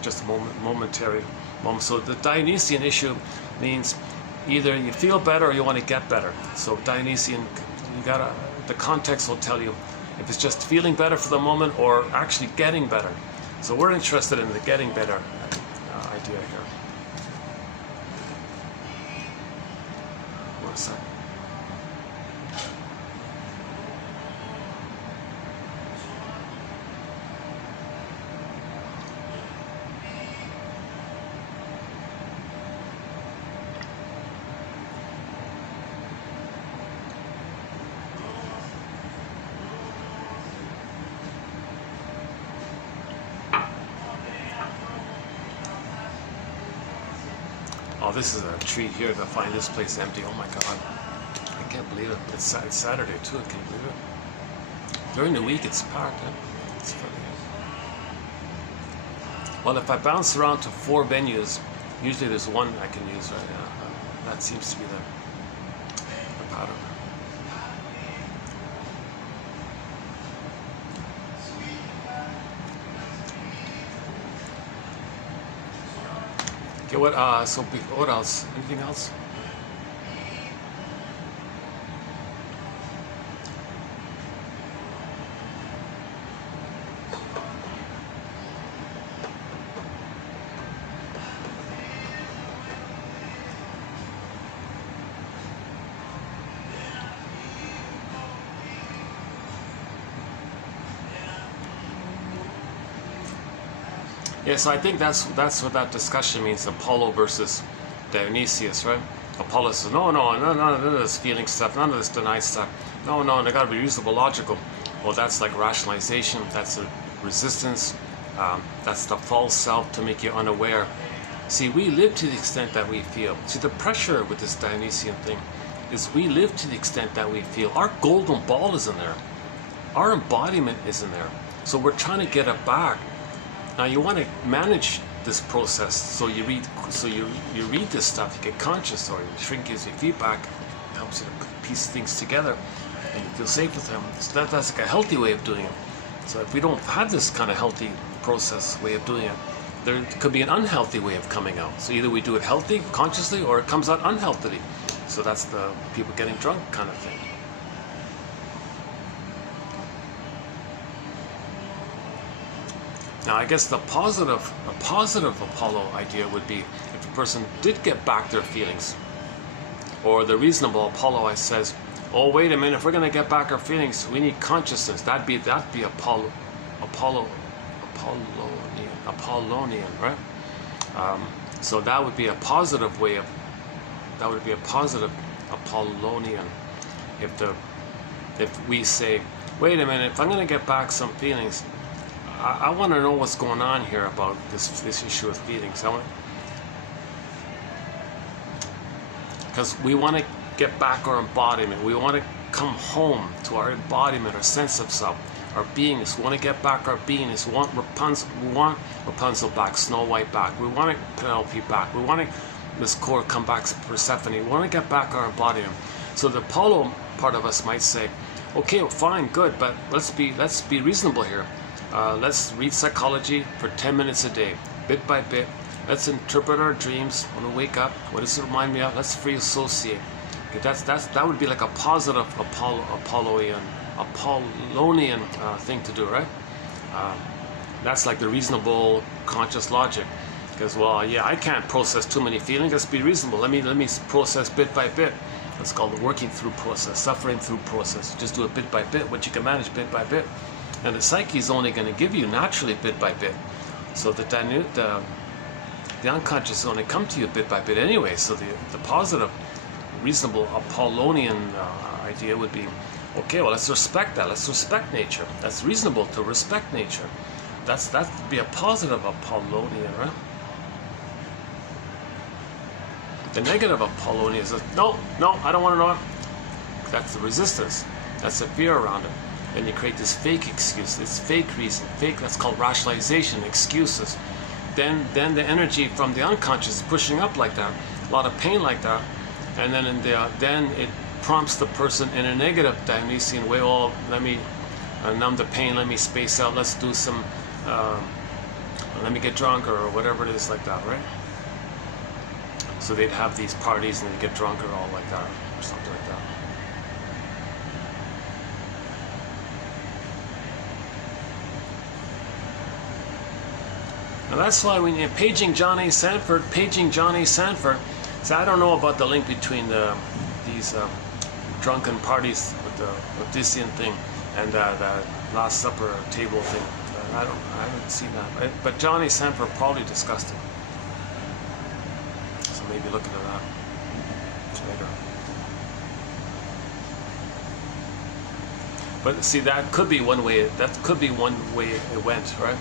Just a momentary moment. So the Dionysian issue means either you feel better or you want to get better. So Dionysian, the context will tell you if it's just feeling better for the moment or actually getting better. So we're interested in the getting better idea here. One second. Oh, this is a treat here to find this place empty. Oh my God. I can't believe it. It's Saturday too. Can you believe it? During the week it's packed. It's funny. Well, if I bounce around to 4 venues, usually there's one I can use right now. That seems to be the pattern. Okay, what else? Anything else? Yeah, so I think that's what that discussion means, Apollo versus Dionysius, right? Apollo says, none of this feeling stuff, none of this denied stuff. No, they gotta be reasonable, logical. Well, that's like rationalization, that's a resistance, that's the false self to make you unaware. See, we live to the extent that we feel. See, the pressure with this Dionysian thing is we live to the extent that we feel. Our golden ball is in there. Our embodiment is in there. So we're trying to get it back. Now you want to manage this process, so you read this stuff, you get conscious, or your shrink gives you feedback, it helps you to piece things together, and you feel safe with them. So that's like a healthy way of doing it. So if we don't have this kind of healthy process way of doing it, there could be an unhealthy way of coming out. So either we do it healthy, consciously, or it comes out unhealthily. So that's the people getting drunk kind of thing. Now, I guess a positive Apollo idea would be if the person did get back their feelings, or the reasonable Apollo says, "Oh, wait a minute! If we're going to get back our feelings, we need consciousness." That'd be Apollonian, right? So that would be a positive way of. That would be a positive Apollonian. If we say, "Wait a minute! If I'm going to get back some feelings, I want to know what's going on here about this issue of feelings. Because we want to get back our embodiment. We want to come home to our embodiment, our sense of self, our beingness. We want to get back our beingness. We want Rapunzel back, Snow White back. We want Penelope back. We want Miss Core come back, Persephone. We want to get back our embodiment. So the Apollo part of us might say, "Okay, well, fine, good, but let's be reasonable here. Let's read psychology for 10 minutes a day, bit by bit, Let's interpret our dreams when we wake up. What does it remind me of? Let's free associate. Okay, that would be like a positive Apollonian thing to do, right? That's like the reasonable conscious logic. Because, well, yeah, I can't process too many feelings. Let's be reasonable. Let me process bit by bit. That's called the working through process, suffering through process. Just do it bit by bit, what you can manage bit by bit. And the psyche is only going to give you naturally bit by bit. So the unconscious is only come to you bit by bit anyway. So the positive, reasonable Apollonian idea would be, okay, well, let's respect that. Let's respect nature. That's reasonable to respect nature. That'd be a positive Apollonian, right? The negative Apollonian is, no, I don't want to know it. That's the resistance. That's the fear around it. And you create this fake excuse, this fake reason, that's called rationalization, excuses. Then the energy from the unconscious is pushing up like that, a lot of pain like that, and then it prompts the person in a negative Dionysian way, oh, let me numb the pain, let me space out, let's do some, let me get drunk or whatever it is like that, right? So they'd have these parties and they'd get drunk or all like that, or something like that. Now that's why when you're paging Johnny Sanford, so I don't know about the link between these drunken parties with the Odyssean thing and the Last Supper table thing. I haven't seen that. But Johnny Sanford probably discussed it. So maybe look into that later. But see, that could be one way. That could be one way it went, right?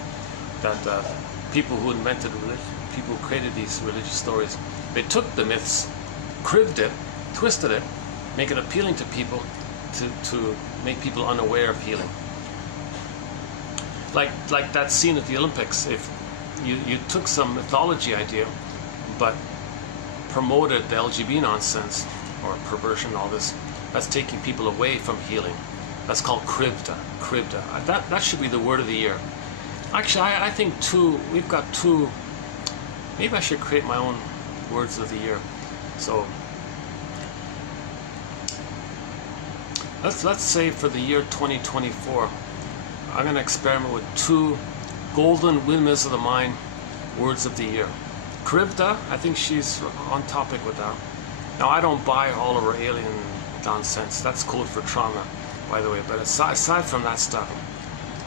That people who invented religion, people who created these religious stories, they took the myths, cribbed it, twisted it, make it appealing to people, to make people unaware of healing. Like that scene at the Olympics. If you took some mythology idea, but promoted the LGBT nonsense or perversion, all this, that's taking people away from healing. That's called krivda. That should be the word of the year. Actually, I think we've got two. Maybe I should create my own words of the year. So let's say for the year 2024, I'm going to experiment with 2 golden windmills of the mind words of the year. Krivda, I think she's on topic with that. Now, I don't buy all of her alien nonsense. That's code for trauma, by the way. But aside from that stuff,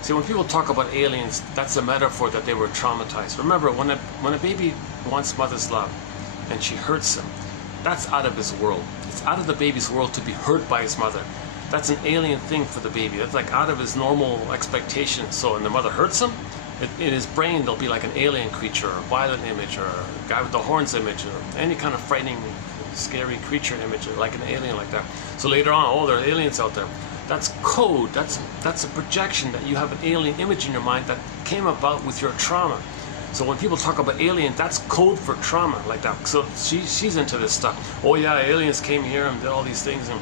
see, when people talk about aliens, that's a metaphor that they were traumatized. Remember, when a baby wants mother's love and she hurts him, that's out of his world. It's out of the baby's world to be hurt by his mother. That's an alien thing for the baby. That's like out of his normal expectation. So when the mother hurts him, in his brain there'll be like an alien creature, or a violent image, or a guy with the horns image, or any kind of frightening, scary creature image, like an alien like that. So later on, oh, there are aliens out there. That's code. That's a projection that you have an alien image in your mind that came about with your trauma. So when people talk about alien, that's code for trauma, like that. So she's into this stuff. Oh yeah, aliens came here and did all these things, and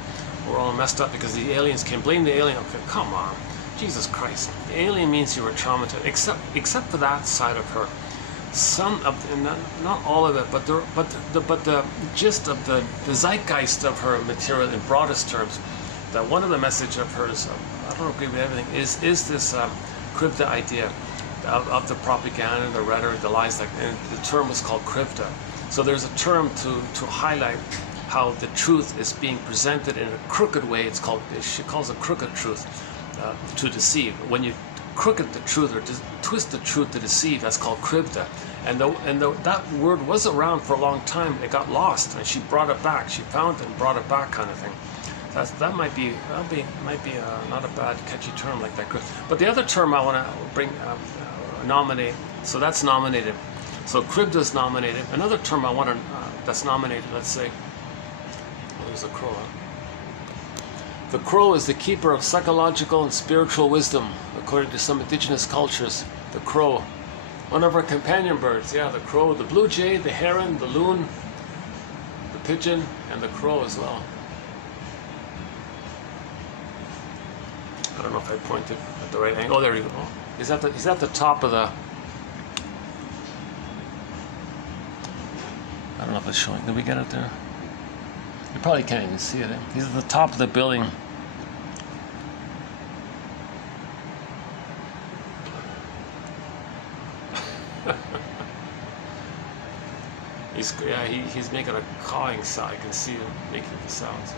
we're all messed up because the aliens came. Blame the alien. Okay, come on, Jesus Christ. The alien means you were traumatized, except for that side of her. Some of, and not all of it, but the gist of the zeitgeist of her material in broadest terms. That one of the message of hers, I don't agree with everything, is this krivda idea of the propaganda, the rhetoric, the lies, and the term is called krivda. So there's a term to highlight how the truth is being presented in a crooked way. She calls it crooked truth, to deceive. When you crooked the truth or twist the truth to deceive, that's called krivda. And that word was around for a long time. It got lost, and she brought it back. She found it and brought it back, kind of thing. That might be not a bad catchy term like that. But the other term I want to bring nominate. So that's nominated. So krivda is nominated. Another term I want to that's nominated. Let's say. Oh, there's a crow. Huh? The crow is the keeper of psychological and spiritual wisdom, according to some indigenous cultures. The crow, one of our companion birds. Yeah, the crow, the blue jay, the heron, the loon, the pigeon, and the crow as well. I don't know if I pointed at the right angle. Oh, there you go. Is that the top of the? I don't know if it's showing. Did we get it there? You probably can't even see it. Eh? He's at the top of the building. He's making a cawing sound. I can see him making the sounds.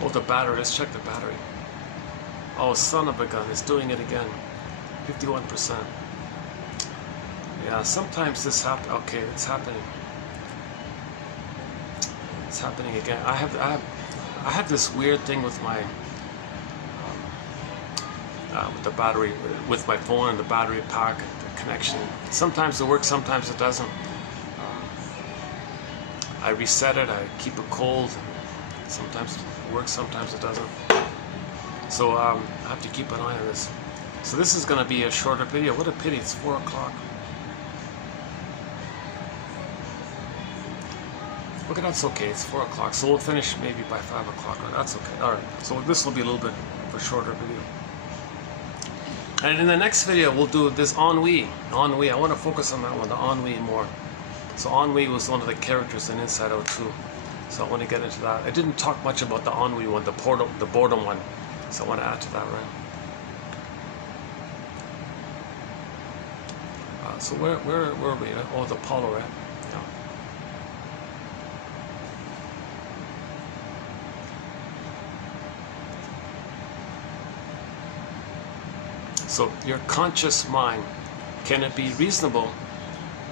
Oh, the battery. Let's check the battery. Oh, son of a gun. It's doing it again. 51%. Yeah, sometimes this happens. Okay, it's happening. It's happening again. I have this weird thing with my with the battery, with my phone and the battery pack, the connection. Sometimes it works, sometimes it doesn't. I reset it. I keep it cold. Sometimes it works, sometimes it doesn't. So I have to keep an eye on this. So this is going to be a shorter video. What a pity, it's 4 o'clock. Look at that's okay, it's 4 o'clock. So we'll finish maybe by 5 o'clock. That's okay. Alright, so this will be a little bit of a shorter video. And in the next video, we'll do this ennui. Ennui, I want to focus on that one, the ennui more. So ennui was one of the characters in Inside Out 2. So I want to get into that. I didn't talk much about the ennui one, the boredom one. So I want to add to that, right? So where are we? Oh, the Apollo, right? Yeah. So your conscious mind, can it be reasonable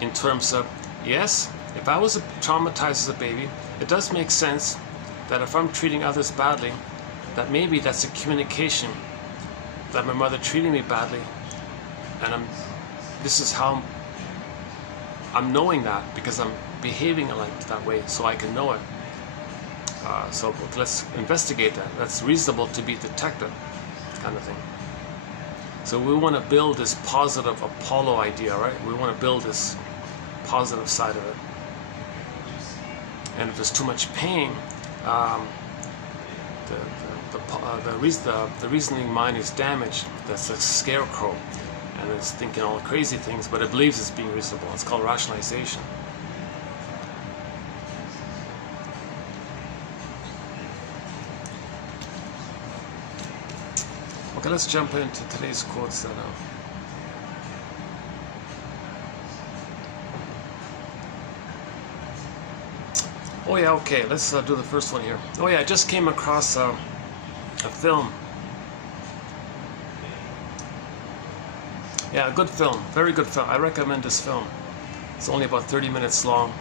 in terms of, yes, if I was traumatized as a baby, it does make sense that if I'm treating others badly, that maybe that's a communication that my mother treating me badly, and this is how I'm knowing that because I'm behaving like that way, so I can know it. So let's investigate that. That's reasonable to be detected, kind of thing. So we want to build this positive Apollo idea, right? We want to build this positive side of it. And if there's too much pain, the reasoning mind is damaged. That's a scarecrow, and it's thinking all crazy things, but it believes it's being reasonable. It's called rationalization. Okay, let's jump into today's quotes then. Oh yeah, okay, let's do the first one here. Oh yeah, I just came across a film. Yeah, a good film, very good film. I recommend this film. It's only about 30 minutes long.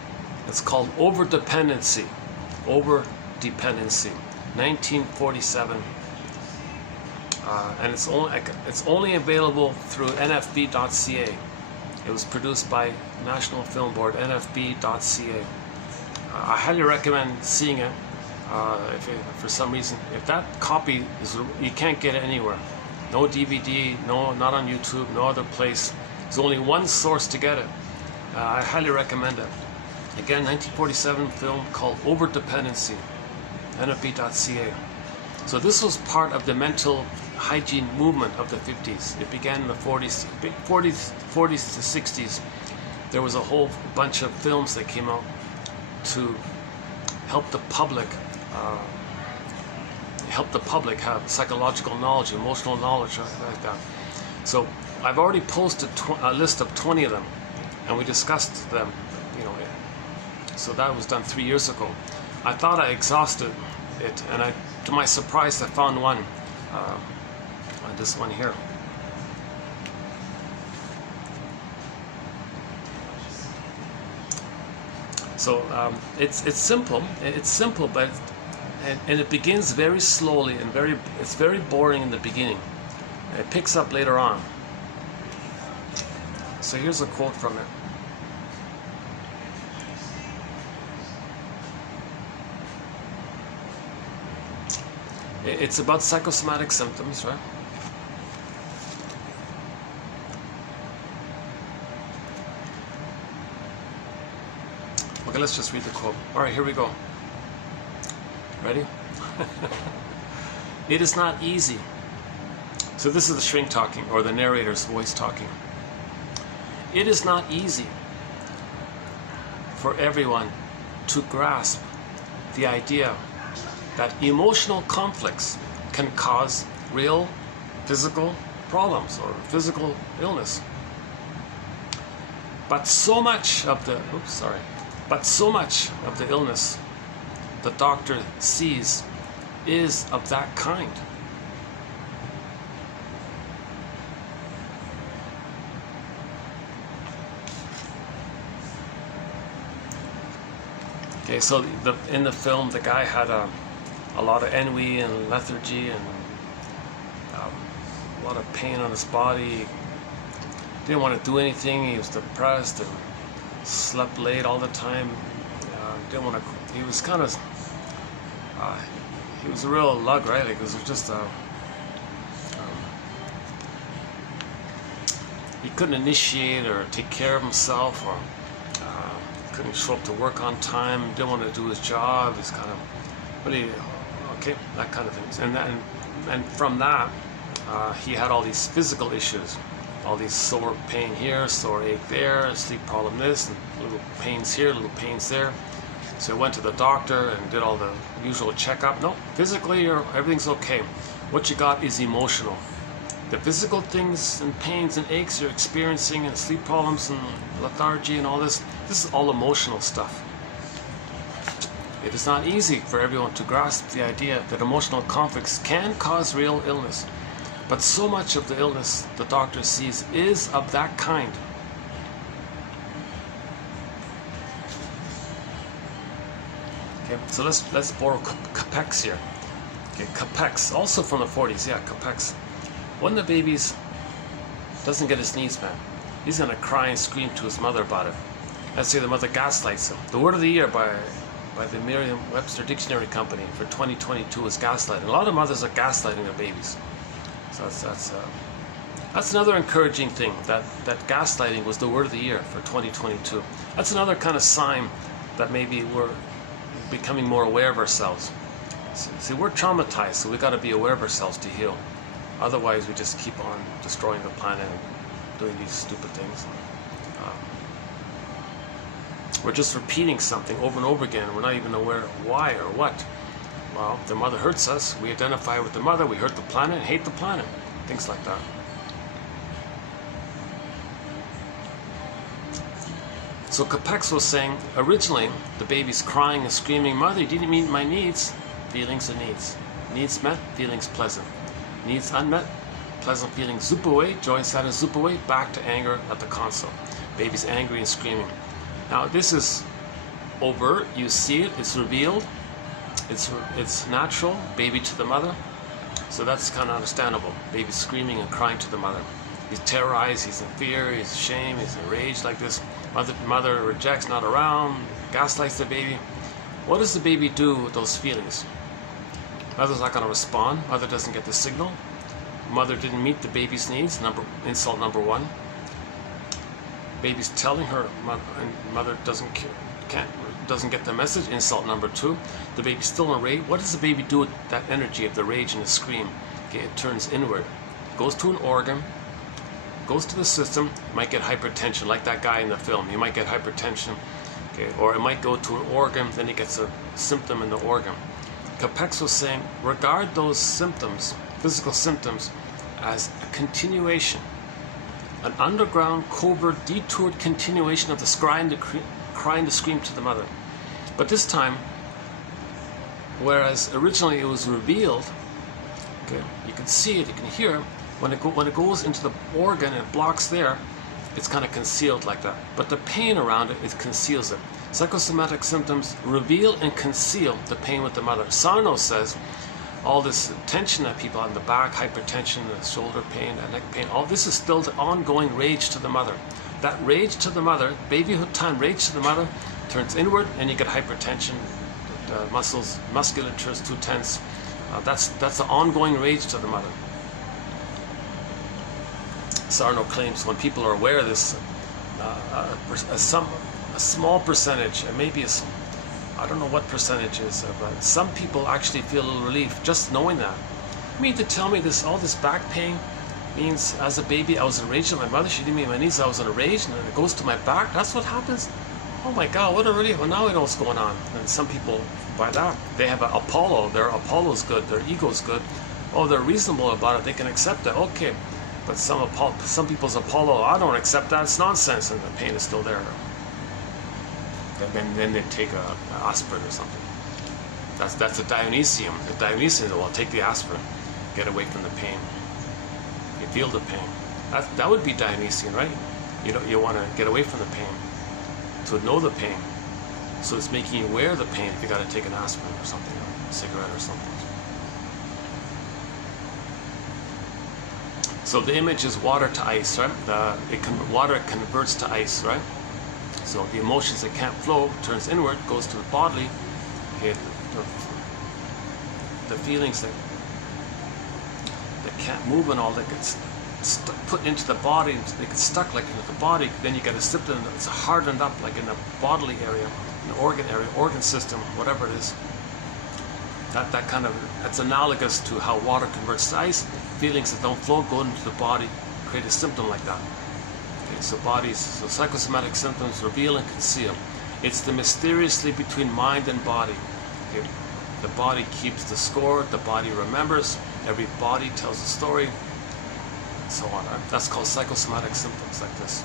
It's called Over-Dependency. Over-Dependency, 1947. And it's only available through nfb.ca. It was produced by National Film Board, nfb.ca. I highly recommend seeing it. For some reason, if that copy is, you can't get it anywhere. No DVD, no, not on YouTube, no other place. There's only one source to get it. I highly recommend it. Again, 1947 film called Over-Dependency, nfb.ca. So this was part of the mental hygiene movement of the 50s. It began in the 40s to 60s. There was a whole bunch of films that came out to help the public have psychological knowledge, emotional knowledge, like that. So I've already posted a list of 20 of them, and we discussed them, you know. So that was done 3 years ago. I thought I exhausted it, and to my surprise, I found one, this one here. So it's simple. It's simple, but and it begins very slowly and it's very boring in the beginning. It picks up later on. So here's a quote from it. It's about psychosomatic symptoms, right? Okay, let's just read the quote. All right, here we go. Ready? It is not easy. So this is the shrink talking, or the narrator's voice talking. It is not easy for everyone to grasp the idea that emotional conflicts can cause real physical problems or physical illness. But so much of the illness the doctor sees is of that kind. Okay, so in the film, the guy had a lot of ennui and lethargy and a lot of pain on his body. Didn't want to do anything. He was depressed and slept late all the time. Didn't want to. He was kind of. He was a real lug, right? Like, it was just he couldn't initiate or take care of himself, or couldn't show up to work on time. Didn't want to do his job. He's kind of really okay, that kind of things. And from that, he had all these physical issues, all these sore pain here, sore ache there, sleep problem this, and little pains here, little pains there. So I went to the doctor and did all the usual checkup. No, physically everything's okay. What you got is emotional. The physical things and pains and aches you're experiencing and sleep problems and lethargy and all this is all emotional stuff. It is not easy for everyone to grasp the idea that emotional conflicts can cause real illness. But so much of the illness the doctor sees is of that kind. Okay, so let's borrow Capex here. Okay, Capex, also from the 40s, yeah, Capex. When the baby doesn't get his needs met, he's gonna cry and scream to his mother about it. Let's say the mother gaslights him. The word of the year by the Merriam-Webster Dictionary Company for 2022 is gaslighting. A lot of mothers are gaslighting their babies. So that's another encouraging thing, that gaslighting was the word of the year for 2022. That's another kind of sign that maybe we're becoming more aware of ourselves. See, we're traumatized, so we got to be aware of ourselves to heal. Otherwise, we just keep on destroying the planet and doing these stupid things. We're just repeating something over and over again. We're not even aware why or what. Well, the mother hurts us. We identify with the mother. We hurt the planet and hate the planet. Things like that. So Capex was saying, originally, the baby's crying and screaming, "Mother, you didn't meet my needs." Feelings are needs. Needs met, feelings pleasant. Needs unmet, pleasant feelings zoop away, joy and sadness zoop away, back to anger at the console. Baby's angry and screaming. Now this is overt, you see it, it's revealed, it's natural, baby to the mother. So that's kind of understandable. Baby's screaming and crying to the mother. He's terrorized, he's in fear, he's ashamed, he's enraged like this. Mother rejects, not around, gaslights the baby. What does the baby do with those feelings? Mother's not going to respond. Mother doesn't get the signal. Mother didn't meet the baby's needs. Insult number one. Baby's telling her, and mother doesn't get the message. Insult number two. The baby's still in rage. What does the baby do with that energy of the rage and the scream? Okay, it turns inward. Goes to an organ. Goes to the system. Might get hypertension, like that guy in the film. He might get hypertension. Okay, or it might go to an organ. Then he gets a symptom in the organ. Capex was saying, regard those symptoms, physical symptoms, as a continuation, an underground, covert, detoured continuation of the crying to scream to the mother. But this time, whereas originally it was revealed, okay, you can see it, you can hear it, when it goes into the organ and it blocks there, it's kind of concealed like that. But the pain around it, it conceals it. Psychosomatic symptoms reveal and conceal the pain with the mother. Sarno says all this tension that people have in the back, hypertension, the shoulder pain, the neck pain, all this is still the ongoing rage to the mother. That rage to the mother, babyhood time rage to the mother, turns inward and you get hypertension, the musculature is too tense. That's the ongoing rage to the mother. Sarno claims when people are aware of this, a small percentage, and maybe I don't know what percentage is, but some people actually feel a little relief just knowing that. You mean to tell me all this back pain means as a baby I was enraged at my mother, she didn't meet my needs, I was enraged, and then it goes to my back? That's what happens? oh my God, what a relief! Well, now we know what's going on. And some people, by that, they have an Apollo. Their Apollo's good. Their ego's good. Oh, they're reasonable about it. They can accept it. Okay, but some people's Apollo, I don't accept that. It's nonsense, and the pain is still there. And then they take a aspirin or something. That's a Dionysium. The Dionysians will take the aspirin, get away from the pain. You feel the pain. That would be Dionysian, right? You want to get away from the pain, to know the pain. So it's making you aware of the pain if you got to take an aspirin or something, or a cigarette or something. So the image is water to ice, right? Water converts to ice, right? So the emotions that can't flow turns inward, goes to the bodily. Okay, the feelings that can't move and all that gets put into the body, they get stuck like into the body. Then you get a symptom that's hardened up, like in the bodily area, in the organ area, organ system, whatever it is. That's analogous to how water converts to ice. Feelings that don't flow go into the body, create a symptom like that. Okay, so psychosomatic symptoms reveal and conceal. It's the mysteriously between mind and body. Okay? The body keeps the score, the body remembers, every body tells a story, and so on. Right? That's called psychosomatic symptoms like this.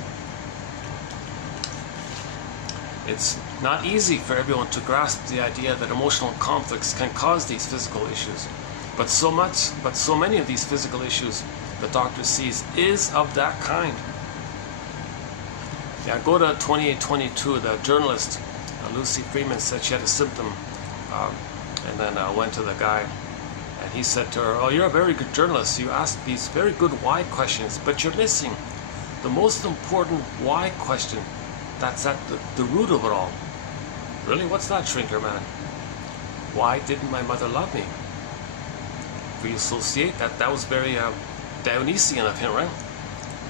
It's not easy for everyone to grasp the idea that emotional conflicts can cause these physical issues. But so many of these physical issues the doctor sees is of that kind. Yeah, go to 2822. The journalist Lucy Freeman said she had a symptom, and then went to the guy, and he said to her, "Oh, you're a very good journalist. You ask these very good why questions, but you're missing the most important why question. That's at the root of it all." Really? What's that, shrinker man? Why didn't my mother love me? If we associate that was very Dionysian of him, right?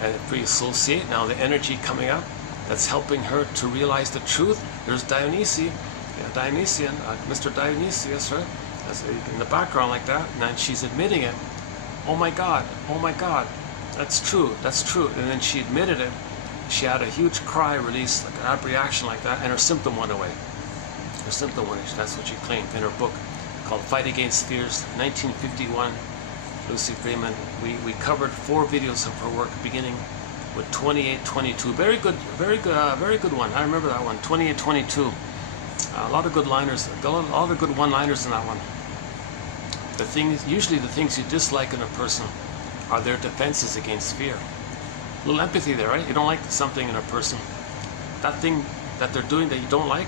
And if we associate now the energy coming up that's helping her to realize the truth, there's Dionysian, Mr. Dionysius, right? That's in the background like that, and then she's admitting it. Oh my God, that's true. And then she admitted it. She had a huge cry release, like an abreaction like that, and her symptom went away. That's what she claimed in her book called Fight Against Fears, 1951. Lucy Freeman. We covered 4 videos of her work, beginning with 2822. Very good one. I remember that one. 2822. A lot of good liners. A lot of good one-liners in that one. Usually the things you dislike in a person are their defenses against fear. A little empathy there, right? You don't like something in a person. That thing that they're doing that you don't like,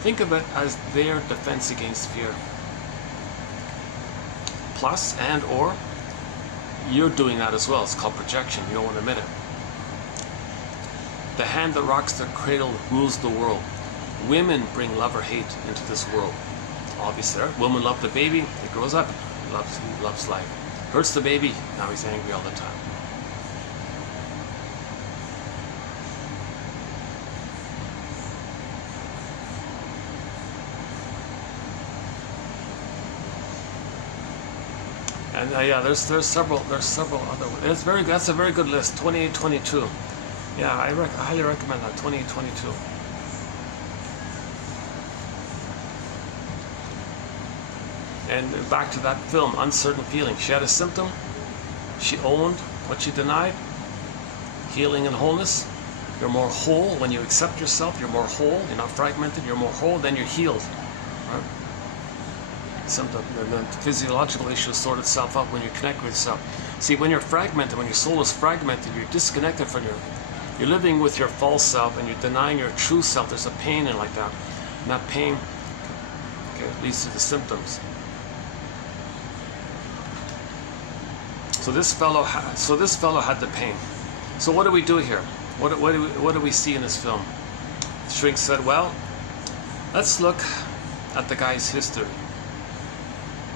think of it as their defense against fear. Plus and or you're doing that as well. It's called projection. You don't want to admit it. The hand that rocks the cradle rules the world. Women bring love or hate into this world. Obviously, right? Women love the baby. It grows up. He loves life. Hurts the baby. Now he's angry all the time. And yeah, there's several other ones. It's very good. That's a very good list. 2822. Yeah, I highly recommend that. 2822. And back to that film, Uncertain Feeling. She had a symptom. She owned what she denied. Healing and wholeness. You're more whole when you accept yourself. You're more whole. You're not fragmented. You're more whole. Then you're healed. Right? The physiological issues sort itself out when you connect with yourself. See, when you're fragmented, when your soul is fragmented, you're disconnected from you're living with your false self and you're denying your true self. There's a pain in like that. And that pain leads to the symptoms. So this fellow had the pain. So what do we do here? What do we see in this film? Shrink said, well, let's look at the guy's history.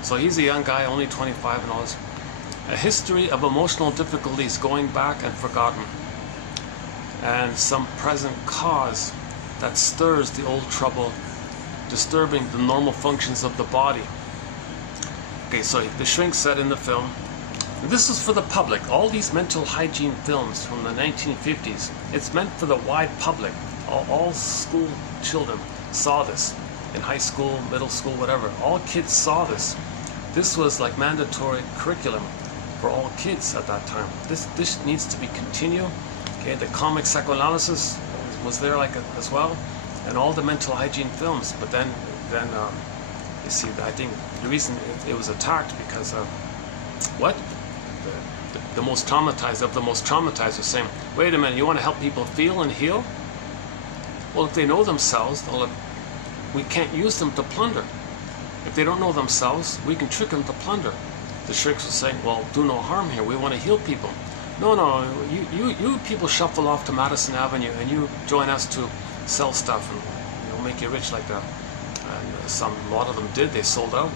So he's a young guy, only 25 and all this. A history of emotional difficulties going back and forgotten. And some present cause that stirs the old trouble, disturbing the normal functions of the body. Okay, so the shrink said in the film, this is for the public. All these mental hygiene films from the 1950s, it's meant for the wide public. all school children saw this. In high school, middle school, whatever. All kids saw this. This was like mandatory curriculum for all kids at that time. This needs to be continued. Okay, the comic psychoanalysis was there as well, and all the mental hygiene films. But then you see, I think the reason it was attacked because what? The most traumatized of the most traumatized are saying, wait a minute, you want to help people feel and heal? Well, if they know themselves, we can't use them to plunder. If they don't know themselves, we can trick them to plunder. The shrieks will say, well, do no harm here, we want to heal people. No, you people shuffle off to Madison Avenue and you join us to sell stuff and make you rich like that. And a lot of them did, they sold out.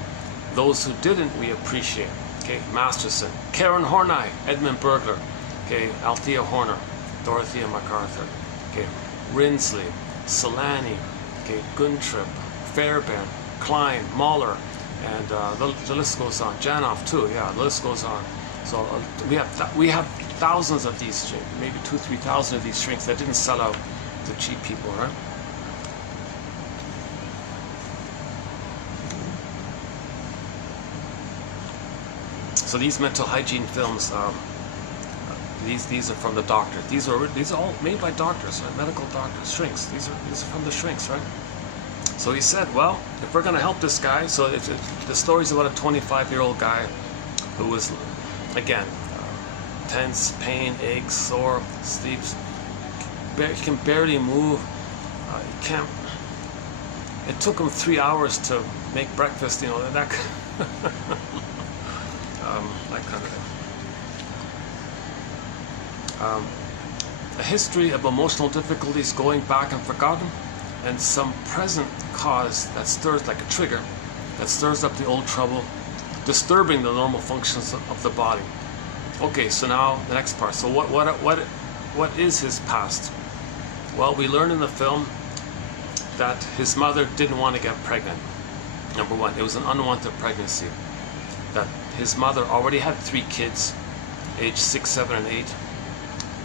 Those who didn't, we appreciate. Okay, Masterson, Karen Horney, Edmund Burglar, okay, Althea Horner, Dorothea MacArthur, okay, Rinsley, Solani, okay, Guntrip, Fairbairn, Klein, Mahler, and the list goes on. Janoff too, yeah, the list goes on. So we have thousands of these shrinks, maybe 2,000-3,000 of these shrinks that didn't sell out to cheap people, right? So these mental hygiene films, these are from the doctor. These are all made by doctors, right? Medical doctors, shrinks. These are from the shrinks, right? So he said, well, if we're going to help this guy, so the story's about a 25-year-old guy who was, again, tense, pain, aches, sore, sleeps. He can barely move. He can't. It took him 3 hours to make breakfast. You know that. That kind of thing. A history of emotional difficulties going back and forgotten, and some present cause that stirs like a trigger, that stirs up the old trouble, disturbing the normal functions of the body. Okay, so now the next part. So what is his past? Well, we learn in the film that his mother didn't want to get pregnant. Number one, it was an unwanted pregnancy. That his mother already had 3 kids, age 6, 7, and 8,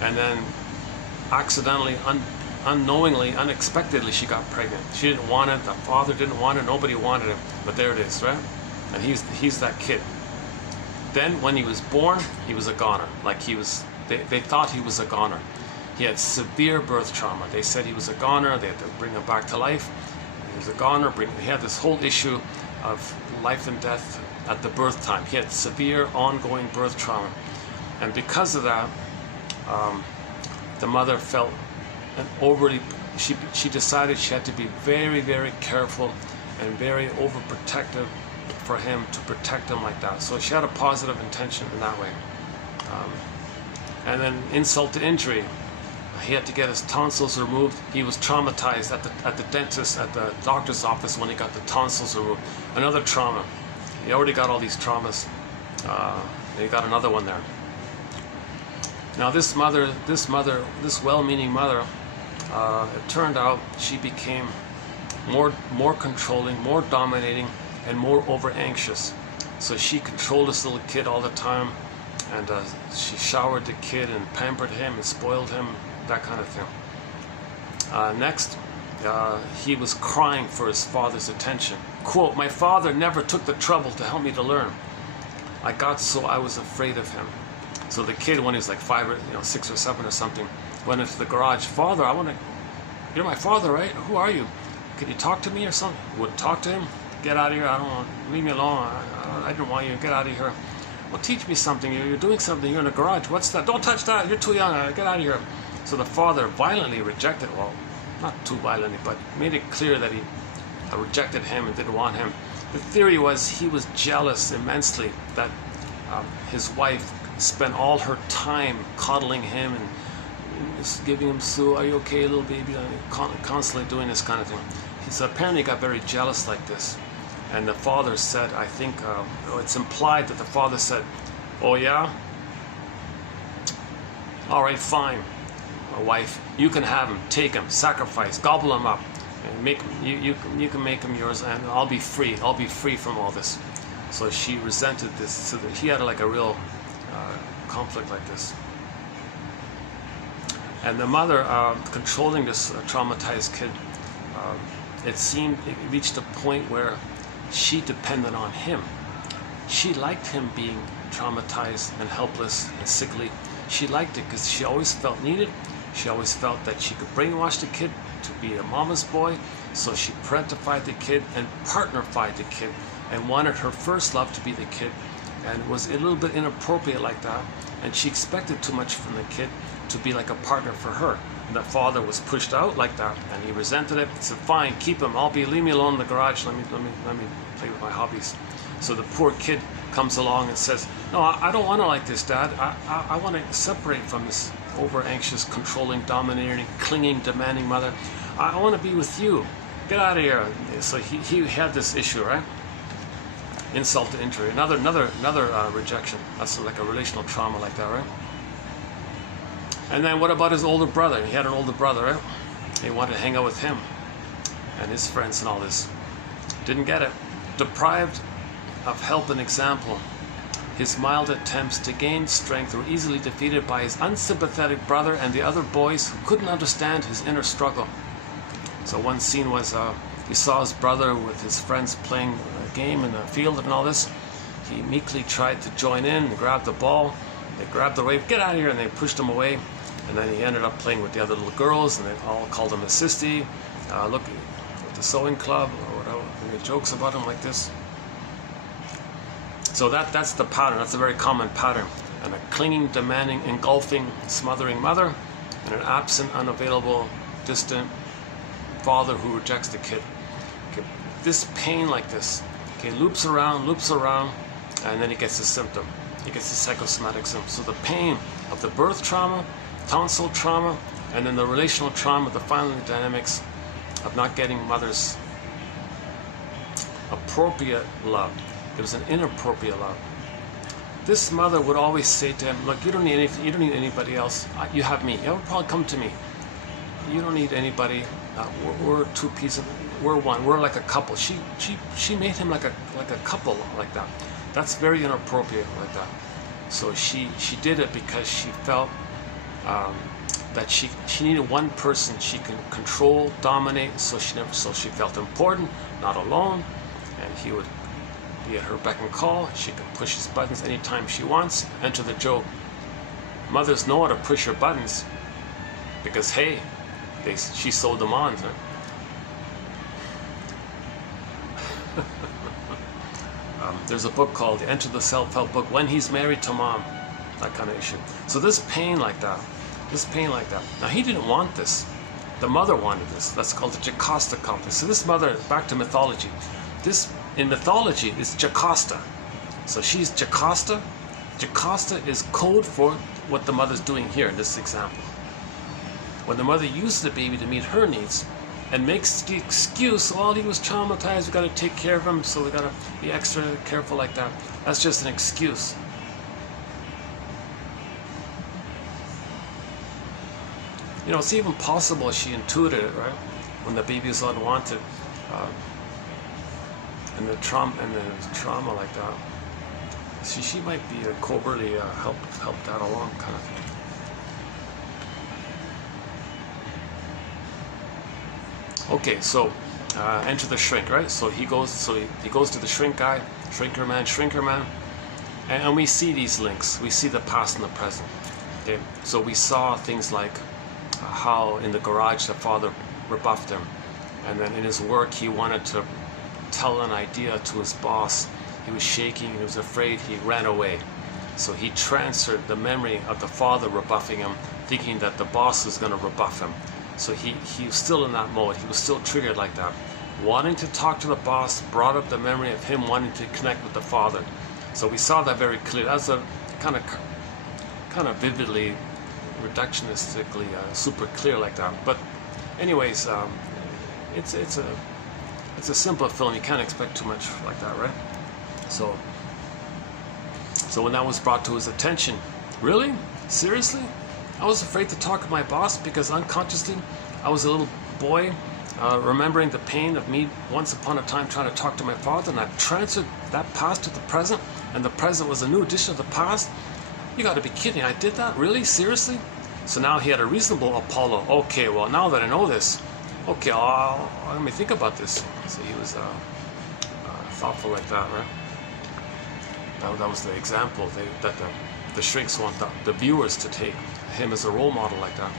and then accidentally, unknowingly, unexpectedly, she got pregnant. She didn't want it. The father didn't want it. Nobody wanted it. But there it is, right? And he's that kid. Then, when he was born, he was a goner. Like they thought he was a goner. He had severe birth trauma. They said he was a goner. They had to bring him back to life. He was a goner. He had this whole issue of life and death at the birth time. He had severe ongoing birth trauma. And because of that, the mother felt she decided she had to be very, very careful and very overprotective for him, to protect him like that. So she had a positive intention in that way. And then insult to injury. He had to get his tonsils removed. He was traumatized at the dentist, at the doctor's office when he got the tonsils removed. Another trauma. He already got all these traumas. He got another one there. Now this well-meaning mother, it turned out she became more controlling, more dominating, and more over-anxious. So she controlled this little kid all the time, and she showered the kid and pampered him and spoiled him, that kind of thing. Next, he was crying for his father's attention. Quote, "My father never took the trouble to help me to learn. I was afraid of him." So the kid, when he was like 5 or 6 or 7 or something, went into the garage. "Father, you're my father, right? Who are you? Can you talk to me or something?" Would talk to him. "Get out of here, I don't want, leave me alone, I didn't want you, get out of here." "Well, teach me something, you're doing something, you're in the garage, what's that? Don't touch that, you're too young, get out of here." So the father violently rejected, well, not too violently, but made it clear that he rejected him and didn't want him. The theory was he was jealous immensely that his wife spent all her time coddling him and just giving him, "So, are you okay, little baby?" Constantly doing this kind of thing. So apparently he got very jealous like this. And the father said, I think, it's implied that the father said, "Oh yeah? All right, fine, wife, you can have him, take him, sacrifice, gobble him up, and you can make him yours, and I'll be free from all this." So she resented this, so that he had like a real conflict like this. And the mother controlling this traumatized kid, it seemed it reached a point where she depended on him. She liked him being traumatized and helpless and sickly. She liked it because she always felt needed. She always felt that she could brainwash the kid to be a mama's boy. So she parentified the kid and partnerified the kid and wanted her first love to be the kid, and was a little bit inappropriate like that. And she expected too much from the kid to be like a partner for her. And the father was pushed out like that, and he resented it. He said, "Fine, keep him. Leave me alone in the garage. Let me play with my hobbies." So the poor kid comes along and says, "No, I don't want to like this, Dad. I want to separate from this over-anxious, controlling, domineering, clinging, demanding mother. I want to be with you. Get out of here." So he had this issue, right? Insult to injury. Another rejection. That's like a relational trauma like that, right? And then what about his older brother? He had an older brother, right? He wanted to hang out with him and his friends and all this. Didn't get it. Deprived of help and example, his mild attempts to gain strength were easily defeated by his unsympathetic brother and the other boys who couldn't understand his inner struggle. So one scene was he saw his brother with his friends playing a game in the field and all this. He meekly tried to join in and grab the ball. They grabbed the wave, "Get out of here," and they pushed him away. And then he ended up playing with the other little girls, and they all called him a sissy. Look, at the sewing club, or whatever, they made jokes about him like this. So that's the pattern. That's a very common pattern. And a clinging, demanding, engulfing, smothering mother, and an absent, unavailable, distant father who rejects the kid. Okay. This pain like this, okay, loops around, and then he gets a symptom. He gets the psychosomatic symptom. So the pain of the birth trauma, tonsil trauma, and then the relational trauma, the family dynamics of not getting mother's appropriate love. It was an inappropriate love. This mother would always say to him, "Look, you don't need anything. You don't need anybody else. You have me. You would probably come to me. You don't need anybody. We're two pieces. We're one. We're like a couple." She made him like a couple like that. That's very inappropriate like that. So she did it because she felt that she needed one person she can control, dominate. So she felt important, not alone, and he would be at her beck and call. She can push his buttons anytime she wants. Enter the joke. Mothers know how to push her buttons because hey, she sewed them on. There's a book called Enter the Self-Help Book, When He's Married to Mom, that kind of issue. So this pain like that. Now he didn't want this. The mother wanted this. That's called the Jocasta complex. So this mother, back to mythology. This in mythology is Jocasta. So she's Jocasta. Jocasta is code for what the mother's doing here in this example. When the mother uses the baby to meet her needs, and makes the excuse, "Well, he was traumatized, we got to take care of him, so we got to be extra careful like that." That's just an excuse. You know, it's even possible she intuited it, right? When the baby is unwanted, and the trauma like that. She might be covertly help that along, kind of thing. Okay, so enter the shrink, right? So he goes to the shrink guy, shrinker man, and we see these links. We see the past and the present. Okay, so we saw things like how in the garage the father rebuffed him, and then in his work he wanted to tell an idea to his boss. He was shaking, he was afraid, he ran away. So he transferred the memory of the father rebuffing him, thinking that the boss was going to rebuff him. So he was still in that mode. He was still triggered like that. Wanting to talk to the boss brought up the memory of him wanting to connect with the father. So we saw that very clearly. That's a kind of vividly, reductionistically, super clear like that. But anyways, it's a simple film. You can't expect too much like that, right? So when that was brought to his attention, really? Seriously? I was afraid to talk to my boss because unconsciously I was a little boy remembering the pain of me once upon a time trying to talk to my father, and I transferred that past to the present, and the present was a new addition of the past. You got to be kidding. I did that? Really? Seriously? So now he had a reasonable Apollo. Okay, well, now that I know this, okay, let me think about this. So he was thoughtful like that, right? That was the example that the shrinks want the viewers to take him as a role model like that.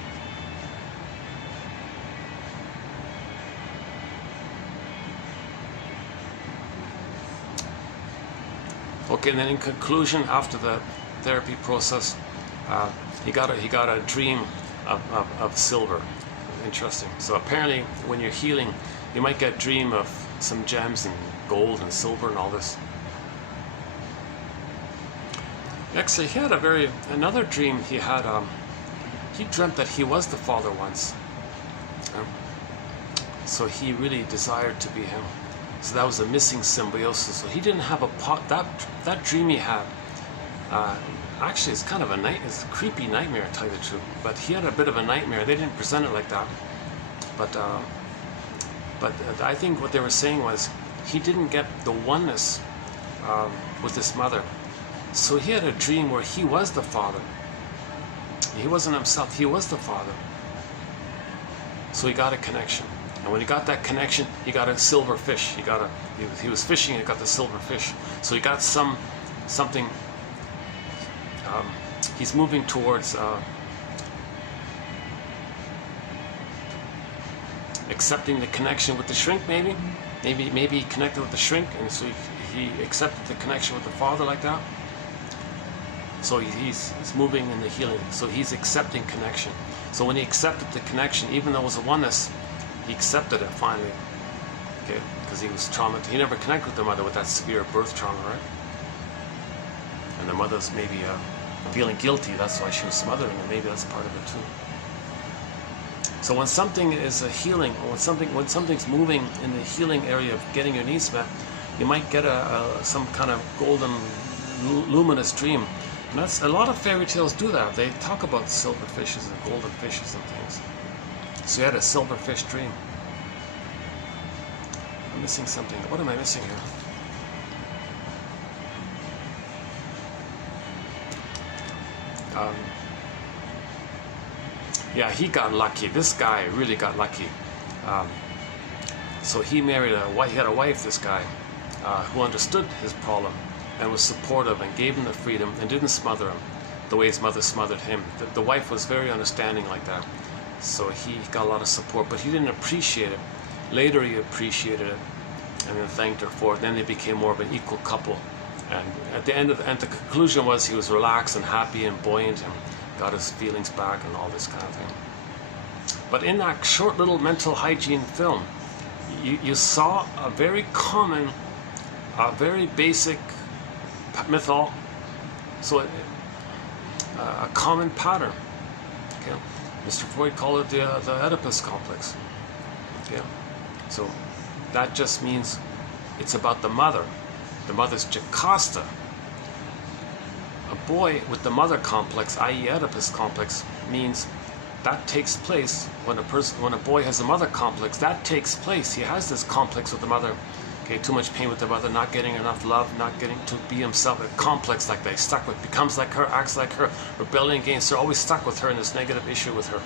Okay, and then in conclusion, after the therapy process, he got a dream of silver. Interesting. So apparently, when you're healing, you might get a dream of some gems and gold and silver and all this. Actually, he had another dream. He dreamt that he was the father once. So he really desired to be him. So that was a missing symbiosis. So he didn't have that dream he had. Actually, it's kind of it's a creepy nightmare, to tell you the truth. But he had a bit of a nightmare. They didn't present it like that. But I think what they were saying was he didn't get the oneness with his mother. So he had a dream where he was the father. He wasn't himself. He was the father. So he got a connection. And when he got that connection, he got a silver fish. He was fishing and got the silver fish. So he got something. He's moving towards accepting the connection with the shrink. Maybe he connected with the shrink, and so he accepted the connection with the father like that. So he's moving in the healing. So he's accepting connection. So when he accepted the connection, even though it was a oneness, he accepted it finally. Okay, because he was traumatized. He never connected with the mother with that severe birth trauma, right? And the mother's maybe feeling guilty. That's why she was smothering him. Maybe that's part of it too. So when something is a healing, or when something's moving in the healing area of getting your needs met, you might get some kind of golden, luminous dream. And that's a lot of fairy tales do that. They talk about silver fishes and golden fishes and things. So you had a silver fish dream. I'm missing something. What am I missing here? Yeah, he got lucky. This guy really got lucky. So he married he had a wife, this guy, who understood his problem and was supportive and gave him the freedom and didn't smother him the way his mother smothered him. The wife was very understanding like that. So he got a lot of support, but he didn't appreciate it. Later he appreciated it and then thanked her for it. Then they became more of an equal couple. And at the end the conclusion was he was relaxed and happy and buoyant and got his feelings back and all this kind of thing. But in that short little mental hygiene film, you saw a very common, very basic mythol, so a common pattern. Okay, Mr. Freud called it the Oedipus complex. Okay, so that just means it's about the mother. The mother's Jocasta. A boy with the mother complex, i.e. Oedipus complex, means that takes place when a boy has a mother complex. That takes place. He has this complex with the mother. Okay, too much pain with the mother, not getting enough love, not getting to be himself. A complex like that, stuck with, becomes like her, acts like her, rebelling against her, always stuck with her in this negative issue with her.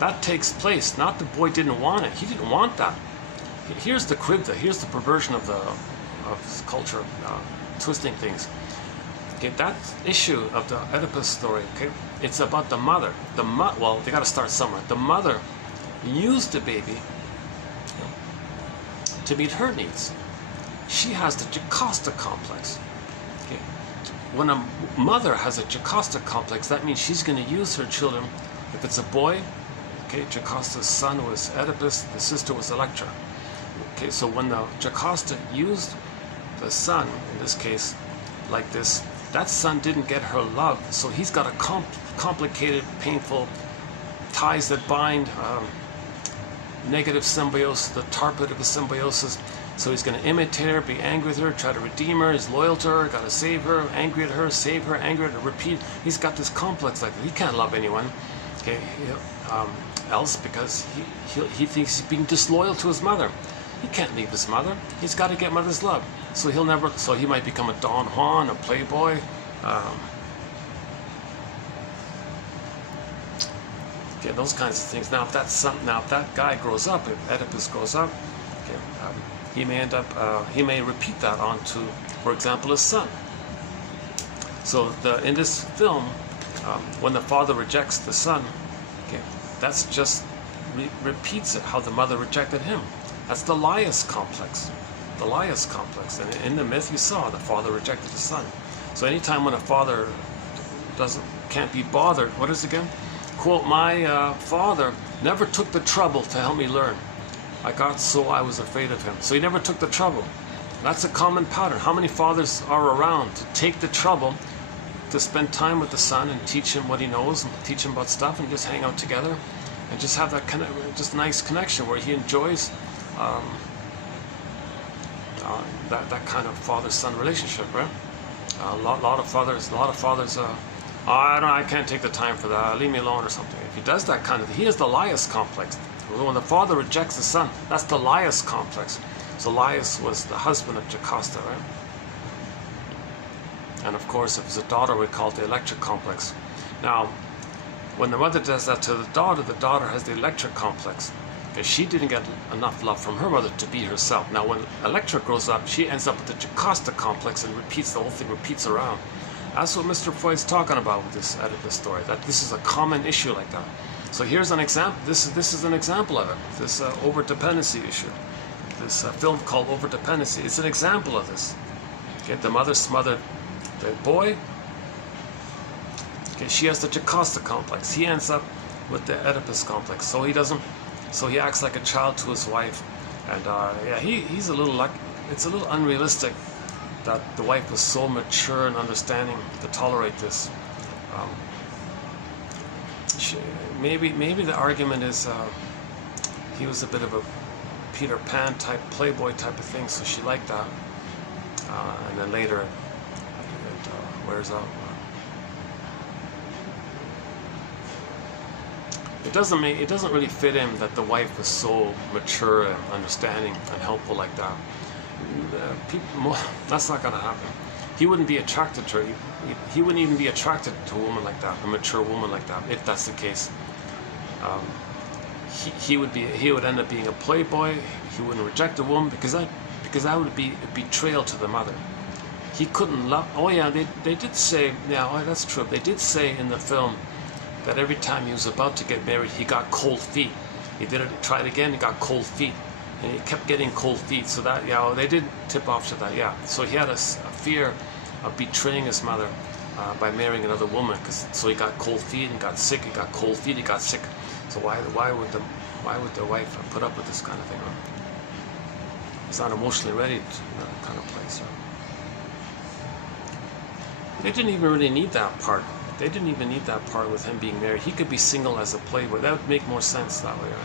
That takes place. Not the boy didn't want it. He didn't want that. Here's the quibda. Here's the perversion of culture, twisting things. Okay, that issue of the Oedipus story, okay, it's about the mother. Well, they got to start somewhere. The mother used the baby to meet her needs. She has the Jocasta complex. Okay, when a mother has a Jocasta complex, that means she's going to use her children. If it's a boy, okay, Jocasta's son was Oedipus, the sister was Electra. Okay, so when the Jocasta used the son, in this case, like this, that son didn't get her love, so he's got a complicated, painful ties that bind, negative symbiosis, the tarpit of a symbiosis. So he's going to imitate her, be angry with her, try to redeem her, he's loyal to her, got to save her, angry at her, save her, angry at her, repeat. He's got this complex like that. He can't love anyone, okay, else, because he thinks he's being disloyal to his mother. He can't leave his mother. He's got to get mother's love. So so he might become a Don Juan, a playboy. Okay, those kinds of things. Now, if that guy grows up, if Oedipus grows up, okay, he may end up, he may repeat that onto, for example, his son. So in this film, when the father rejects the son, okay, that's just repeats it how the mother rejected him. That's the Laius complex. The Laius complex. And in the myth, you saw the father rejected the son. So anytime when a father can't be bothered, what is it again? Quote, my father never took the trouble to help me learn. I was afraid of him. So he never took the trouble. That's a common pattern. How many fathers are around to take the trouble to spend time with the son and teach him what he knows and teach him about stuff and just hang out together and just have that kind of just nice connection where he enjoys that kind of father-son relationship, right? A lot of fathers, I can't take the time for that, leave me alone or something. If he does that kind of thing, he has the Laius complex. When the father rejects the son, that's the Laius complex. So Laius was the husband of Jocasta, right? And of course, if it's a daughter, we call it the electric complex. Now, when the mother does that to the daughter has the electric complex, because she didn't get enough love from her mother to be herself. Now, when Electra grows up, she ends up with the Jocasta complex and the whole thing repeats around. That's what Mr. Freud's talking about with this Oedipus story, that this is a common issue like that. So here's an example. This is an example of it. This over-dependency issue. This film called Over-Dependency. It's an example of this. Okay, the mother smothered the boy. Okay, she has the Jocasta complex. He ends up with the Oedipus complex. So he acts like a child to his wife, and yeah, he's a little it's a little unrealistic that the wife was so mature and understanding to tolerate this. Maybe the argument is he was a bit of a Peter Pan type, playboy type of thing, so she liked that, and then later it wears out. It doesn't really fit in that the wife was so mature and understanding and helpful like that. That's not going to happen. He wouldn't be attracted to her. He wouldn't even be attracted to a woman like that, a mature woman like that, if that's the case. He would end up being a playboy. He wouldn't reject a woman because that would be a betrayal to the mother. He couldn't love. Oh yeah, they did say, yeah, oh, that's true. They did say in the film that every time he was about to get married, he got cold feet. He tried again, he got cold feet. And he kept getting cold feet, so that, yeah, they did tip off to that, yeah. So he had a fear of betraying his mother by marrying another woman, so he got cold feet and got sick, he got cold feet, he got sick. So why would the wife put up with this kind of thing? Right? He's not emotionally ready to that kind of place. Right? They didn't even really need that part. They didn't even need that part with him being married. He could be single as a playboy. That would make more sense that way, right?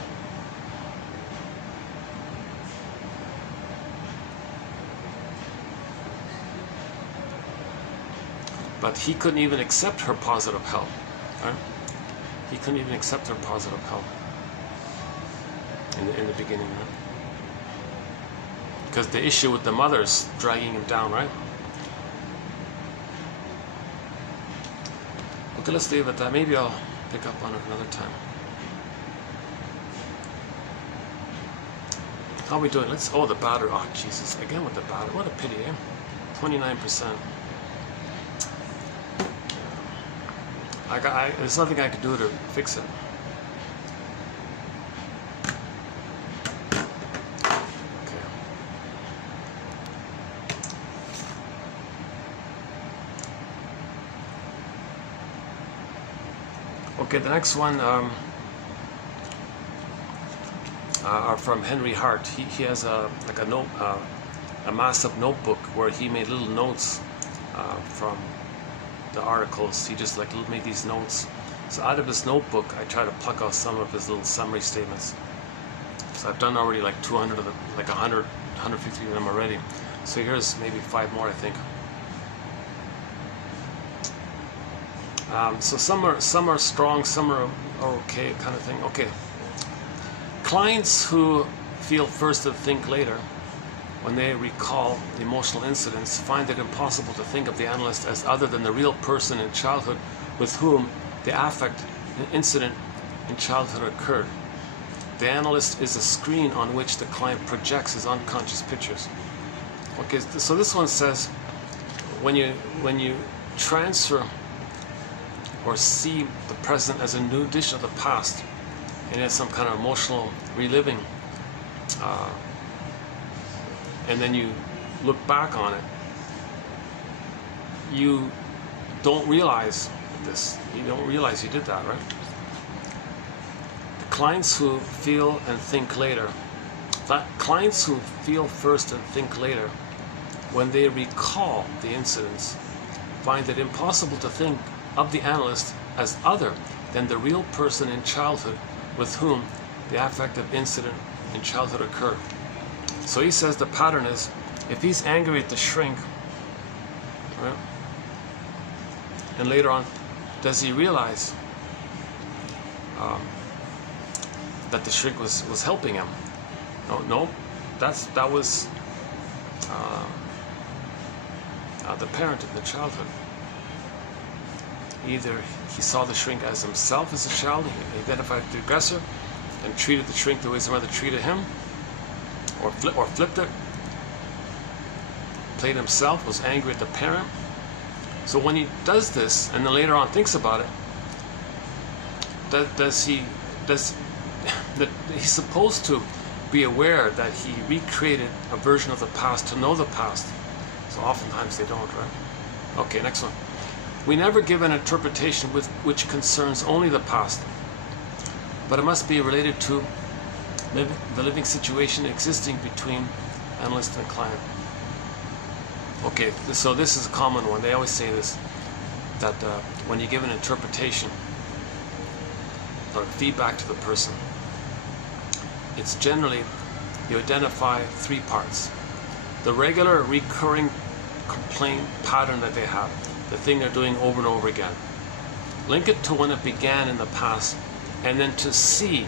But he couldn't even accept her positive help, right? He couldn't even accept her positive help in the beginning, right? Because the issue with the mother's dragging him down, right? Okay, let's leave it at that. Maybe I'll pick up on it another time. How are we doing? The battery. Oh, Jesus. Again with the battery. What a pity, eh? 29%. There's nothing I can do to fix it. Okay. Okay, the next one are from Henry Hart. He has a massive notebook where he made little notes from the articles. He just made these notes. So out of his notebook, I try to pluck out some of his little summary statements. So I've done already like 200 of them, like 100, 150 of them already. So here's maybe 5 more, I think. So some are strong, some are okay, kind of thing. Okay. Clients who feel first and think later, when they recall emotional incidents, find it impossible to think of the analyst as other than the real person in childhood with whom the affect incident in childhood occurred. The analyst is a screen on which the client projects his unconscious pictures. Okay, so this one says when you transfer or see the present as a new dish of the past, and it's some kind of emotional reliving, and then you look back on it, you don't realize this. You don't realize you did that, right? The clients who feel and think later, clients who feel first and think later, when they recall the incidents, find it impossible to think of the analyst as other than the real person in childhood with whom the affective incident in childhood occurred. So he says the pattern is, if he's angry at the shrink, right, and later on, does he realize that the shrink was helping him? No, that was the parent in the childhood. Either he saw the shrink as himself as a child, he identified the aggressor and treated the shrink the way his mother treated him, or flipped it, played himself, was angry at the parent. So when he does this and then later on thinks about it, he's supposed to be aware that he recreated a version of the past to know the past. So oftentimes they don't, right? Okay, next one. We never give an interpretation which concerns only the past, but it must be related to the living situation existing between analyst and client. Okay, so this is a common one. They always say this, that when you give an interpretation or feedback to the person, it's generally, you identify three parts. The regular recurring complaint pattern that they have, the thing they're doing over and over again. Link it to when it began in the past, and then to see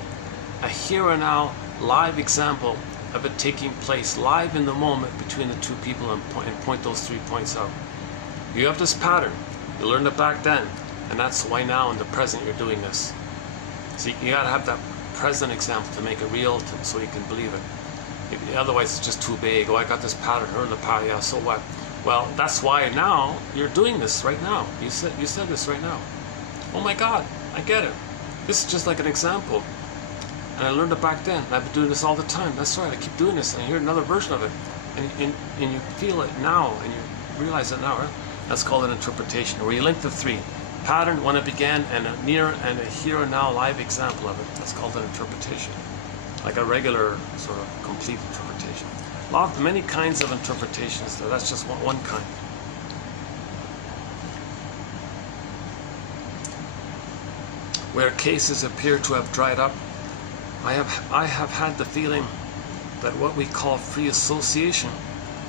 a here and now live example of it taking place live in the moment between the two people, and point those 3 points out. You have this pattern, you learned it back then, and that's why now in the present you're doing this. So you gotta have that present example to make it real, so you can believe it. Otherwise it's just too vague. Oh, I got this pattern, heard the pattern, yeah, so what? Well, that's why now you're doing this right now. You said this right now. Oh my God, I get it. This is just like an example. And I learned it back then. And I've been doing this all the time. That's right, I keep doing this. And I hear another version of it. And you feel it now, and you realize it now, right? That's called an interpretation, where you link the three. Pattern, when it began, and a near and a here and now live example of it. That's called an interpretation. Like a regular sort of complete interpretation. Many kinds of interpretations, though. That's just one kind. Where cases appear to have dried up, I have had the feeling that what we call free association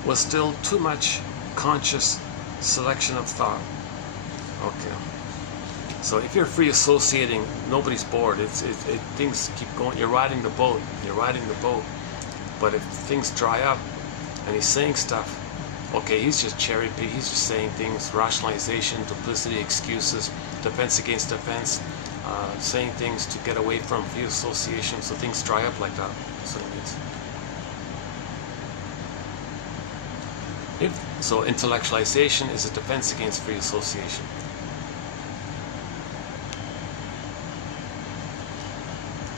was still too much conscious selection of thought. Okay. So if you're free associating, nobody's bored. Things keep going. You're riding the boat. But if things dry up and he's saying stuff, okay, he's just cherry picking. He's just saying things, rationalization, duplicity, excuses, defense against defense. Saying things to get away from free association, so things dry up like that. That's what it means. So intellectualization is a defense against free association.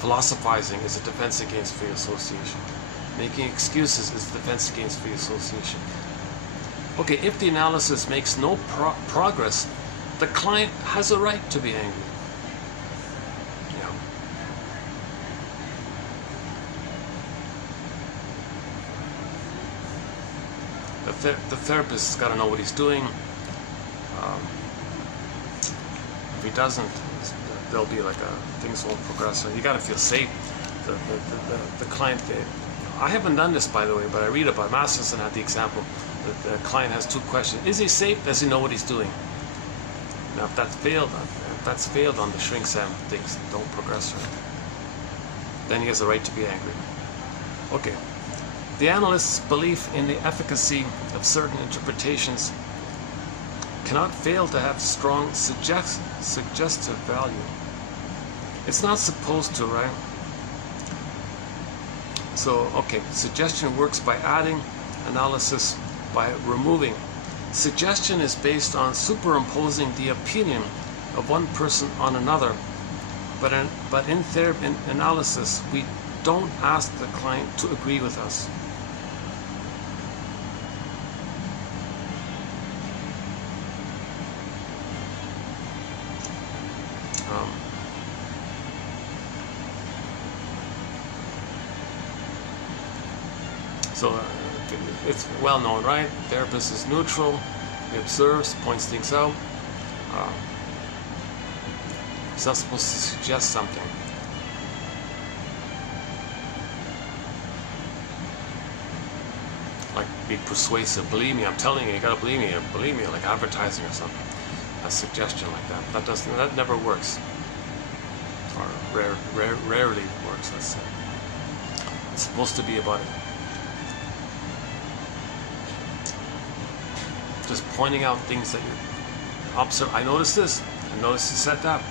Philosophizing is a defense against free association. Making excuses is a defense against free association. Okay, if the analysis makes no progress, the client has a right to be angry. The therapist's got to know what he's doing. If he doesn't, there'll be like things won't progress. So you got to feel safe. The client, I haven't done this, by the way, but I read about Masterson had the example that the client has two questions: is he safe? Does he know what he's doing? Now, if that's failed on the shrink exam, things don't progress, right? Then he has a right to be angry. Okay. The analyst's belief in the efficacy of certain interpretations cannot fail to have strong suggestive value. It's not supposed to, right? So, okay, suggestion works by adding, analysis by removing. Suggestion is based on superimposing the opinion of one person on another, but in therapy analysis, we don't ask the client to agree with us. So it's well known, right? Therapist is neutral, he observes, points things out. He's not supposed to suggest something. Like be persuasive. Believe me, I'm telling you, you gotta believe me, like advertising or something. A suggestion like that. That never works. Or rarely works, let's say. It's supposed to be about it. Just pointing out things that you observe. I noticed this. I noticed you said that.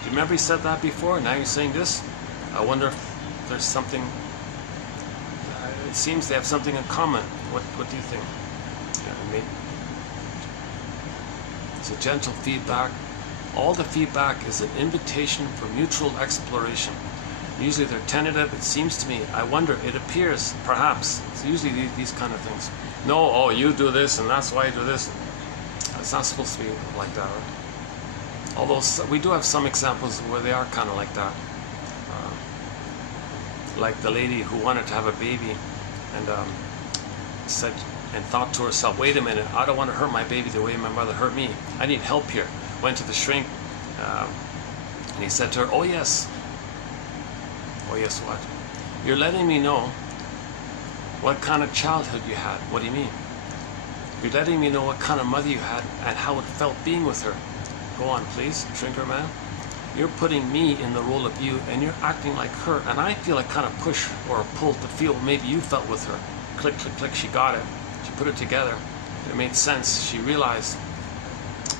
Do you remember you said that before? Now you're saying this. I wonder if there's something. It seems they have something in common. What do you think? Yeah, it's a gentle feedback. All the feedback is an invitation for mutual exploration. Usually they're tentative. It seems to me. I wonder. It appears. Perhaps. It's usually these kind of things. No, oh, you do this, and that's why you do this. It's not supposed to be like that, right? Although we do have some examples where they are kind of like that. Like the lady who wanted to have a baby and said and thought to herself, wait a minute, I don't want to hurt my baby the way my mother hurt me. I need help here. Went to the shrink, and he said to her, oh yes. Oh yes, what? You're letting me know what kind of childhood you had. What do you mean? You're letting me know what kind of mother you had and how it felt being with her. Go on, please, shrinker man. You're putting me in the role of you and you're acting like her, and I feel a kind of push or a pull to feel maybe you felt with her. Click, click, click, she got it. She put it together. It made sense. She realized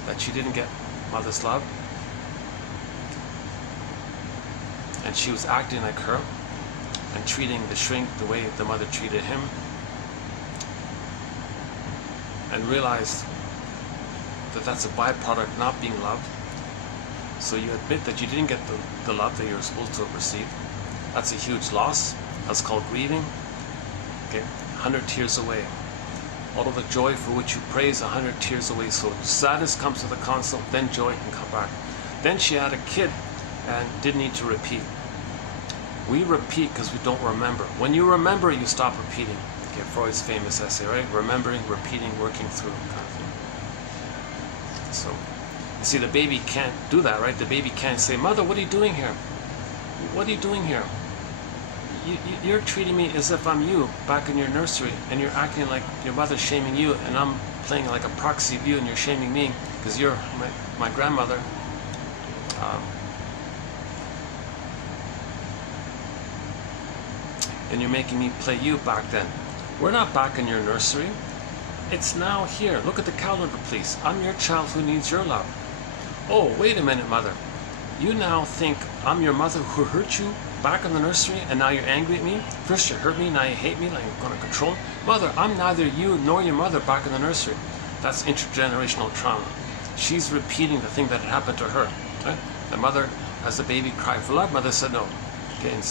that she didn't get mother's love. And she was acting like her and treating the shrink the way the mother treated him, and realized that that's a byproduct not being loved. So you admit that you didn't get the love that you were supposed to have received. That's a huge loss. That's called grieving. Okay, 100 tears away. All of the joy for which you praise, 100 tears away. So sadness comes to the consult, then joy can come back. Then she had a kid and didn't need to repeat. We repeat because we don't remember. When you remember, you stop repeating. Okay, Freud's famous essay, right? Remembering, repeating, working through, kind of thing. So, you see, the baby can't do that, right? The baby can't say, Mother, what are you doing here? What are you doing here? You're treating me as if I'm you back in your nursery, and you're acting like your mother's shaming you, and I'm playing like a proxy of you, and you're shaming me because you're my grandmother. And you're making me play you back then. We're not back in your nursery. It's now here. Look at the calendar, please. I'm your child who needs your love. Oh, wait a minute, Mother. You now think I'm your mother who hurt you back in the nursery, and now you're angry at me? First you hurt me, now you hate me, like you're going to control me? Mother, I'm neither you nor your mother back in the nursery. That's intergenerational trauma. She's repeating the thing that had happened to her. Right? The mother, as the baby cried for love, mother said no. Okay, in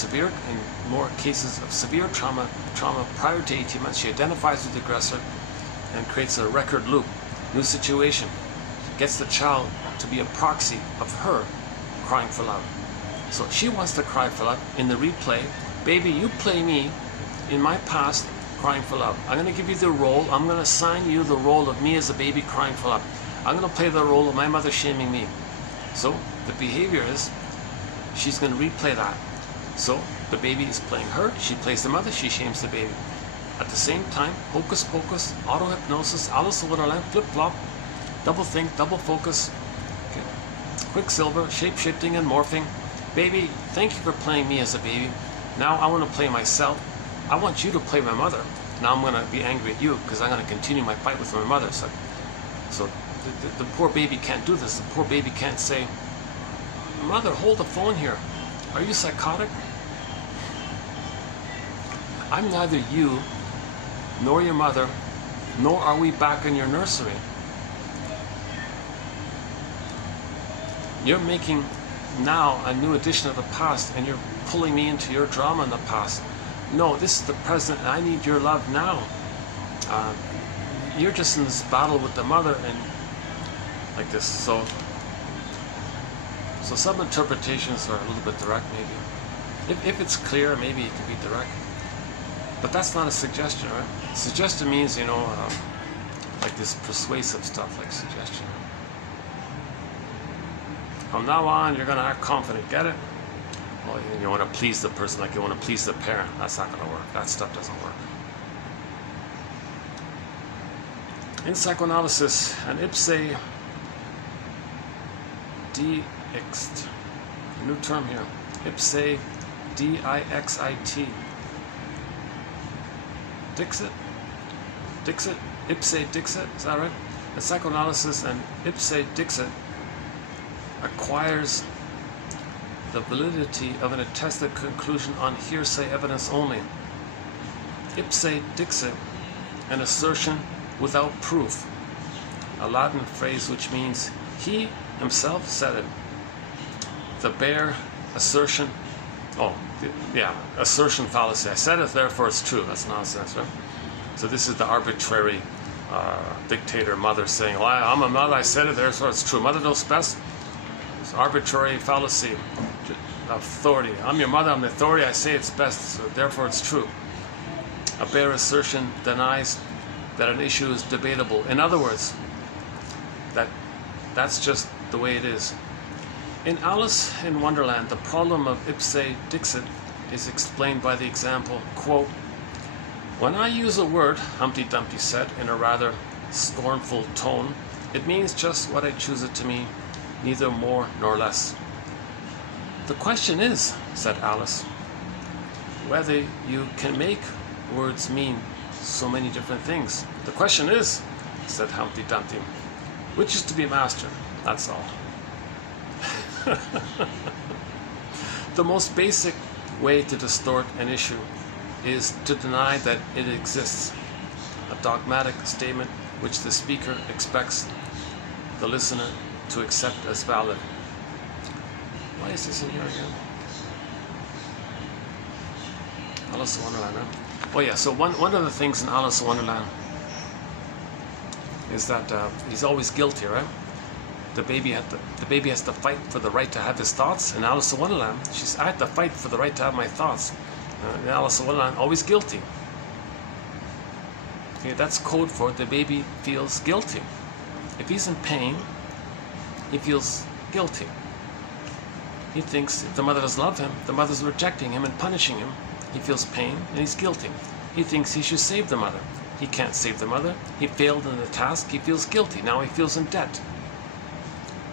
more cases of severe trauma prior to 18 months, she identifies with the aggressor and creates a record loop. New situation. Gets the child to be a proxy of her crying for love. So she wants to cry for love. In the replay, baby, you play me in my past crying for love. I'm going to give you the role. I'm going to assign you the role of me as a baby crying for love. I'm going to play the role of my mother shaming me. So the behavior is she's going to replay that. So the baby is playing her, she plays the mother, she shames the baby. At the same time, hocus pocus, auto-hypnosis, Alice in Wonderland, flip-flop, double think, double focus, okay. Quicksilver, shape-shifting and morphing. Baby, thank you for playing me as a baby. Now I want to play myself. I want you to play my mother. Now I'm going to be angry at you because I'm going to continue my fight with my mother. So the poor baby can't do this. The poor baby can't say, Mother, hold the phone here. Are you psychotic? I'm neither you nor your mother, nor are we back in your nursery. You're making now a new edition of the past, and you're pulling me into your drama in the past. No, this is the present, and I need your love now. You're just in this battle with the mother, and like this. So some interpretations are a little bit direct, maybe. If it's clear, maybe it can be direct. But that's not a suggestion, right? Suggestion means, like this persuasive stuff, like suggestion. From now on, you're going to act confident. Get it? Well, you want to please the person, like you want to please the parent. That's not going to work. That stuff doesn't work. In psychoanalysis, an ipse dixit, a new term here, ipse dixit, dixit, ipse dixit, is that right? In psychoanalysis, an ipse dixit acquires the validity of an attested conclusion on hearsay evidence only. Ipse dixit, an assertion without proof, a Latin phrase which means he himself said it. The bare assertion, assertion fallacy. I said it, therefore it's true. That's nonsense, right? So this is the arbitrary dictator mother saying, well, I'm a mother, I said it, therefore it's true. Mother knows best. It's arbitrary fallacy of authority. I'm your mother, I'm the authority, I say it's best, so therefore it's true. A bare assertion denies that an issue is debatable. In other words, that's just the way it is. In Alice in Wonderland, the problem of ipse dixit is explained by the example, quote, when I use a word, Humpty Dumpty said in a rather scornful tone, it means just what I choose it to mean, neither more nor less. The question is, said Alice, whether you can make words mean so many different things. The question is, said Humpty Dumpty, which is to be master? That's all. The most basic way to distort an issue is to deny that it exists, a dogmatic statement which the speaker expects the listener to accept as valid. Why is this in here again? Alice in Wonderland, right? Oh yeah, so one of the things in Alice in Wonderland is that he's always guilty, right? The baby has to fight for the right to have his thoughts. In Alice in Wonderland, I have to fight for the right to have my thoughts. In Alice in Wonderland, always guilty. Okay, that's code for the baby feels guilty. If he's in pain, he feels guilty. He thinks if the mother doesn't love him, the mother's rejecting him and punishing him. He feels pain and he's guilty. He thinks he should save the mother. He can't save the mother. He failed in the task. He feels guilty. Now he feels in debt.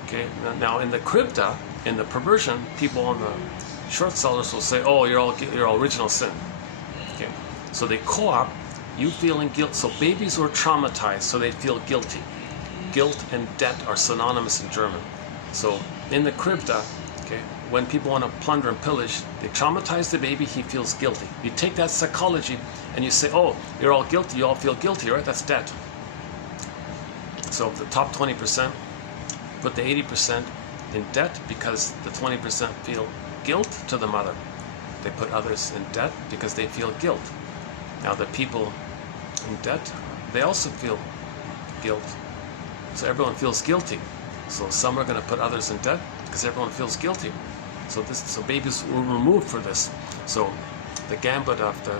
Okay. Now in the crypta, in the perversion, people on the short sellers will say, "Oh, you're all original sin." Okay. So they co-op you feeling guilt. So babies were traumatized, so they feel guilty. Guilt and debt are synonymous in German. So in the crypta, okay, when people want to plunder and pillage, they traumatize the baby, he feels guilty. You take that psychology and you say, oh, you're all guilty, you all feel guilty, right? That's debt. So the top 20% put the 80% in debt because the 20% feel guilt to the mother. They put others in debt because they feel guilt. Now the people in debt, they also feel guilt. So everyone feels guilty. So some are going to put others in debt because everyone feels guilty. So babies were removed for this. So the gambit of the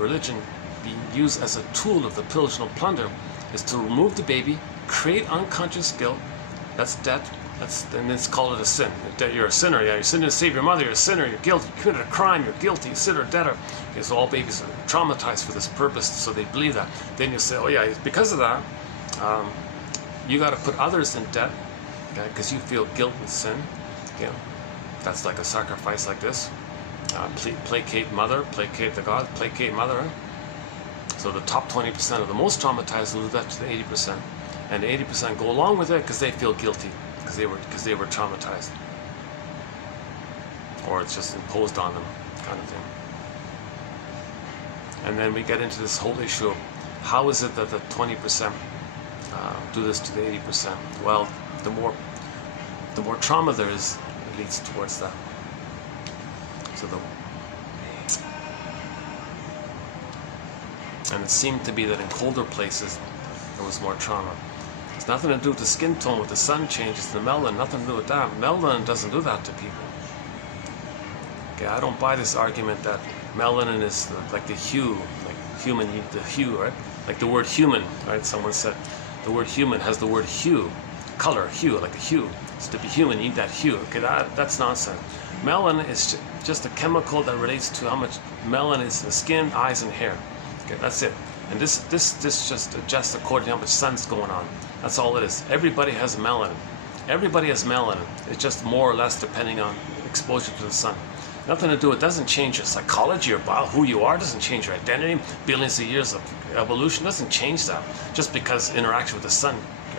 religion being used as a tool of the pillage and plunder is to remove the baby, create unconscious guilt. That's debt. And let's call it a sin. You're a sinner. Yeah, you're sinning to save your mother. You're a sinner. You're guilty. You committed a crime. You're guilty. Sinner, debtor. Okay, so all babies are traumatized for this purpose, so they believe that. Then you say, oh yeah, because of that, you got to put others in debt, okay, because you feel guilt and sin. You know, that's like a sacrifice like this. Placate mother, placate the God, placate mother. Right? So the top 20% of the most traumatized will do that to the 80%, and the 80% go along with it because they feel guilty because they were traumatized. or it's just imposed on them, kind of thing. And then we get into this whole issue of how is it that the 20% do this to the 80%? Well, the more trauma there is, it leads towards that. So and it seemed to be that in colder places there was more trauma. It's nothing to do with the skin tone, with the sun changes, the melanin, nothing to do with that. Melanin doesn't do that to people. Okay, I don't buy this argument that melanin is like the hue, like human, the hue, right? Like the word human, right? Someone said the word human has the word hue, color, hue, like a hue. So to be human, you need that hue. Okay, that's nonsense. Melanin is just a chemical that relates to how much melanin is in the skin, eyes, and hair. Okay, that's it. And this just adjusts according to how much sun's going on. That's all it is. Everybody has melanin. Everybody has melanin. It's just more or less depending on exposure to the sun. Nothing to do, it doesn't change your psychology or who you are, doesn't change your identity. Billions of years of evolution doesn't change that. Just because interaction with the sun,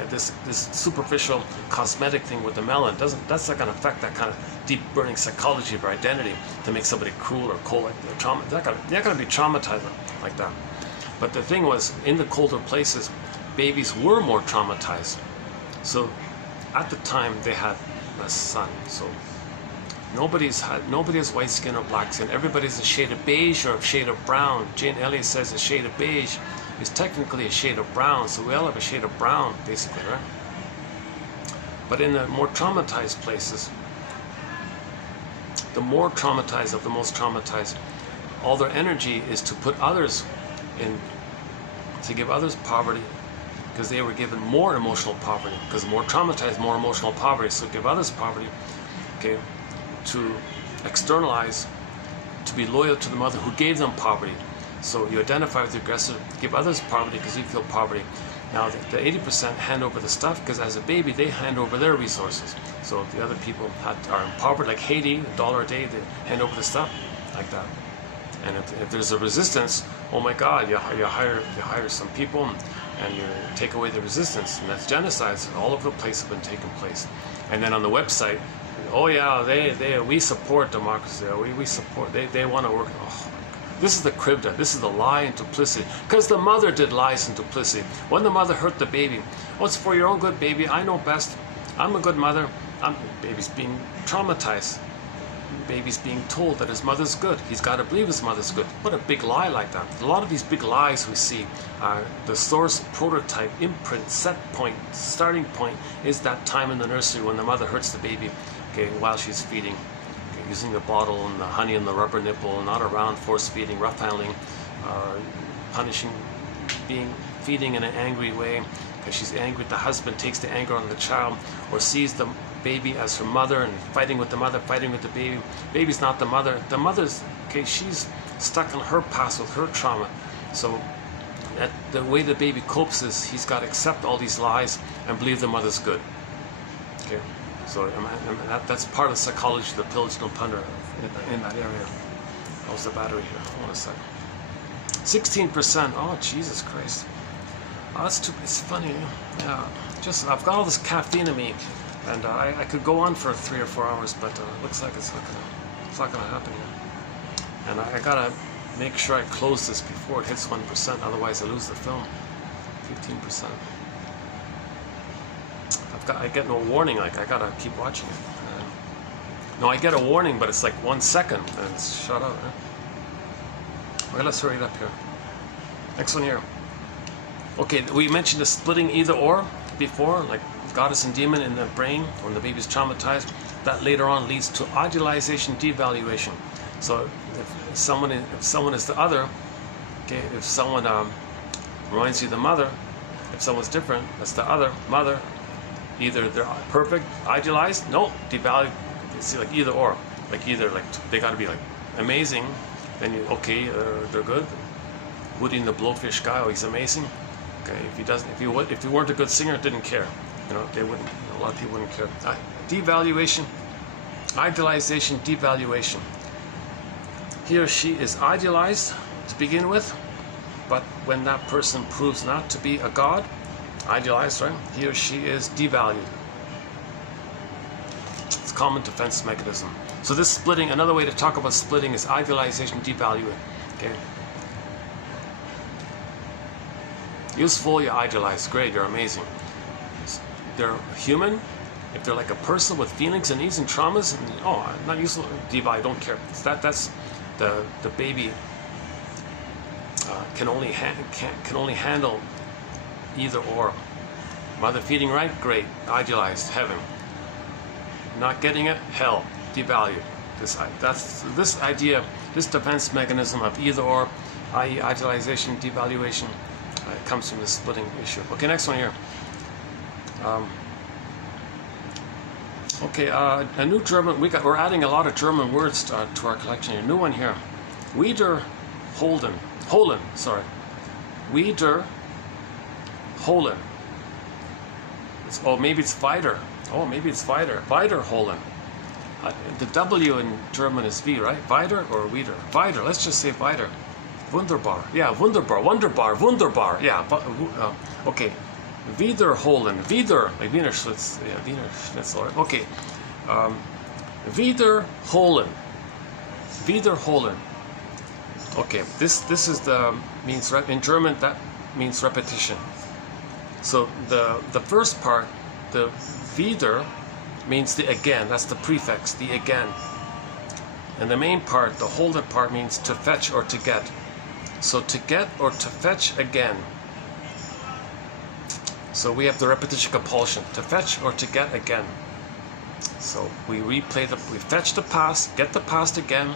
this superficial cosmetic thing with the melanin, that's not going to affect that kind of deep burning psychology of our identity to make somebody cruel or cold, like they're not going to be traumatized like that. But the thing was, in the colder places, babies were more traumatized. So at the time they had less sun. So nobody has white skin or black skin. Everybody's a shade of beige or a shade of brown. Jane Elliott says a shade of beige is technically a shade of brown. So we all have a shade of brown, basically, right? But in the more traumatized places, the more traumatized of the most traumatized, all their energy is to put others in, to give others poverty, because they were given more emotional poverty, because more traumatized, more emotional poverty. So give others poverty, okay, to externalize, to be loyal to the mother who gave them poverty. So you identify with the aggressor, give others poverty because you feel poverty. Now the 80% hand over the stuff, because as a baby they hand over their resources. So if the other people are impoverished, like Haiti, $1 a day, they hand over the stuff like that. And if there's a resistance, oh my God, you hire some people and you take away the resistance, and that's genocides all over the place have been taking place. And then on the website, oh yeah, we support democracy. We support. They want to work. Oh, this is the krivda. This is the lie and duplicity. Because the mother did lies and duplicity. When the mother hurt the baby, oh, it's for your own good, baby. I know best. I'm a good mother. Baby's being traumatized. Baby's being told that his mother's good. He's got to believe his mother's good. What a big lie like that. A lot of these big lies we see are the source, prototype, imprint, set point, starting point is that time in the nursery when the mother hurts the baby, okay, while she's feeding, okay, using the bottle and the honey and the rubber nipple, not around, force feeding, rough handling, punishing, feeding in an angry way because she's angry. The husband takes the anger on the child or sees the baby as her mother and fighting with the mother, fighting with the baby. Baby's not the mother. The mother's, okay, she's stuck in her past with her trauma. So the way the baby copes is he's got to accept all these lies and believe the mother's good. Okay, so that's part of the psychology of the pillage no plunder in that area. How's the battery here? Hold on a second. 16%. Oh, Jesus Christ. Oh, that's too, it's funny. Yeah, I've got all this caffeine in me. And I could go on for 3 or 4 hours, but it looks like it's not gonna happen yet. And I gotta make sure I close this before it hits 1%, otherwise I lose the film. 15%. I get no warning, like I gotta keep watching it. No, I get a warning, but it's like 1 second, and it's shut out. Right? Okay, let's hurry it up here. Next one here. Okay, we mentioned the splitting either or before, like goddess and demon in the brain when the baby's traumatized. That later on leads to idealization, devaluation. So if someone is the other, okay, if someone reminds you of the mother, if someone's different, that's the other mother. Either they're perfect, idealized, no, devalued. See, like either or, like either like they got to be like amazing, then you okay, they're good. Woody and the Blowfish guy, oh, he's amazing. Okay, if he weren't a good singer, didn't care. You know, they wouldn't. A lot of people wouldn't care. Devaluation, idealization, devaluation. He or she is idealized to begin with, but when that person proves not to be a god, idealized, right? He or she is devalued. It's a common defense mechanism. So this splitting, another way to talk about splitting is idealization, devaluing. Okay. Useful, you idealize. Great, you're amazing. They're human. If they're like a person with feelings and needs and traumas, and, oh, not useful, devalue, don't care. That's the baby can only handle either or. Mother feeding right, great, idealized, heaven. Not getting it, hell, devalued. This idea, this defense mechanism of either or, i.e. idealization, devaluation, comes from the splitting issue. Okay, next one here. Okay, a new German. We're adding a lot of German words to our collection here. New one here. Wiederholen. Wiederholen. Maybe it's weiter. Oh, maybe it's weiter. Wiederholen. The W in German is V, right? Weiter or wieder? Weiter. Let's just say weiter. Wunderbar. Yeah, wunderbar. Wunderbar. Yeah. Okay. Wiederholen. Wieder. Like Wiener Schnitzel. Yeah, Wiener Schnitzel. Okay. Wiederholen. Wiederholen. Okay. This is means in German that means repetition. So the first part, the wieder, means the again. That's the prefix, the again. And the main part, the holden part, means to fetch or to get. So to get or to fetch again. So we have the repetition compulsion, to fetch or to get again. So we fetch the past, get the past again,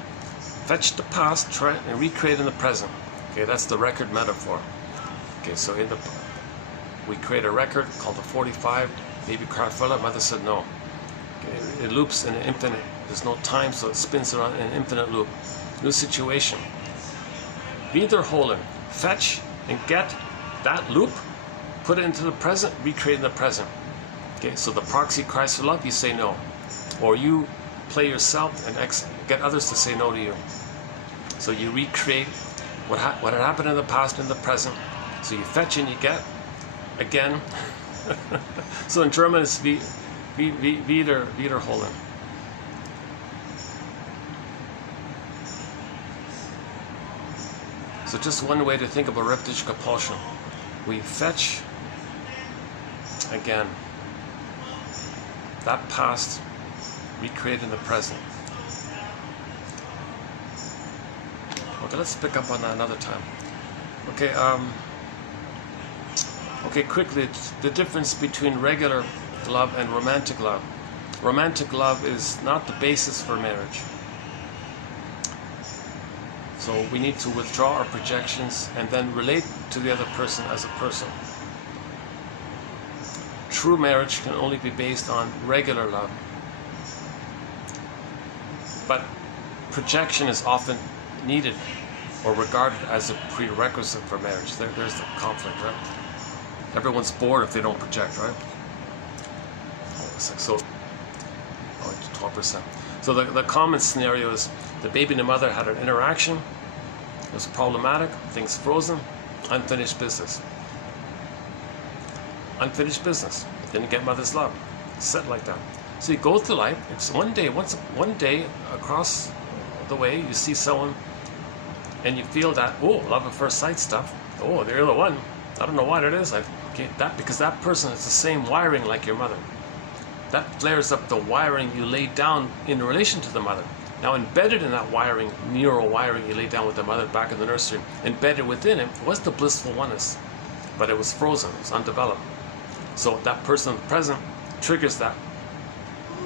fetch the past, try and recreate in the present. Okay, that's the record metaphor. Okay, so we create a record called the 45. Baby cried for love. Mother said no. Okay, it loops in an infinite. There's no time, so it spins around in an infinite loop. New situation. Wiederholen. Fetch and get that loop, put it into the present, recreate in the present. Okay, so the proxy cries for love, you say no. Or you play yourself and get others to say no to you. So you recreate what had happened in the past in the present. So you fetch and you get again. So in German it's wiederholen. So just one way to think about repetition compulsion. We fetch again that past, recreate in the present. Okay, let's pick up on that another time. Okay, okay, quickly, the difference between regular love and romantic love. Romantic love is not the basis for marriage. So we need to withdraw our projections and then relate to the other person as a person. True marriage can only be based on regular love. But projection is often needed or regarded as a prerequisite for marriage. There's the conflict, right? Everyone's bored if they don't project, right? So, 12%. So the common scenario is the baby and the mother had an interaction. It was problematic. Things frozen. Unfinished business. Unfinished business. Didn't get mother's love. Set like that. So you go through life. It's one day across the way you see someone, and you feel that, oh, love at first sight stuff. Oh, they're the one. I don't know what it is. Because that person has the same wiring like your mother. That flares up the wiring you laid down in relation to the mother. Now embedded in that wiring, neural wiring you laid down with the mother back in the nursery, embedded within it was the blissful oneness. But it was frozen, it was undeveloped. So that person in the present triggers that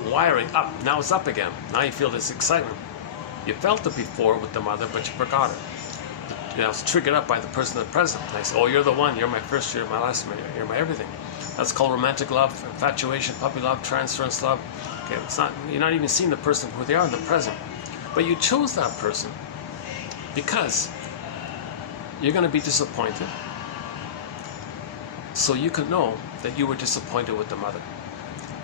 wiring up. Now it's up again. Now you feel this excitement. You felt it before with the mother, but you forgot it. You know, it's triggered up by the person in the present. They say, oh, you're the one, you're my first, you're my last, you're my everything. That's called romantic love, infatuation, puppy love, transference love. Okay, it's not, you're not even seeing the person who they are in the present. But you chose that person because you're going to be disappointed. So you can know that you were disappointed with the mother.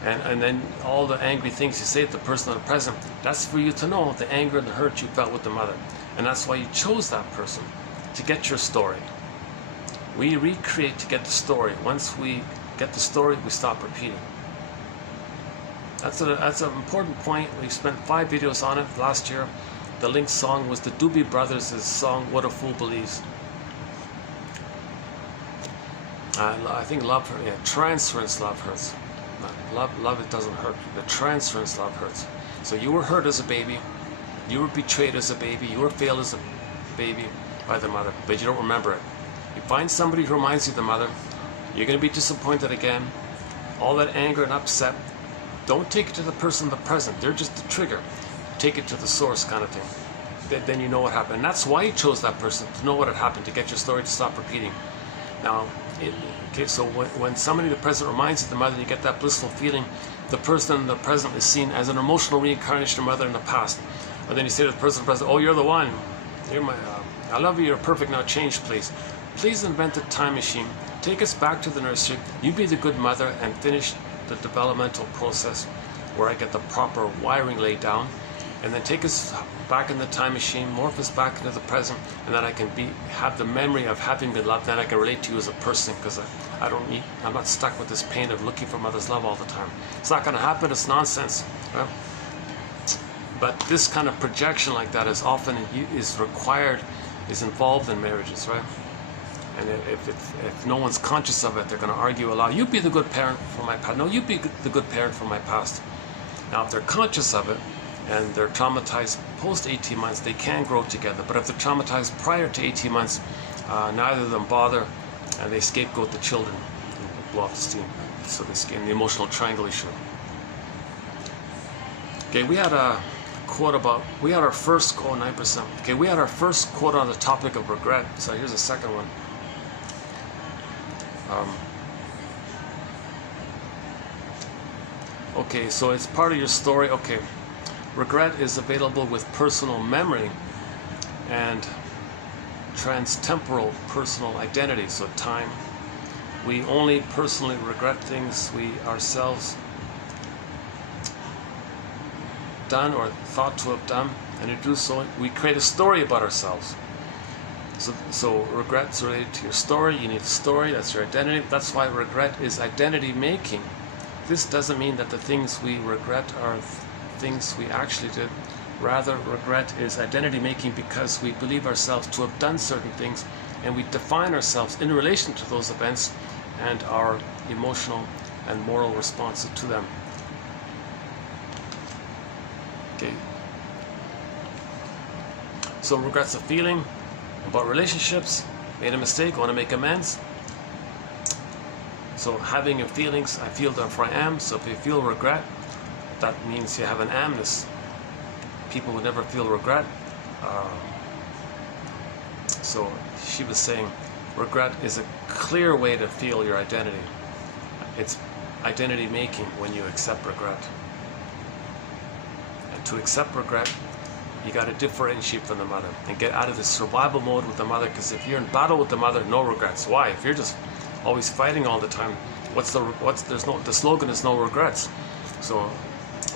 And then all the angry things you say to the person in the present, that's for you to know the anger and the hurt you felt with the mother. And that's why you chose that person, to get your story. We recreate to get the story. Once we get the story, we stop repeating. That's an important point. We spent 5 videos on it last year. The link song was the Doobie Brothers' song "What a Fool Believes." I think love hurts. Yeah, transference love hurts. Love it doesn't hurt. The transference love hurts. So you were hurt as a baby. You were betrayed as a baby. You were failed as a baby by the mother, but you don't remember it. You find somebody who reminds you of the mother. You're going to be disappointed again. All that anger and upset. Don't take it to the person in the present. They're just the trigger. Take it to the source, kind of thing. Then you know what happened. And that's why you chose that person, to know what had happened, to get your story to stop repeating. Now, so when somebody in the present reminds you of the mother, you get that blissful feeling. The person in the present is seen as an emotional reincarnation of mother in the past. And then you say to the person in the present, "Oh, you're the one. You're my. I love you. You're perfect. Now change, please. Please invent a time machine. Take us back to the nursery. You be the good mother and finish the developmental process where I get the proper wiring laid down, and then take us back in the time machine, morph us back into the present, and then I can have the memory of having been loved. Then I can relate to you as a person, because I'm not stuck with this pain of looking for mother's love all the time. It's not going to happen. It's nonsense, right? But this kind of projection like that is often is involved in marriages, right? And if no one's conscious of it, they're going to argue a lot. You be the good parent for my past. No, you be the good parent for my past. Now, if they're conscious of it and they're traumatized post 18 months, they can grow together. But if they're traumatized prior to 18 months, neither of them bother, and they scapegoat the children and blow off the steam. So they escape the emotional triangle issue. Okay, we had a quote we had our first quote, 9%. Okay, we had our first quote on the topic of regret. So here's a second one. Okay, so it's part of your story. Okay, regret is available with personal memory and transtemporal personal identity, so time. We only personally regret things we ourselves done or thought to have done, and to do so, we create a story about ourselves. So regret's related to your story. You need a story. That's your identity. That's why regret is identity making. This doesn't mean that the things we regret are things we actually did. Rather, regret is identity making because we believe ourselves to have done certain things, and we define ourselves in relation to those events and our emotional and moral responses to them. Okay. So regret's a feeling about relationships, made a mistake, want to make amends. So having your feelings, I feel therefore I am. So if you feel regret, that means you have an amness. People would never feel regret. So she was saying regret is a clear way to feel your identity. It's identity making when you accept regret. And to accept regret, you got to differentiate from the mother and get out of the survival mode with the mother, because if you're in battle with the mother, no regrets. Why? If you're just always fighting all the time, the slogan is no regrets. So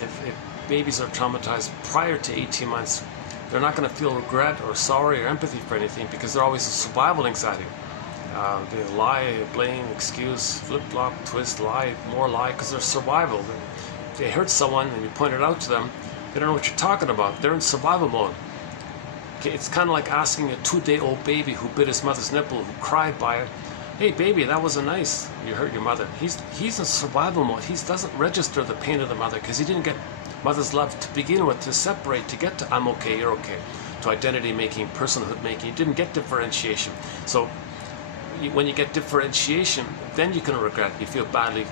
if babies are traumatized prior to 18 months, they're not going to feel regret or sorry or empathy for anything, because they're always in survival anxiety. They lie, blame, excuse, flip-flop, twist, lie, more lie, because they're survival. If they hurt someone and you point it out to them, they don't know what you're talking about. They're in survival mode. Okay, it's kind of like asking a 2-day-old baby who bit his mother's nipple, who cried by it, "Hey baby, that wasn't nice. You hurt your mother." He's in survival mode. He doesn't register the pain of the mother because he didn't get mother's love to begin with, to separate, to get to I'm okay, you're okay, to identity making, personhood making. You didn't get differentiation. So when you get differentiation, then you can regret. You feel badly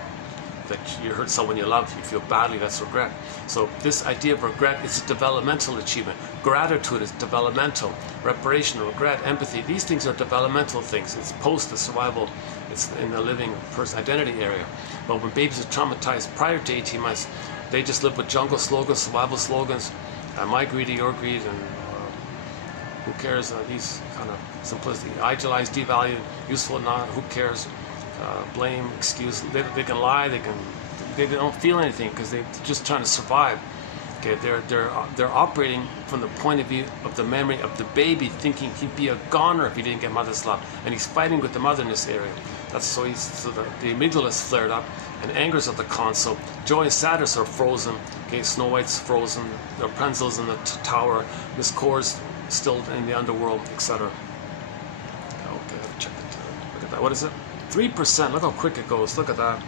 that you hurt someone you love. You feel badly, that's regret. So this idea of regret is a developmental achievement. Gratitude is developmental. Reparation, regret, empathy, these things are developmental things. It's post the survival, it's in the living person identity area. But when babies are traumatized prior to 18 months, they just live with jungle slogans, survival slogans, my greedy, your greed, and who cares, these kind of simplicity, idealize, devalue, useful, not, who cares, blame, excuse. They can lie, they don't feel anything because they're just trying to survive. Okay, they're operating from the point of view of the memory of the baby, thinking he'd be a goner if he didn't get mother's love, and he's fighting with the mother in this area. That's so easy. So the amygdala is flared up, and anger's at the console. Joy and sadness are frozen. Okay, Snow White's frozen. Rapunzel's in the tower. Miss Core's still in the underworld, etc. Okay, check the time. Look at that. What is it? 3%. Look how quick it goes. Look at that.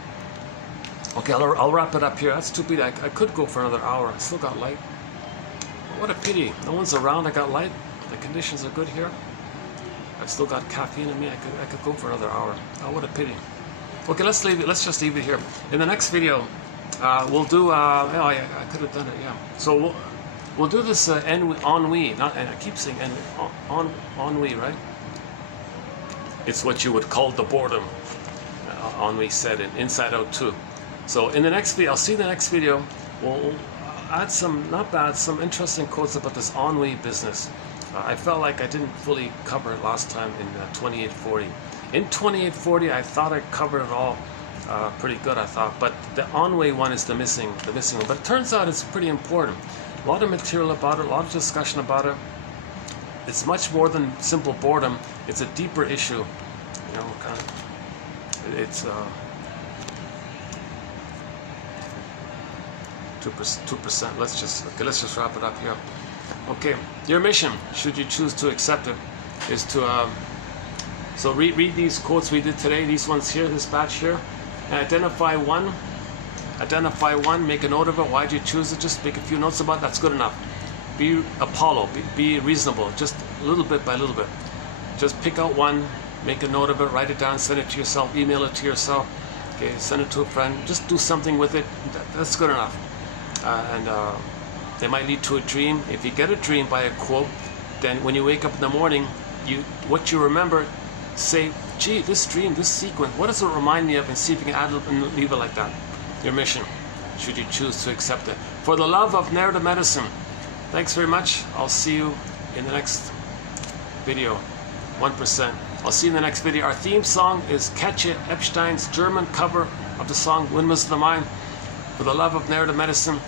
Okay, I'll wrap it up here. That's too bad. I could go for another hour. I still got light. What a pity. No one's around. I got light. The conditions are good here. I've still got caffeine in me. I could go for another hour. Oh, what a pity. Okay, let's leave it. Let's just leave it here. In the next video, we'll do. I could have done it. Yeah. So we'll do this ennui. Not. I keep saying ennui, right? It's what you would call the boredom. Ennui said in Inside Out 2. So in the next video, I'll see you in the next video. We'll add some, not bad, some interesting quotes about this ennui business. I felt like I didn't fully cover it last time in 2840. In 2840, I thought I covered it all pretty good, I thought. But the ennui one is the missing one. But it turns out it's pretty important. A lot of material about it, a lot of discussion about it. It's much more than simple boredom. It's a deeper issue. You know, kind of. It's 2%. Let's just wrap it up here. Okay, your mission, should you choose to accept it, is to so read these quotes we did today, these ones here, this batch here, and identify one, make a note of it. Why'd you choose it? Just make a few notes about it. That's good enough. Be Apollo, be reasonable, just little bit by little bit. Just pick out one, make a note of it, write it down, send it to yourself, email it to yourself, okay, send it to a friend, just do something with it. That's good enough. They might lead to a dream. If you get a dream by a quote, then when you wake up in the morning, what you remember, say, gee, this dream, this sequence, what does it remind me of? And see if you can add it and leave it like that. Your mission, should you choose to accept it. For the love of narrative medicine, thanks very much. I'll see you in the next video. 1%. I'll see you in the next video. Our theme song is Katja Epstein's German cover of the song Windmills of the Mind. For the love of narrative medicine,